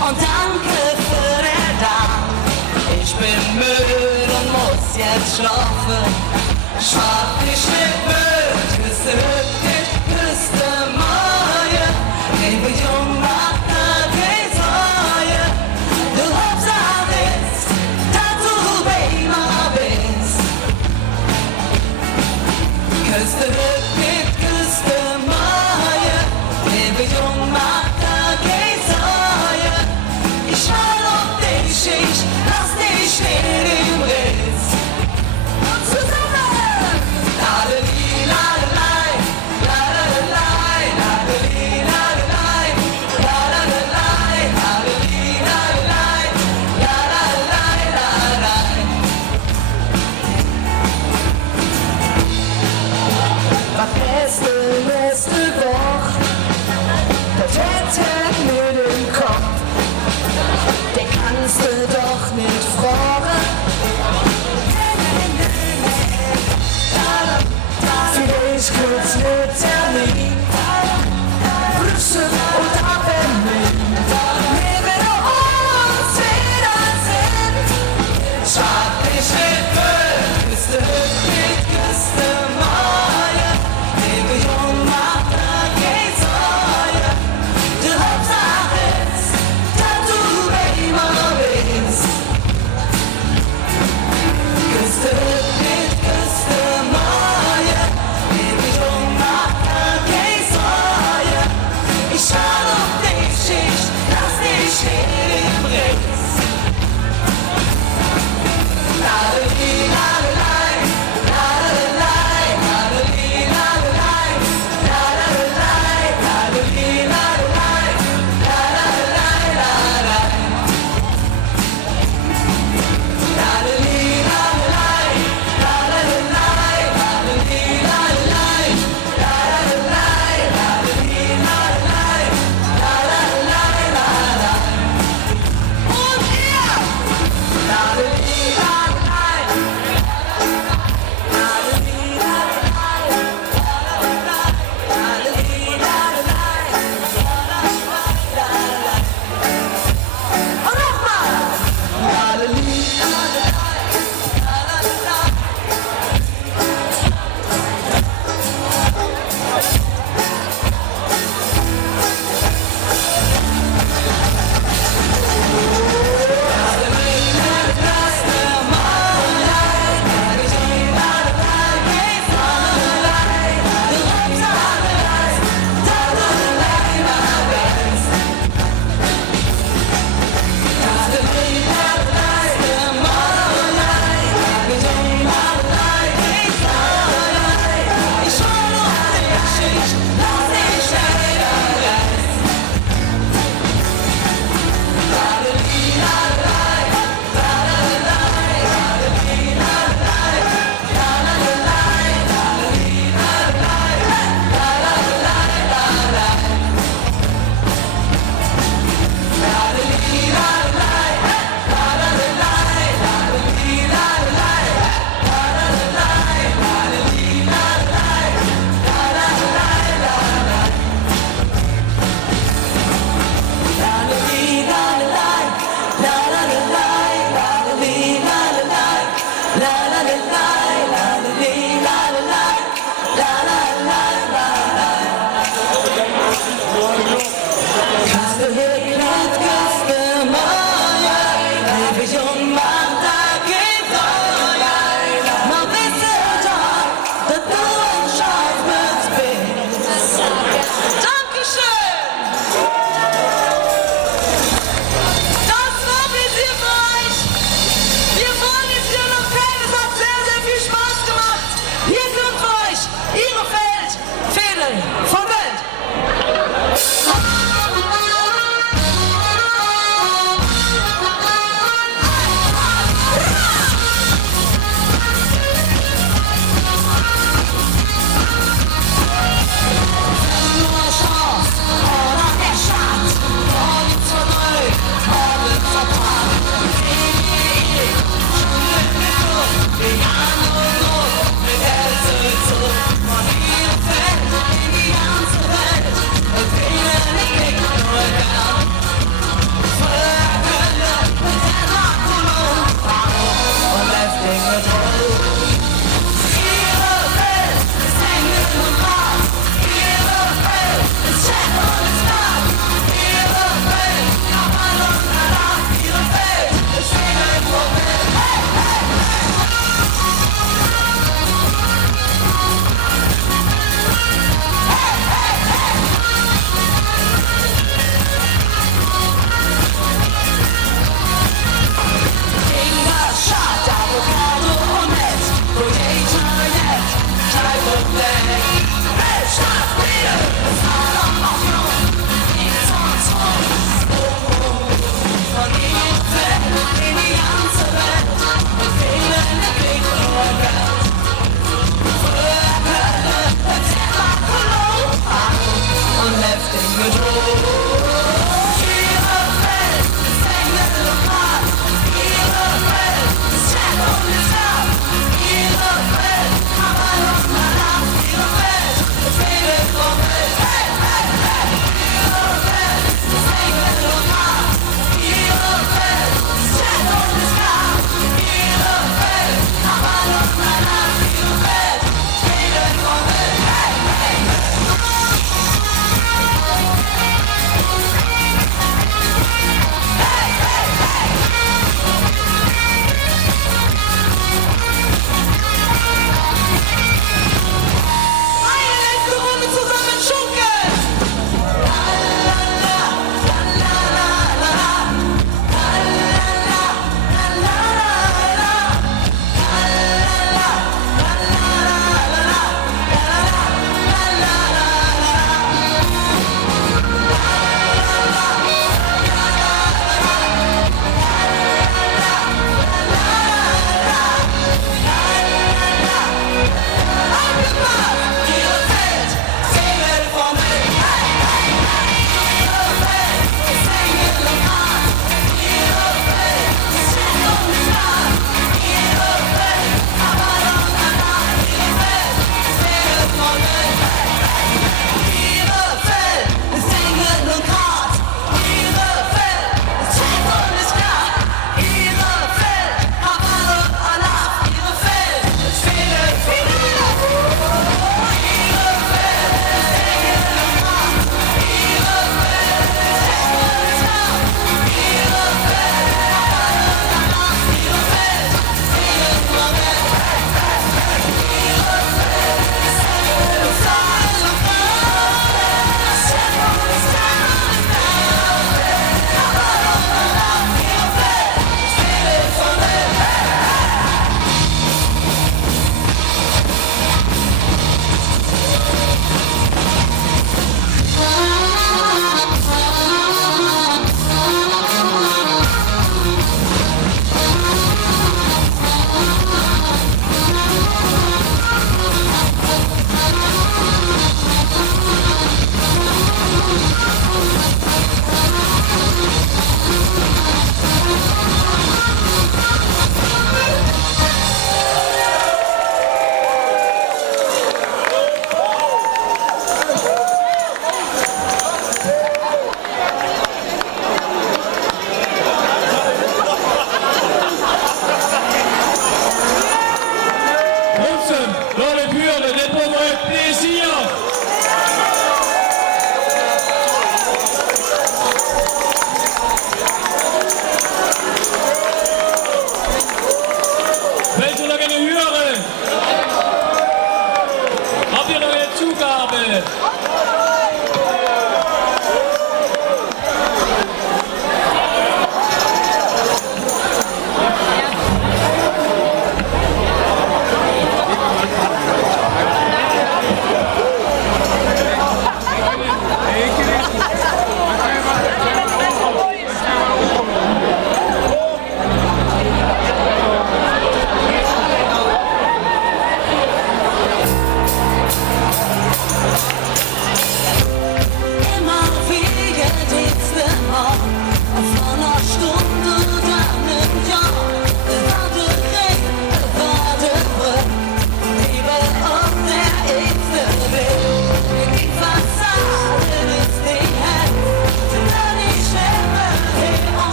und danke für den Dank. Ich bin müde und muss jetzt schlafen. Schlaf dich nicht müde, küsse dich, küsse Maja, lebe jung nach Küste hüt mit Küste Maie, lebe jung, mach da Gesaie. Ich schall auf dich, ich lass dich stehen im Riss. Zusammen! Ladeli, ladelei, ladelei, ladeli, ladelei, ladelei, ladeli, ladelei, ladelei, ladelei. Was beste Woche, der Tag mit dem Kopf, den kannst du doch nicht fragen. Vielleicht kurz mit Termin, Brüssel und Abendmin, neben uns wiedersehen. Schad dich mit Müll, Küste mit Küste Maie, lebe jung, mach da Gesaie. Die Hauptsache ist, dass du immer bist. Küste mit Küste Maie, lebe jung, mach da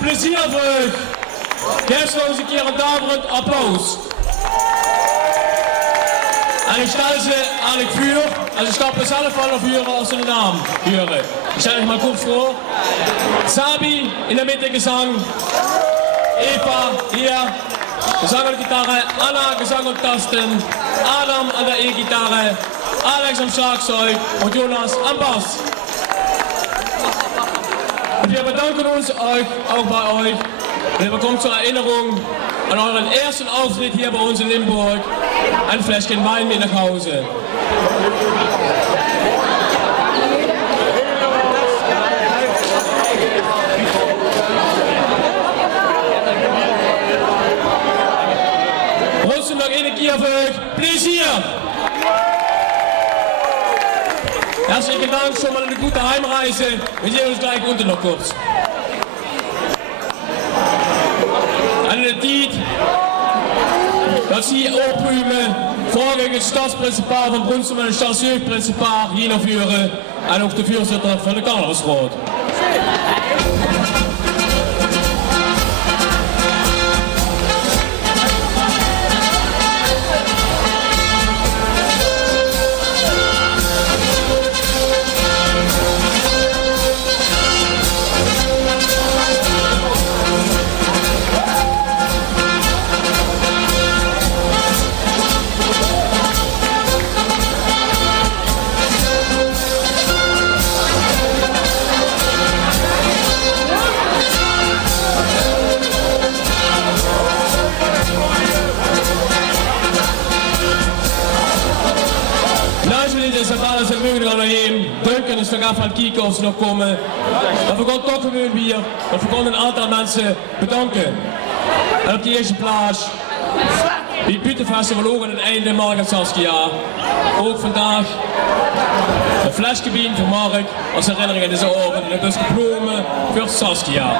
Plezier voor u. Geef nog eens een keer een daverend applaus. En ik stel ze aan het vuur. En ze stappen zelf al op vuren als ze de naam huren. Ik stel het maar goed voor. Sabi in de mitte gezang. Eva hier. Gezang op de gitarre. Anna gezang op tasten. Adam aan de e-gitarre. Alex am Schlagzeug und Jonas am Bass. Und wir bedanken uns euch, auch bei euch. Und ihr bekommt zur Erinnerung an euren ersten Auftritt hier bei uns in Limburg ein Fläschchen Wein mit nach Hause. Trotzdem noch eine Gier für euch. Plezier! Herzlichen Dank, schon mal eine gute Heimreise. Wir sehen uns gleich unten noch kurz. En het tijd dat ze hier opruimen, vorige het stadsprincipaal van Brunsum en het stadsjeugdprincipaal hier naar vuren en ook de voorzitter van de Carnavalsraad. Ze mogen er nog heen. Duncan is nog af van kijken of ze nog komen. Maar we gaan toch gewoon weer. Want we gaan een aantal mensen bedanken. En op de eerste plaats. Die Buitenfestival ook aan het einde Mark en Saskia. Ook vandaag. Een flesje bieden voor Mark. Als herinnering aan deze oren. En dus geplomen voor Saskia.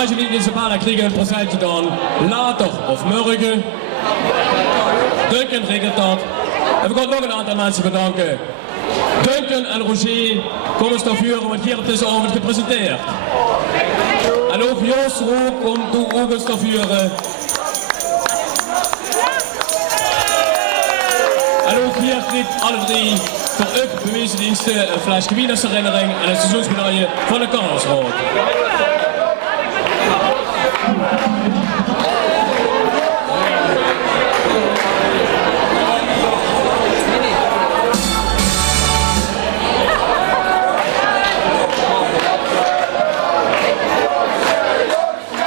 Als je niet in zijn baan krijgen een presentje dan later of morgen. Duncan regelt dat. En we gaan nog een aantal mensen bedanken. Duncan en Roger komen eens naar vuren, want hier op deze avond gepresenteerd. En ook Jos Rook komt ook eens naar vuren. En ook hier krijgt alle drie voor u bewezen diensten een flesje wien als herinnering en een seizoensmedaille van de Carnavalsraad.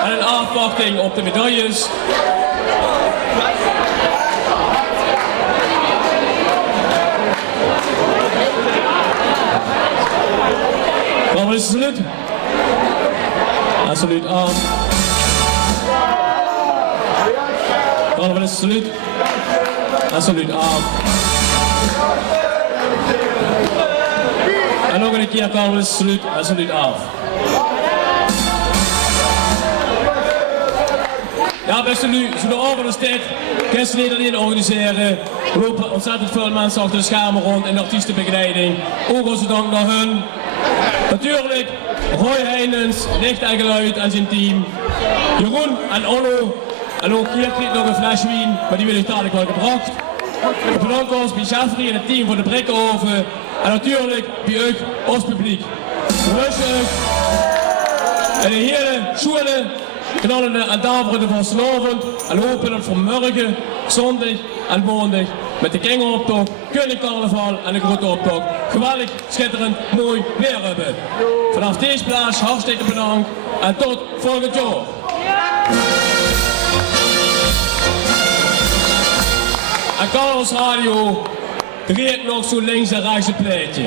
En een afwachting op de medailles. Wat is het saluut? Een saluut aan. Dan wel een saluut. Een saluut aan. En nog een keer kan we een saluut. Een saluut af. Ja, beste nu, zo'n avond als dit, kunnen niet alleen organiseren. We lopen ontzettend veel mensen achter de schermen rond in de artiestenbegeleiding. Ook onze dank naar hun. Natuurlijk Roy Heinens, licht en geluid en zijn team. Jeroen en Onno. En ook hier krijgt nog een fles wien, maar die wil ik dadelijk wel gebracht. Ik bedank ons bij Jeffrey en het team voor de Brikkenhoven. En natuurlijk bij u als publiek. We wensen u een hele schone, knallende en daverende vastenavond. En hopen dat voor morgen, zondag en maandag met de kingeroptocht, Koning Carnaval en de grote optocht geweldig, schitterend, mooi weer hebben. Vanaf deze plaats hartstikke bedankt en tot volgend jaar. En Carlos Radio dreigt nog zo links en rechts een pleitje.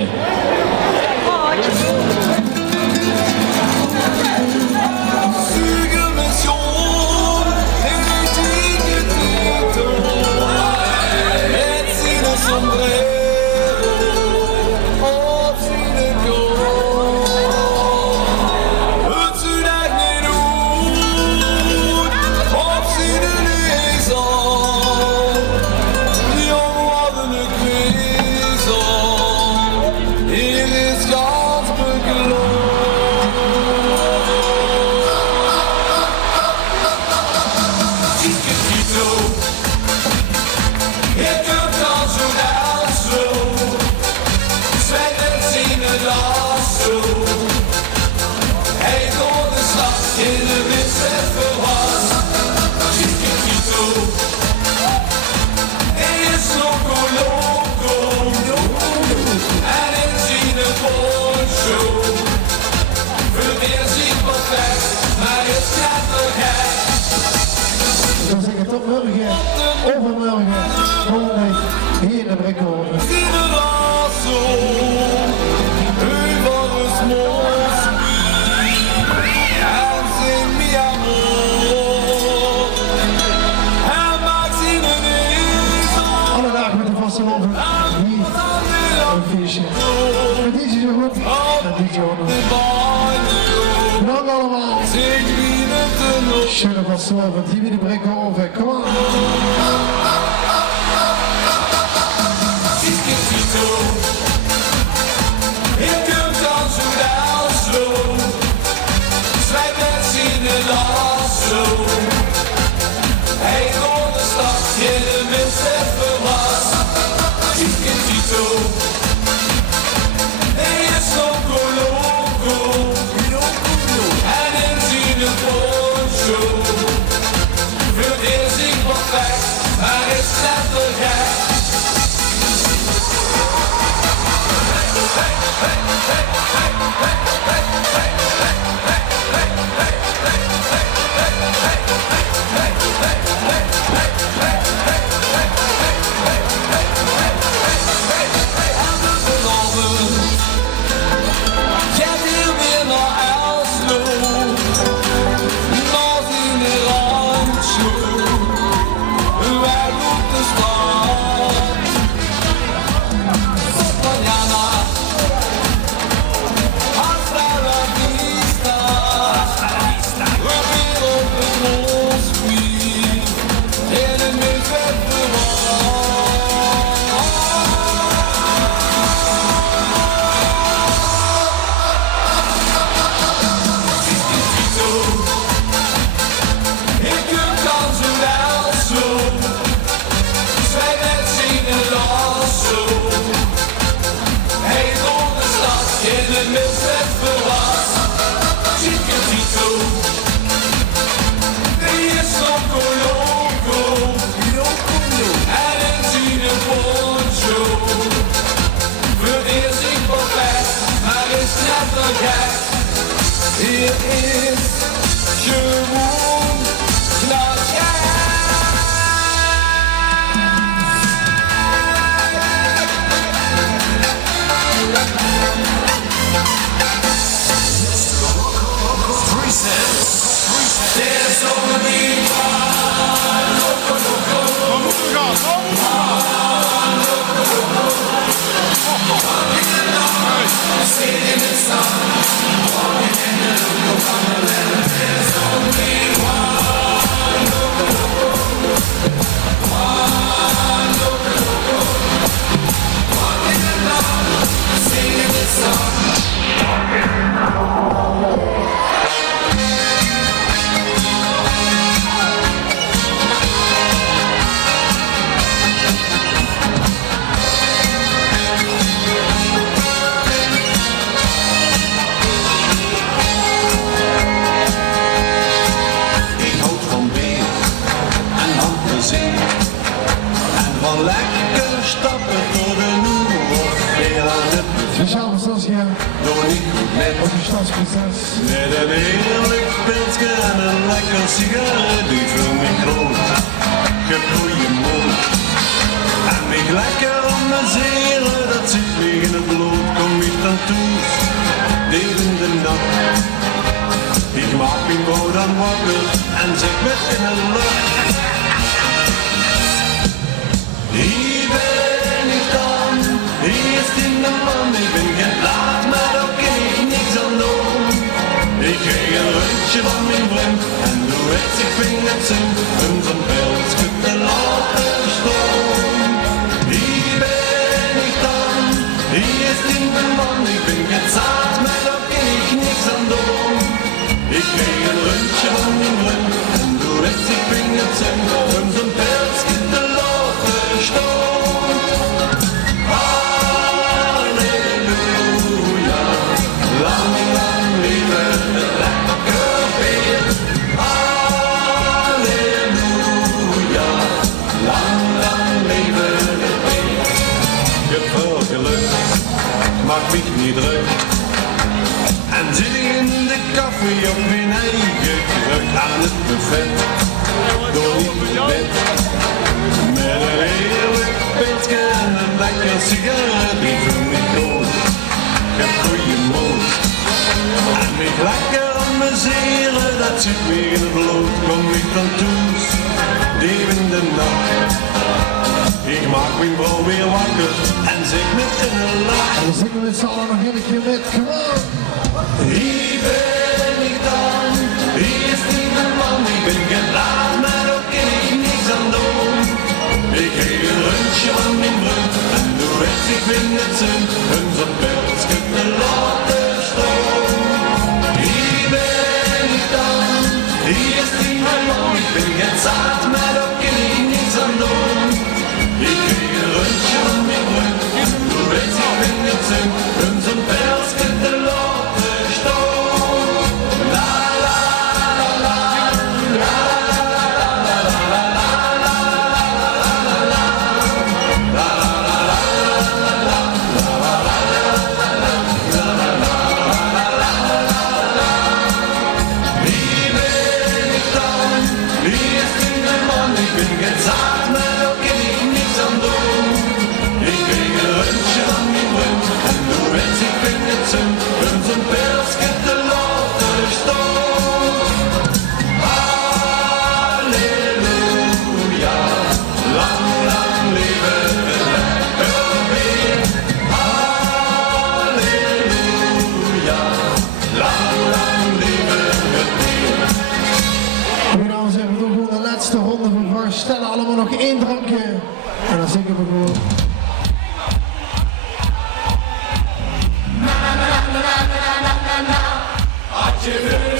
Dan zeg ik tot morgen, overmorgen, maandag, hier in de Brikkenhoven. Alle dagen met de vastelovend, hier een feestje. Met DJ zo goed en DJ Onno. Bedankt allemaal. Schöne vastelovend, hier weer de Brikkenhoven, kom aan. Hier komt dan zo Oslo, zwijt met zien de lasso. Hij komt de stad in de minste verwas. Chicken Tito, hij is loco loco. En in zien de show. Wil eerst zich wat weg, maar is net te gek. Get hier weer naar Oslo, nog in zingen. Over je stadsprinses. Met een heerlijk pilsje en een lekker sigaret, die vul me groot. Je goeie moed. En mich lekker amuseren, dat zit me in het bloed. Kom ik dan toe, tegen de nacht. Ik maak mijn vrouw dan wakker en zeg met in het lucht. Hier ben ik dan, eerst in de man. Ik ben geen laat, maar ook kan ik niks aan doen. Ik kreeg een rutje van mijn vriend en doe het zich vingers in. Om zo'n pilsje te laten staan. Hier ben ik dan, eerst in de man. Ik ben geen zaad, maar ook kan ik niks aan doen. Ik kreeg een rutje van mijn vriend en doe het zich vingers in. Om zo'n pilsje te laten staan. Halleluja, lang, lang leven het lekker weer. Halleluja, lang, lang leven het weer. Ik heb veel geluk, maak mich niet druk. En zit in de koffie op mijn eigen kruk aan het buffet. Door niet bed. Met een heerlijk pilsje en een lekker sigaret, die vul me groot. Ik heb goeie moed. En mich lekker amuseren, dat zit me in het bloed. Kom ik dan thuis, diep in de nacht. Ik maak mijn vrouw weer wakker en zeg met in een lach. En dan zingen we met z'n allen nog een keer met, come on. Hier ben ik dan, hier is niet de man. Ik ben geen laat, maar ook kan ik niks aan doen. Ik kreeg een rundje van mijn vriend en doe het zich vingers in. Om zo'n pilsje te laten staan. Hier ben ik dan, hier is niet de man. Ik ben geen zaad, maar ook kan ik niks aan doen. Ik kreeg een rundje van mijn vriend en doe het zich vingers in. Om zo'n pilsje te laten staan. La la la la la Wie ben ik dan? Wie is die de man? Ik ben geen zaad, maar ook kan ik niks aan doen. Ik kreeg een rundje van mijn vriend en doe het zich vingers in. Om zo'n pilsje te laten staan. Halleluja, lang, lang leven het lekker weer. Halleluja, lang, lang leven het weer. Goeie dames en heren, we doen gewoon de laatste ronde van vragen. Stellen allemaal nog één drankje. En dan zingen we gewoon. Had je